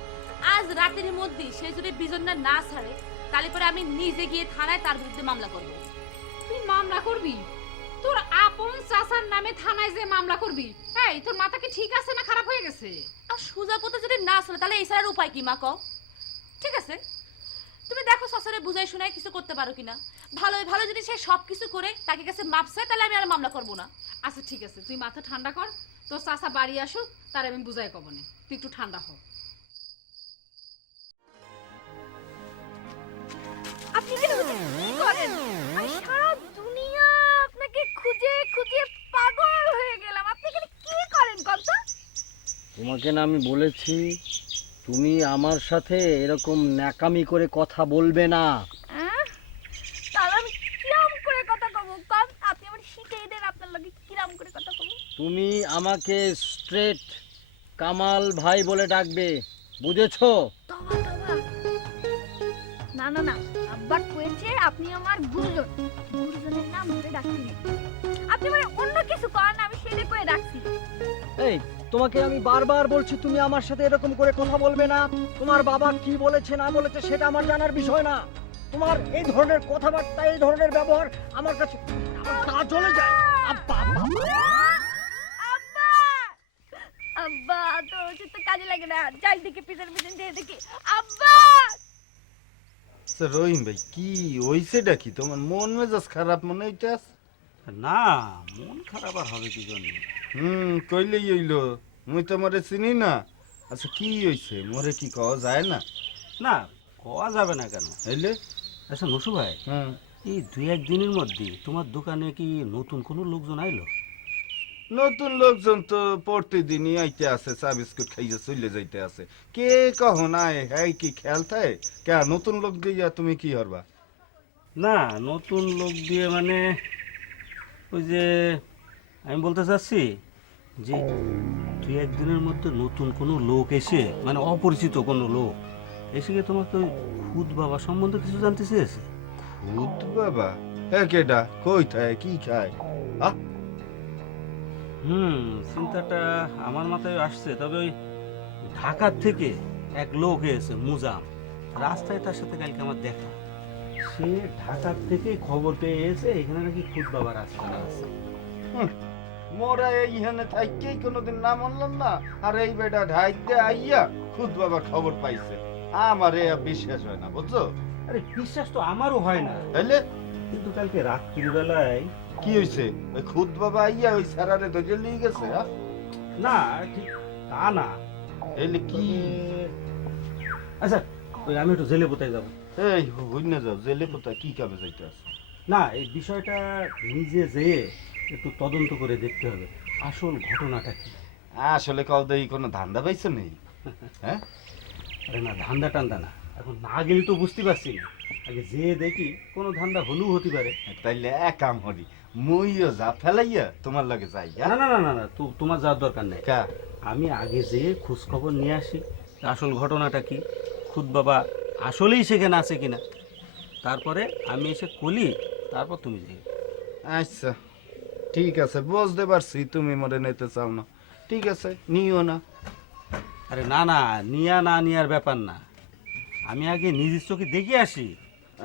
আজ রাতের মধ্যে সে যদি বিজনটা না ছাড়ে তাহলে পরে আমি নিজে গিয়ে থানায় তার বিরুদ্ধে মামলা করব। তুই মামলা করবি? তোর আপন চাচার নামে থানায় যে মামলা করবি? এই তোর মাথা কি ঠিক আছে না খারাপ হয়ে গেছে? আর সোজা পথে যদি না চলে তাহলে এই ছাড়ার উপায় কি মা কও? ঠিক আছে, তুমি দেখো শাশুড়ি বুঝাই শোনায় কিছু করতে পারো কিনা। ভালো ভালো যদি সে সব কিছু করে তাকে কাছে মাপ চায় তাহলে আমি আর মামলা করব না। আচ্ছা ঠিক আছে, তুই মাথা ঠান্ডা কর, তোর চাচা বাড়ি আসুক, তার আমি বুঝাই কব না। তুই একটু ঠান্ডা হ। আপনি কি করেন? আমি সারা দুনিয়া আপনাকে খুঁজে খুঁজে পাগল হয়ে গেলাম। আপনি এখানে কি করেন কথা? তোমাকে না আমি বলেছি তুমি আমার সাথে এরকম ন্যাকামি করে কথা বলবে না। তাহলে আমি কিরাম করে কথা কব? কম আপনি আমার শিখিয়ে দেন আপনার লগে কিরাম করে কথা কব। তুমি আমাকে স্ট্রেট কামাল ভাই বলে ডাকবে, বুঝেছো? তবা তবা। না না না, আব্বা কইছে আপনি আমার গুরুজন, গুরুজনের নাম ধরে ডাকছি না। আপনি মানে অন্য কিছু করেন, আমি সেটা করে ডাকছি। এই তোমাকে আমি বারবার বলছি তুমি আমার সাথে এরকম করে কথা বলবে না। তোমার বাবা কি বলেছে না বলেছে সেটা আমার জানার বিষয় না। তোমার এই ধরনের কথাবার্তা, এই ধরনের ব্যবহার আমার কাছে আমার গা জ্বলে যায়। আব্বা আব্বা আব্বা তো ওষুধ তো কাজে লাগে না, যাই দেখি পিছন পিছন যেয়ে দেখি। আব্বা রহিম ভাই, কি হইছেটা কি? তোমার মন মেজাজ খারাপ মনে হইতাছে? না, মন খারাপ আর হবে কি জন্য? কইলেই হইলো, মুই তোমারে চিনি না। আচ্ছা কি হইছে, মোরে কি কওয়া যায় না? না, কওয়া যাবে না কেন? হইলে আচ্ছা নসু ভাই, এই দুই এক দিনের মধ্যে তোমার দোকানে কি নতুন কোনো লোকজন আইলো? নতুন লোকজন তো প্রতিদিনই আইতে আছে, চা বিস্কুট খাইয়ে চলে যাইতে আছে। কে কখন আয়, হ্যাঁ কি খেয়াল থাকে? কে নতুন লোক দিয়া তুমি কি হরবা? না, নতুন লোক দিয়ে মানে ওই যে আমি বলতে চাচ্ছি যে দুই একদিনের মধ্যে নতুন কোনো লোক এসে, মানে অপরিচিত কোনো লোক এসে গিয়ে তোমাকে ওই খুদ বাবা সম্বন্ধে কিছু জানতে চেয়েছে। খুদ বাবা? হ্যাঁ কেডা, কই থাকে, কি খায়? চিন্তাটা আমার মাথায় আসছে। তবে ওই ঢাকার থেকে এক লোক এসে মুজাম, রাস্তায় তার সাথে কালকে আমার দেখা। সে ঢাকার থেকে খবর পেয়ে এসে এখানে নাকি খুদ বাবার আস্তানা আছে। মোরা এইখানে থাকতেই কোনোদিন নাম আনলাম না, আর এই বেটা ঢাইতে আইয়া খুদ বাবার খবর পাইছে। আমার এ বিশ্বাস হয় না, বুঝছো? আরে বিশ্বাস তো আমারও হয় না, তাইলে কিন্তু কালকে রাত্রির বেলায় কি হইছে? ওই খুদ বাবা আইয়া ওই সারারে ধরে নিয়ে গেছে? না ঠিক তা না। এলে কি? আচ্ছা ওই আমি একটু জেলে পোতায় যাবো। এই হইন না যাও, জেলে কোথায় কি কামে যাইতে আছে? না, এই বিষয়টা নিজে যেয়ে একটু তদন্ত করে দেখতে হবে আসল ঘটনাটা কি। আসলে কওদাই কোনো ধান্দা পাইছো নেই? হ্যাঁ? আরে না, ধান্দা টান্দা না, এখন না গেলে তো বুঝতে পারছি না। আগে যেয়ে দেখি কোনো ধান্দা হলেও হতে পারে। তাইলে এক কাম করি, মুইও যা ফেলাইয়া তোমার লগে যাই। না না না না না, তোমার যাওয়ার দরকার নেই। আমি আগে যেয়ে খোঁজ খবর নিয়ে আসি আসল ঘটনাটা কি, খুদ বাবা আসলেই সেখানে আছে কিনা, তারপরে আমি এসে কলি, তারপর তুমি যাই। আচ্ছা ঠিক আছে, বুঝতে পারছি তুমি মরে নিতে চাও না। ঠিক আছে, নিও না। আরে না না, নিয়া না নিয়ার ব্যাপার না, আমি আগে নিজের চোখে দেখে আসি।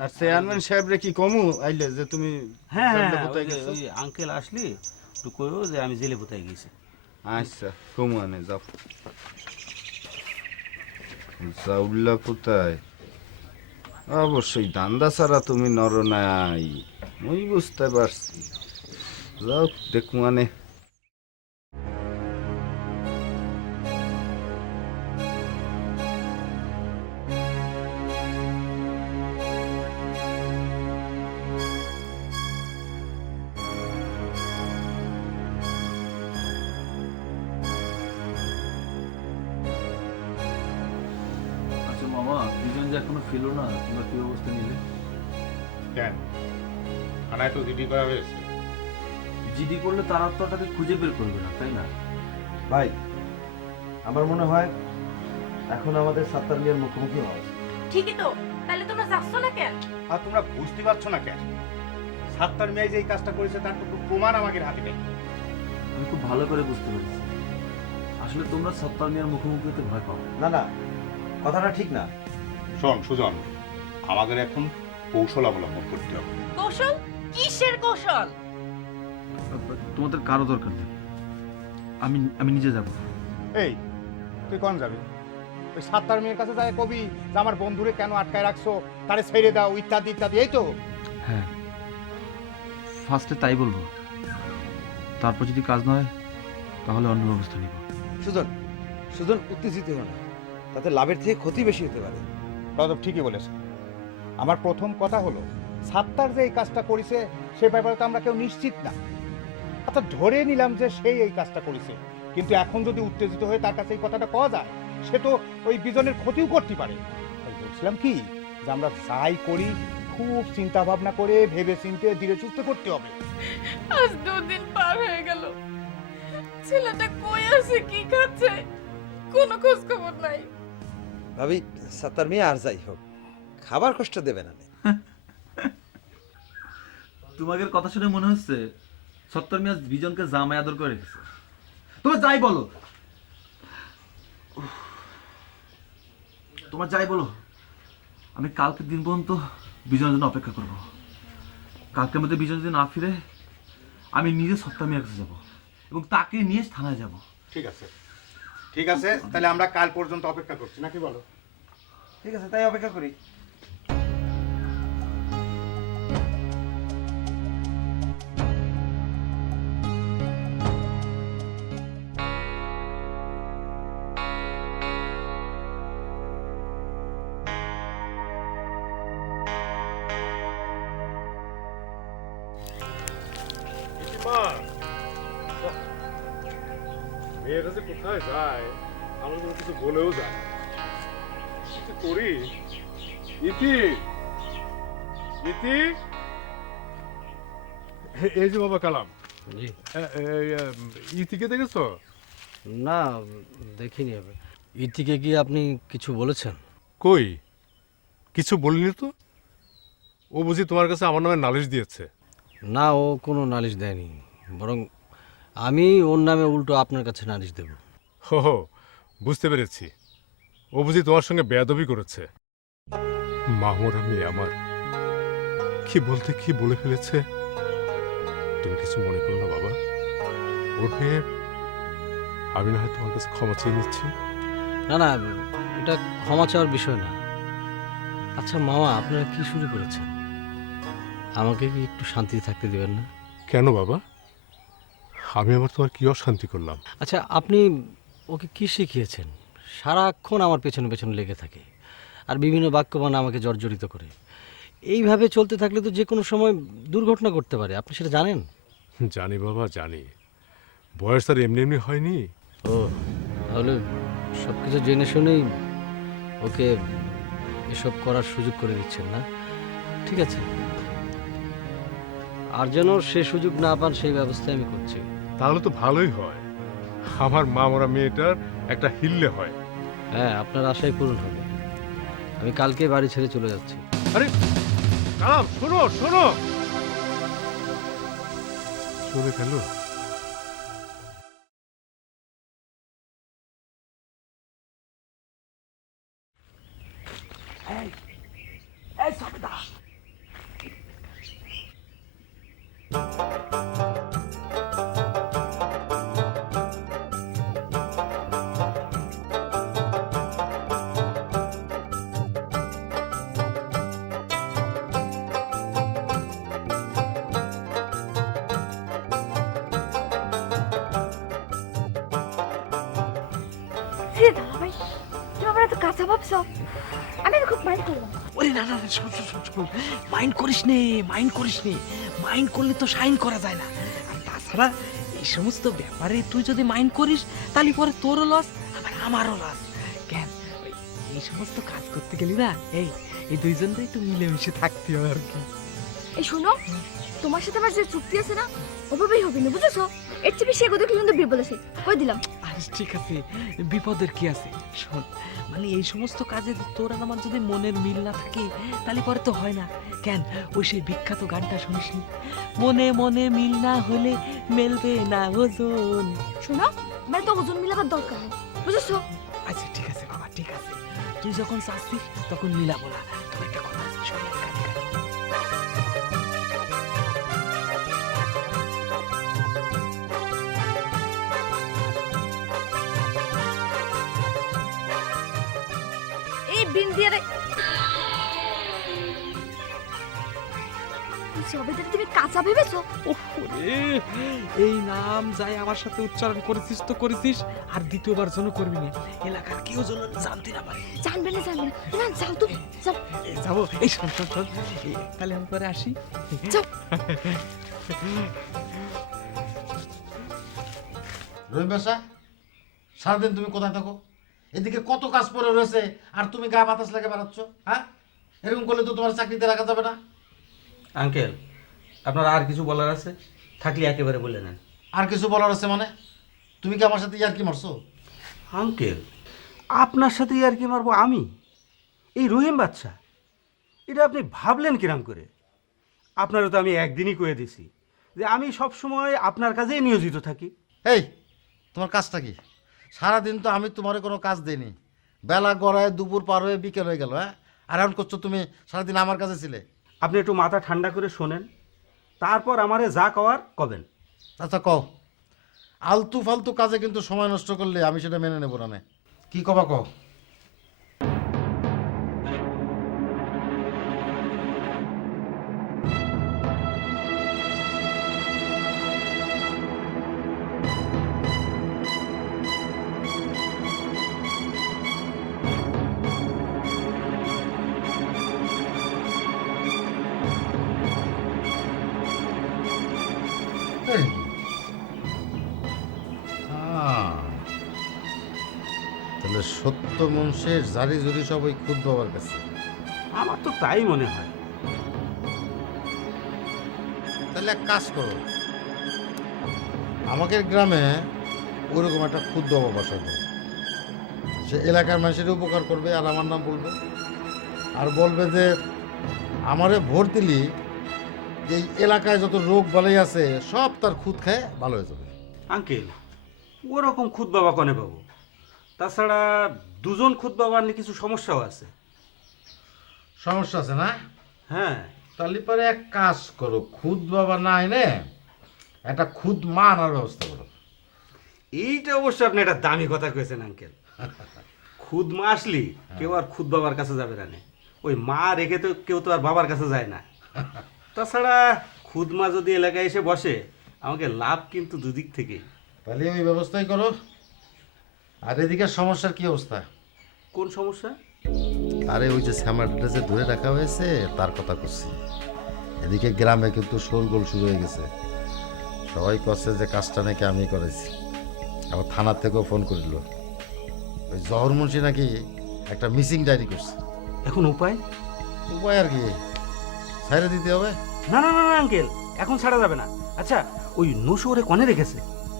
আর চেয়ারম্যান সাহেবরে কি কমু আইলে যে তুমি? হ্যাঁ হ্যাঁ, ওই আঙ্কেল আসলি একটু কইও যে আমি জেলে পোতায় গেছি। আচ্ছা কমু আনে যাও। জাউল্লা কোথায়? অবশ্যই দান্দা ছাড়া তুমি নর নাই, মুই বুঝতে পারছি। যাও দেখু আনে। যে এখনো ফিরলো না, তোমরা কি অবস্থা নিলে? কেন থানায় তো জিডি করা হয়েছে। জিডি করলে তারা তো তাকে খুঁজে বের করবে না, তাই না? ভাই আমার মনে হয় এখন আমাদের সাত্তার মিয়ার মুখোমুখি হওয়া উচিত। ঠিকই তো, তাহলে তোমরা যাচ্ছ না কেন? আর তোমরা বুঝতে পারছো না কেন? সাত্তার মিয়া যে এই কাজটা করেছে তার তো প্রমাণ আমাদের হাতে নেই। আমি খুব ভালো করে বুঝতে পেরেছি, আসলে তোমরা সত্তার মিয়ার মুখোমুখি হতে ভয় পাও। না না, কথাটা ঠিক না। শোন সুজন, আমাদের এখন কৌশল অবলম্বন করতে হবে। কৌশল? কিসের কৌশল? তোমাদের কারো দরকার নেই, আমি নিজে যাব। এই তুই কোন যাবি? ওই সাত্তার মেয়ের কাছে যায় কবি যে আমার বন্ধুরে কেন আটকায় রাখছো, তারে ছেড়ে দাও, ইত্যাদি ইত্যাদি, এই তো? হ্যাঁ, ফার্স্টে তাই বলবো, তারপর যদি কাজ নয় তাহলে অন্য ব্যবস্থা নিব। সুজন, সুজন উত্তেজিত হো না, তাতে লাভের থেকে ক্ষতি বেশি হতে পারে। রজব ঠিকই বলেছে। আমার প্রথম কথা হলো, সাত্তার যে এই কাজটা করেছে সে ব্যাপারে তো আমরা কেউ নিশ্চিত না। আচ্ছা ধরে নিলাম যে সেই এই কাজটা করেছে, কিন্তু এখন যদি উত্তেজিত হয়ে তার কাছে এই কথাটা কওয়া যায়, সে তো ওই বিজনের ক্ষতিও করতে পারে। তাই বলছিলাম কি, যে আমরা যাই করি খুব চিন্তা ভাবনা করে ভেবে চিন্তে ধীরে সুস্থে করতে হবে। আজ 2 দিন পার হয়ে গেল, ছেলেটা কই আছে, কি খাচ্ছে, কোনো খোঁজ খবর নাই। ভাবি সাত্তার মিয়া আর যাই হোক, খাবার কষ্ট দেবে না। তোমাদের কথা শুনে মনে হচ্ছে সত্তর মিয়া বিজনকে জামাই আদর করে রেখেছে। তোমার যাই বলো, আমি কালকে দিন পর্যন্ত বিজনের জন্য অপেক্ষা করব। কালকের মধ্যে বিজন যদি না ফিরে, আমি নিজে সত্তর মিয়ার কাছে যাবো এবং তাকে নিয়ে থানায় যাব। ঠিক আছে, ঠিক আছে, তাহলে আমরা কাল পর্যন্ত অপেক্ষা করছি, নাকি বলো? ঠিক আছে, তাই অপেক্ষা করি। মেয়েরা যে কোথায় যায় আমার কোনো কিছু বলেও যায় না। কি করি? ইতি, ইতি, এই যে বাবা কালাম, জি ইতিকে দেখেছো? না, দেখিনি। ইতিকে কি আপনি কিছু বলেছেন? কই কিছু বলিনি তো। ও বুঝি তোমার কাছে আমার নামে নালিশ দিয়েছে? না, ও কোনো নালিশ দেয়নি, বরং আমি ওর নামে উল্টো আপনার কাছে নালিশ দেব। হো, বুঝতে পেরেছি। ও বুঝি তোমার সঙ্গে বেয়াদবি করেছে। মামুরা মেয়ে আমার কি বলতে কি বলে ফেলেছে। তুমি কিছু মনে করো না বাবা, ওর মেয়ে আমি না হয় তোমার কাছে ক্ষমা চেয়ে নিচ্ছি। না না, এটা ক্ষমা চাওয়ার বিষয় না। আচ্ছা মামা, আপনারা কি শুরু করেছেন? আমাকে কি একটু শান্তিতে থাকতে দেবেন না? কেন বাবা, আমি আবার তোমার কি অশান্তি করলাম? আচ্ছা, আপনি ওকে কি শিখিয়েছেন? সারাক্ষণ আমার পেছনে পেছনে লেগে থাকে আর বিভিন্ন বাক্যবান আমাকে জর্জরিত করে। এইভাবে চলতে থাকলে তো যে কোনো সময় দুর্ঘটনা ঘটতে পারে, আপনি সেটা জানেন? জানি বাবা, জানি। বয়স আর এমনি এমনি হয়নি। ও, তাহলে সব কিছু জেনে শুনেই ওকে এসব করার সুযোগ করে দিচ্ছেন না? ঠিক আছে, আর যেন সে সুযোগ না পান সেই ব্যবস্থা আমি করছি। তাহলে তো ভালোই হয়, আমার মামরা মেয়েটার একটা হিল্লে হয়। হ্যাঁ, আপনার আশাই পূরণ হবে। আমি কালকে বাড়ি ছেড়ে চলে যাচ্ছি। আরে কালাম, শোনো শোনো, চলে গেল। ভাই, তুমি আমার এত কাঁচা ভাবছো, আমি খুব মাইন্ড করবো। ওরে না না, শোন, মাইন্ড করিস নে, মাইন্ড করলে তো সাইন করা যায় না। আর তাছাড়া এই সমস্ত ব্যাপারে তুই যদি মাইন্ড করিস তাহলে পরে তোরও লস আবার আমারও লস। কেন, এই এই সমস্ত কাজ করতে গেলি না এই এই দুইজনটা একটু মিলেমিশে থাকতে হবে আর কি। এই শোনো, তোমার সাথে আমার যে চুক্তি আছে না, ওভাবেই হবে না, বুঝেছো? এর চেয়ে বেশি এগোতে কিন্তু বিপদ আছে, কই দিলাম। আরে ঠিক আছে, বিপদের কি আছে? শোন, মানে এই সমস্ত কাজে তোর আর আমার যদি মনের মিল না থাকে তাহলে পরে তো হয় না। কেন, ওই সেই বিখ্যাত গানটা শুনিসনি? মনে মনে মিল না হলে মেলবে না ওজন। শোনো, আমার তো ওজন মিলাবার দরকার নেই, বুঝেছো? আচ্ছা ঠিক আছে বাবা, ঠিক আছে, তুই যখন চাচ্ছিস তখন মিলাবো না। তোর একটা কথা আছে, শোন, কানে কানে। এই বিন্দিয়ারে সবেটা তুমি কাঁচা ভেবেছো? ওরে, এই নাম যাই আমার সাথে উচ্চারণ করেছিস তো করেছিস, আর দ্বিতীয়বার জন্য করবি না। এলাকার কেউ যেন জানতে না পারে। জানবে না, জানবে না। না, যাও তুমি, যাও। যাবো, এই শোন শোন শোন, তাহলে আমি পরে আসি। যাও। রহিম বাসা, সারাদিন তুমি কোথায় থাকো? এদিকে কত কাজ পড়ে রয়েছে আর তুমি গা বাতাস লাগে বেড়াচ্ছ, হ্যাঁ? এরকম করলে তো তোমার চাকরিতে রাখা যাবে না। আঙ্কেল, আপনার আর কিছু বলার আছে? থাকলে একেবারে বলে নেন। আর কিছু বলার আছে মানে? তুমি কি আমার সাথে ইয়ার কি মারছো? আঙ্কেল, আপনার সাথে আর কি মারবো আমি? এই রহিম বাচ্চা, এটা আপনি ভাবলেন কিরাম করে? আপনারও তো আমি একদিনই কয়ে দিছি যে আমি সব সময় আপনার কাজেই নিয়োজিত থাকি। এই, তোমার কাজটা কি? সারাদিন তো আমি তোমার কোনো কাজ দিইনি। বেলা গড়ায় দুপুর পার হয়ে বিকেল হয়ে গেল, হ্যাঁ? আর এখন করছো তুমি সারাদিন আমার কাছে ছিলে। আপনি একটু মাথা ঠান্ডা করে শোনেন, তারপর আমারে যা কওয়ার কবেন। আচ্ছা কও, আলতু ফালতু কাজে কিন্তু সময় নষ্ট করলে আমি সেটা মেনে নেবো না। কি কবা কও? তাহলে সত্য মনসের জারি জুরি সব ওই খুদ বাবার কাছে। আমার তো তাই মনে হয়। তাহলে এক কাজ করো, আমাদের গ্রামে ওইরকম একটা খুদ বাবা বসাই দেবে। সে এলাকার মানুষের উপকার করবে আর আমার নাম বলবে, আর বলবে যে আমারে ভোট দিলি এই এলাকায় যত রোগ বালাই আছে সব তার খুদ খায় ভালো হয়ে যাবে। আঙ্কেল, ওরকম খুদ বাবা কনে পাবো? তাছাড়া দুজন খুদ বাবার নিয়ে কিছু সমস্যাও আছে। সমস্যা আছে না? হ্যাঁ। তাহলে পরে এক কাজ করো, খুদ বাবা না এনে একটা খুদ মা আনার ব্যবস্থা করো। এইটা অবশ্য আপনি একটা দামি কথা কয়েছেন আঙ্কেল। খুদ মা আসলি কেউ আর খুদ বাবার কাছে যাবে না, ওই মা রেখে তো কেউ তো আর বাবার কাছে যায় না। তাছাড়া খুদ মা যদি এলাকায় এসে বসে আমাকে লাভ কিন্তু দুদিক থেকে। তাহলে ওই ব্যবস্থাই করো। আর এদিকে সমস্যার কি অবস্থা? কোন সমস্যা? আরে ওই যে শ্যামাটা যে ধরে রাখা হয়েছে তার কথা করছি। এদিকে গ্রামে কিন্তু শোরগোল শুরু হয়ে গেছে, সবাই করছে যে কাজটা নাকি আমি করেছি। আবার থানার থেকেও ফোন করিল, ওই জহর মুন্সি নাকি একটা মিসিং ডায়েরি করছে। এখন উপায়? উপায় আর কি, ছাইড়ে দিতে হবে। না না না আঙ্কেল, এখন ছাড়া যাবে না। আচ্ছা, ওই নসু ওরে কনে রেখেছে?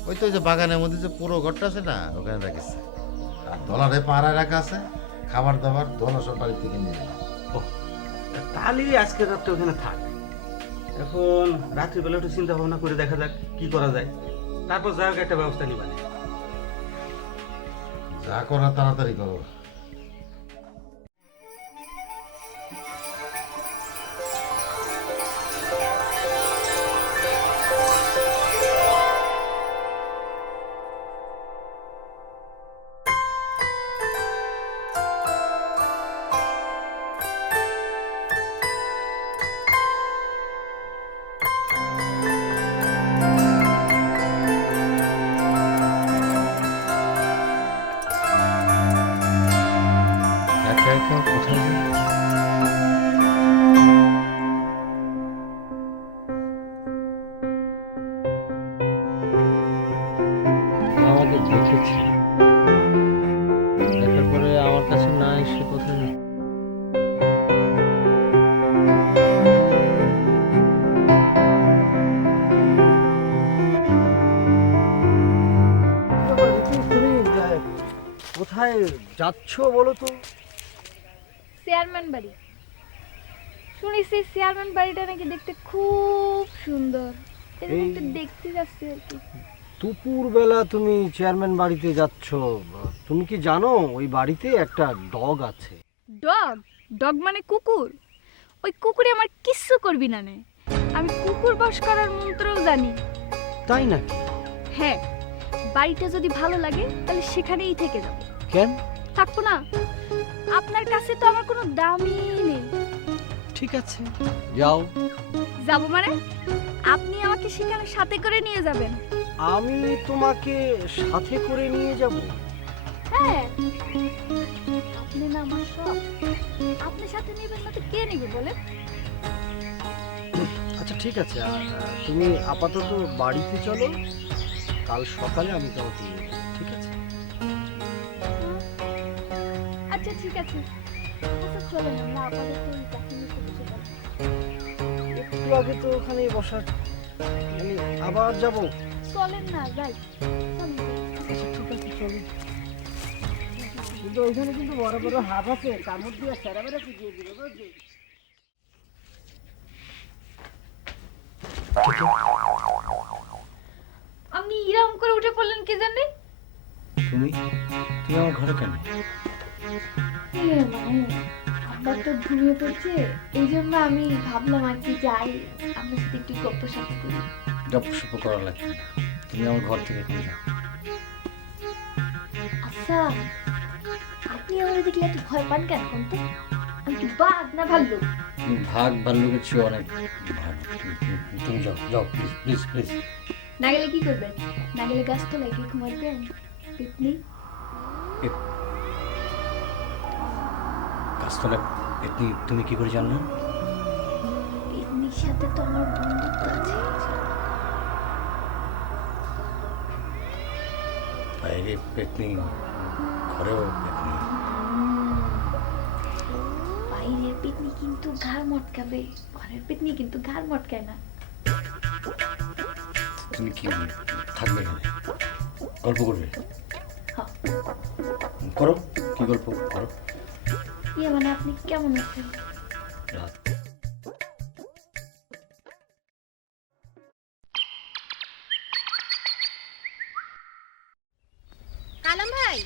ওই তো ওই যে বাগানের মধ্যে যে পুরো ঘরটা আছে না, ওখানে রেখেছে। আর দলারে পাড়ায় রাখা আছে, খাবার দাবার দলা সব বাড়ি থেকে নিয়ে যাবে। ও, তাহলে আজকে রাতটা ওখানে থাক। এখন রাত্রিবেলা একটু চিন্তা ভাবনা করে দেখা যাক কি করা যায়, তারপর যা হোক একটা ব্যবস্থা নিবা। যা করা তাড়াতাড়ি করো। আমাকে দেখেছি, দেখার পরে আমার কাছে না এসে কোথায় যাচ্ছ বলো তো? চেয়ারম্যান বাড়ি। শুনেছি চেয়ারম্যান বাড়িটা নাকি দেখতে খুব সুন্দর, এরকম একটু দেখতে যাচ্ছি আর কি। দুপুরবেলা তুমি চেয়ারম্যান বাড়িতে যাচ্ছ? তুমি কি জানো ওই বাড়িতে একটা ডগ আছে? ডগ? ডগ মানে কুকুর? ওই কুকুরে আমার কিচ্ছু করবি না নে, আমি কুকুর বশ করার মন্ত্রও জানি। তাই নাকি? হ্যাঁ, বাড়িটা যদি ভালো লাগে তাহলে সেখানেই থেকে যাব। কেন থাকবো না? আপনার কাছে তো আমার কোনো দামই নেই। ঠিক আছে, যাও। যাব মানে? আপনি আমাকে সেখানে সাথে করে নিয়ে যাবেন? আমি তোমাকে সাথে করে নিয়ে যাব? হ্যাঁ, আপনি না আমার সব। আপনি সাথে নেবেন না তো কে নেবে বলে? আচ্ছা ঠিক আছে, তুমি আপাতত বাড়িতে চলো, কাল সকালে আমি তোমাকে নিয়ে যাবো, ঠিক আছে? আচ্ছা ঠিক আছে, আচ্ছা চলেন আমরা আপাতত ওই কাছে নিয়ে বসে যাই। একটু আগে তো ওখানে বসার, আমি আবার যাব। চলেন না, যাই। আচ্ছা ঠিক আছে, চলো। কিন্তু ওইখানে কিন্তু বড় বড় হাত আছে, কামড় দিয়ে সেরা বেড়া দিয়ে দিবে, বুঝলি? আপনি ইরাম করে উঠে পড়লেন কি জানি? তুমি আমার ঘরে কেন? আব্বা তো ঘুমিয়ে পড়ছে, এই জন্য আমি ভাবলাম আর কি যাই, আপনার সাথে একটু গপ্প সপ্প করি। গপ্প করা লাগবে না, তুমি আমার ঘর থেকে এখন যাও। আচ্ছা, আপনি আমাদের দেখলে একটু ভয় পান কেন? কোন তো আমি কি বাঘ না ভাল্লুক? ভাগ ভাল্লুকের চেয়ে অনেক ভালো। তুমি যাও, যাও প্লিজ প্লিজ প্লিজ। না গেলে কি করবেন? না গেলে গাছতলায় কি ঘুমাইবেন? পিকনিক? গাছতলা পেতনি তুমি কি করে জানলে? পিকনির সাথে তো আমার বন্ধুত্ব আছে। বাইরে পেতনি, ঘরেও পেতনি। বাইরের পিকনি কিন্তু ঘাড় মটকাবে, ঘরের পিকনি কিন্তু ঘাড় মটকায় না। তুমি কি থাকবে এখানে, গল্প করবে? করো, কি গল্প করো? ইয়ে মানে আপনি কেমন আছেন? কালাম ভাই,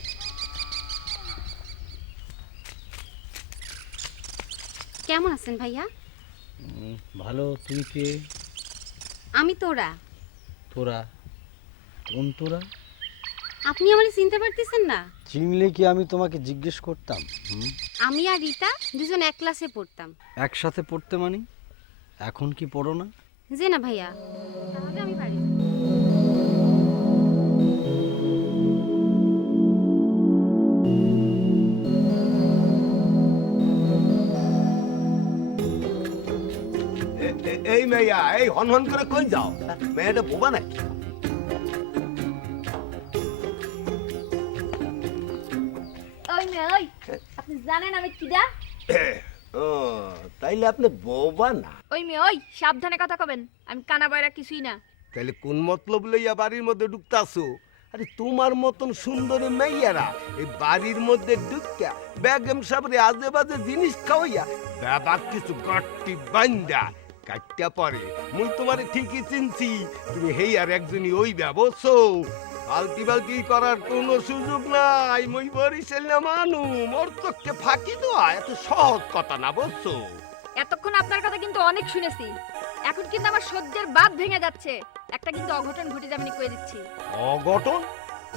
কেমন আছেন ভাইয়া? ভালো। তুমি কে? আমি তোরা। তোরা? কোন তোরা? আপনি আমাকে চিনতে পারতেছেন না? চিনলে কি আমি তোমাকে জিজ্ঞেস করতাম? আমি আর রিতা দুজন এক ক্লাসে পড়তাম। একসাথে পড়তে মানে? এখন কি পড়ো না? যে না ভাইয়া, তাহলে আমি বাড়ি যাই। এই মেয়া, এই হন হন করে কই যাও? মেয়েটা বোবা নাকি? ওই মেয়ে, ওই আপনি জানেন আমি কিডা? ও, তাইলে আপনি বোবা না? ওই মেয়ে, ওই সাবধানে কথা কবেন, আমি কানা বয়রা কিছুই না। তাইলে কোন মতলব লইয়া বাড়ির মধ্যে ঢুকতাছো? আরে তোমার মতন সুন্দরী মেয়েরা এই বাড়ির মধ্যে ঢুকা বেগম সাহেবের আজে বাজে জিনিস খাওয়াইয়া বাবার কিছু গট্টি বান্দা কাটটা পরে। মুই তোমারে ঠিকই চিনছি, তুমি হেই আর একজনই ওই ব্যবস্থ। আলতি বালতি করার কোনো সুযোগ নাই। মুই বরিশাল মানু, মোর চোখকে ফাঁকি দেওয়া এত সহজ কথা না, বুঝছো? এতক্ষণ আপনার কথা কিন্তু অনেক শুনেছি, এখন কিন্তু আমার সহ্যের বাঁধ ভেঙে যাচ্ছে। একটা কিন্তু অঘটন ঘটে যাবে, কয়ে দিচ্ছি। অঘটন?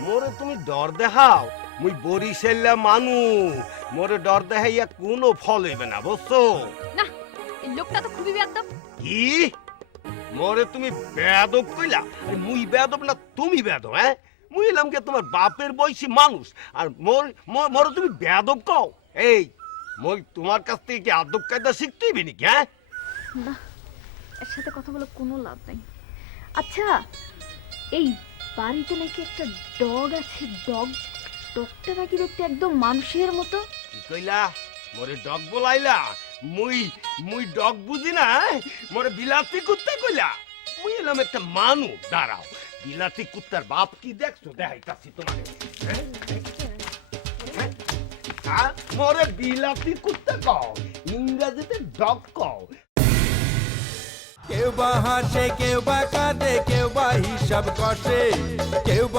মোরে তুমি ডর দেখাও? মুই বরিশাল মানু, মোরে ডর দেখাইয়া কোনো ফল হইবে না, বুঝছো? না, এই লোকটা তো খুবই বেয়াদব। কি? মোরে তুমি বেয়াদব কইলা? আরে মুই বেয়াদব না তুমি বেয়াদব? হ্যাঁ, মুই এলাম কে তোমার বাপের বয়সী মানুষ, আর মোরে তুমি বেয়াদব কও? এই মই তোমার কাছ থেকে কি আদব কায়দা শিখতে হইবে নাকি? হ্যাঁ না, এর সাথে কথা বলে কোনো লাভ নাই। আচ্ছা, এই বাড়িতে নাকি একটা ডগ আছে, ডগটা নাকি দেখতে একদম মানুষের মতো। কি কইলা? মোরে ডগ বলাইলা? মুই ডগ বুঝি না? মোরে বিলাতি কুত্তা কইলা? মুই এলাম একটা মানুষ। দাঁড়াও, বিলাতি কুত্তার বাপ কি দেখছো? দেখাইতাছি তোমারে। মোরে বিলাতি কুত্তা কও, ইংরেজিতে ডগ কও। কেউ বা হাসে, কেউ বা কাঁদে, কেউ বা হিসাব কষে, কেউ বা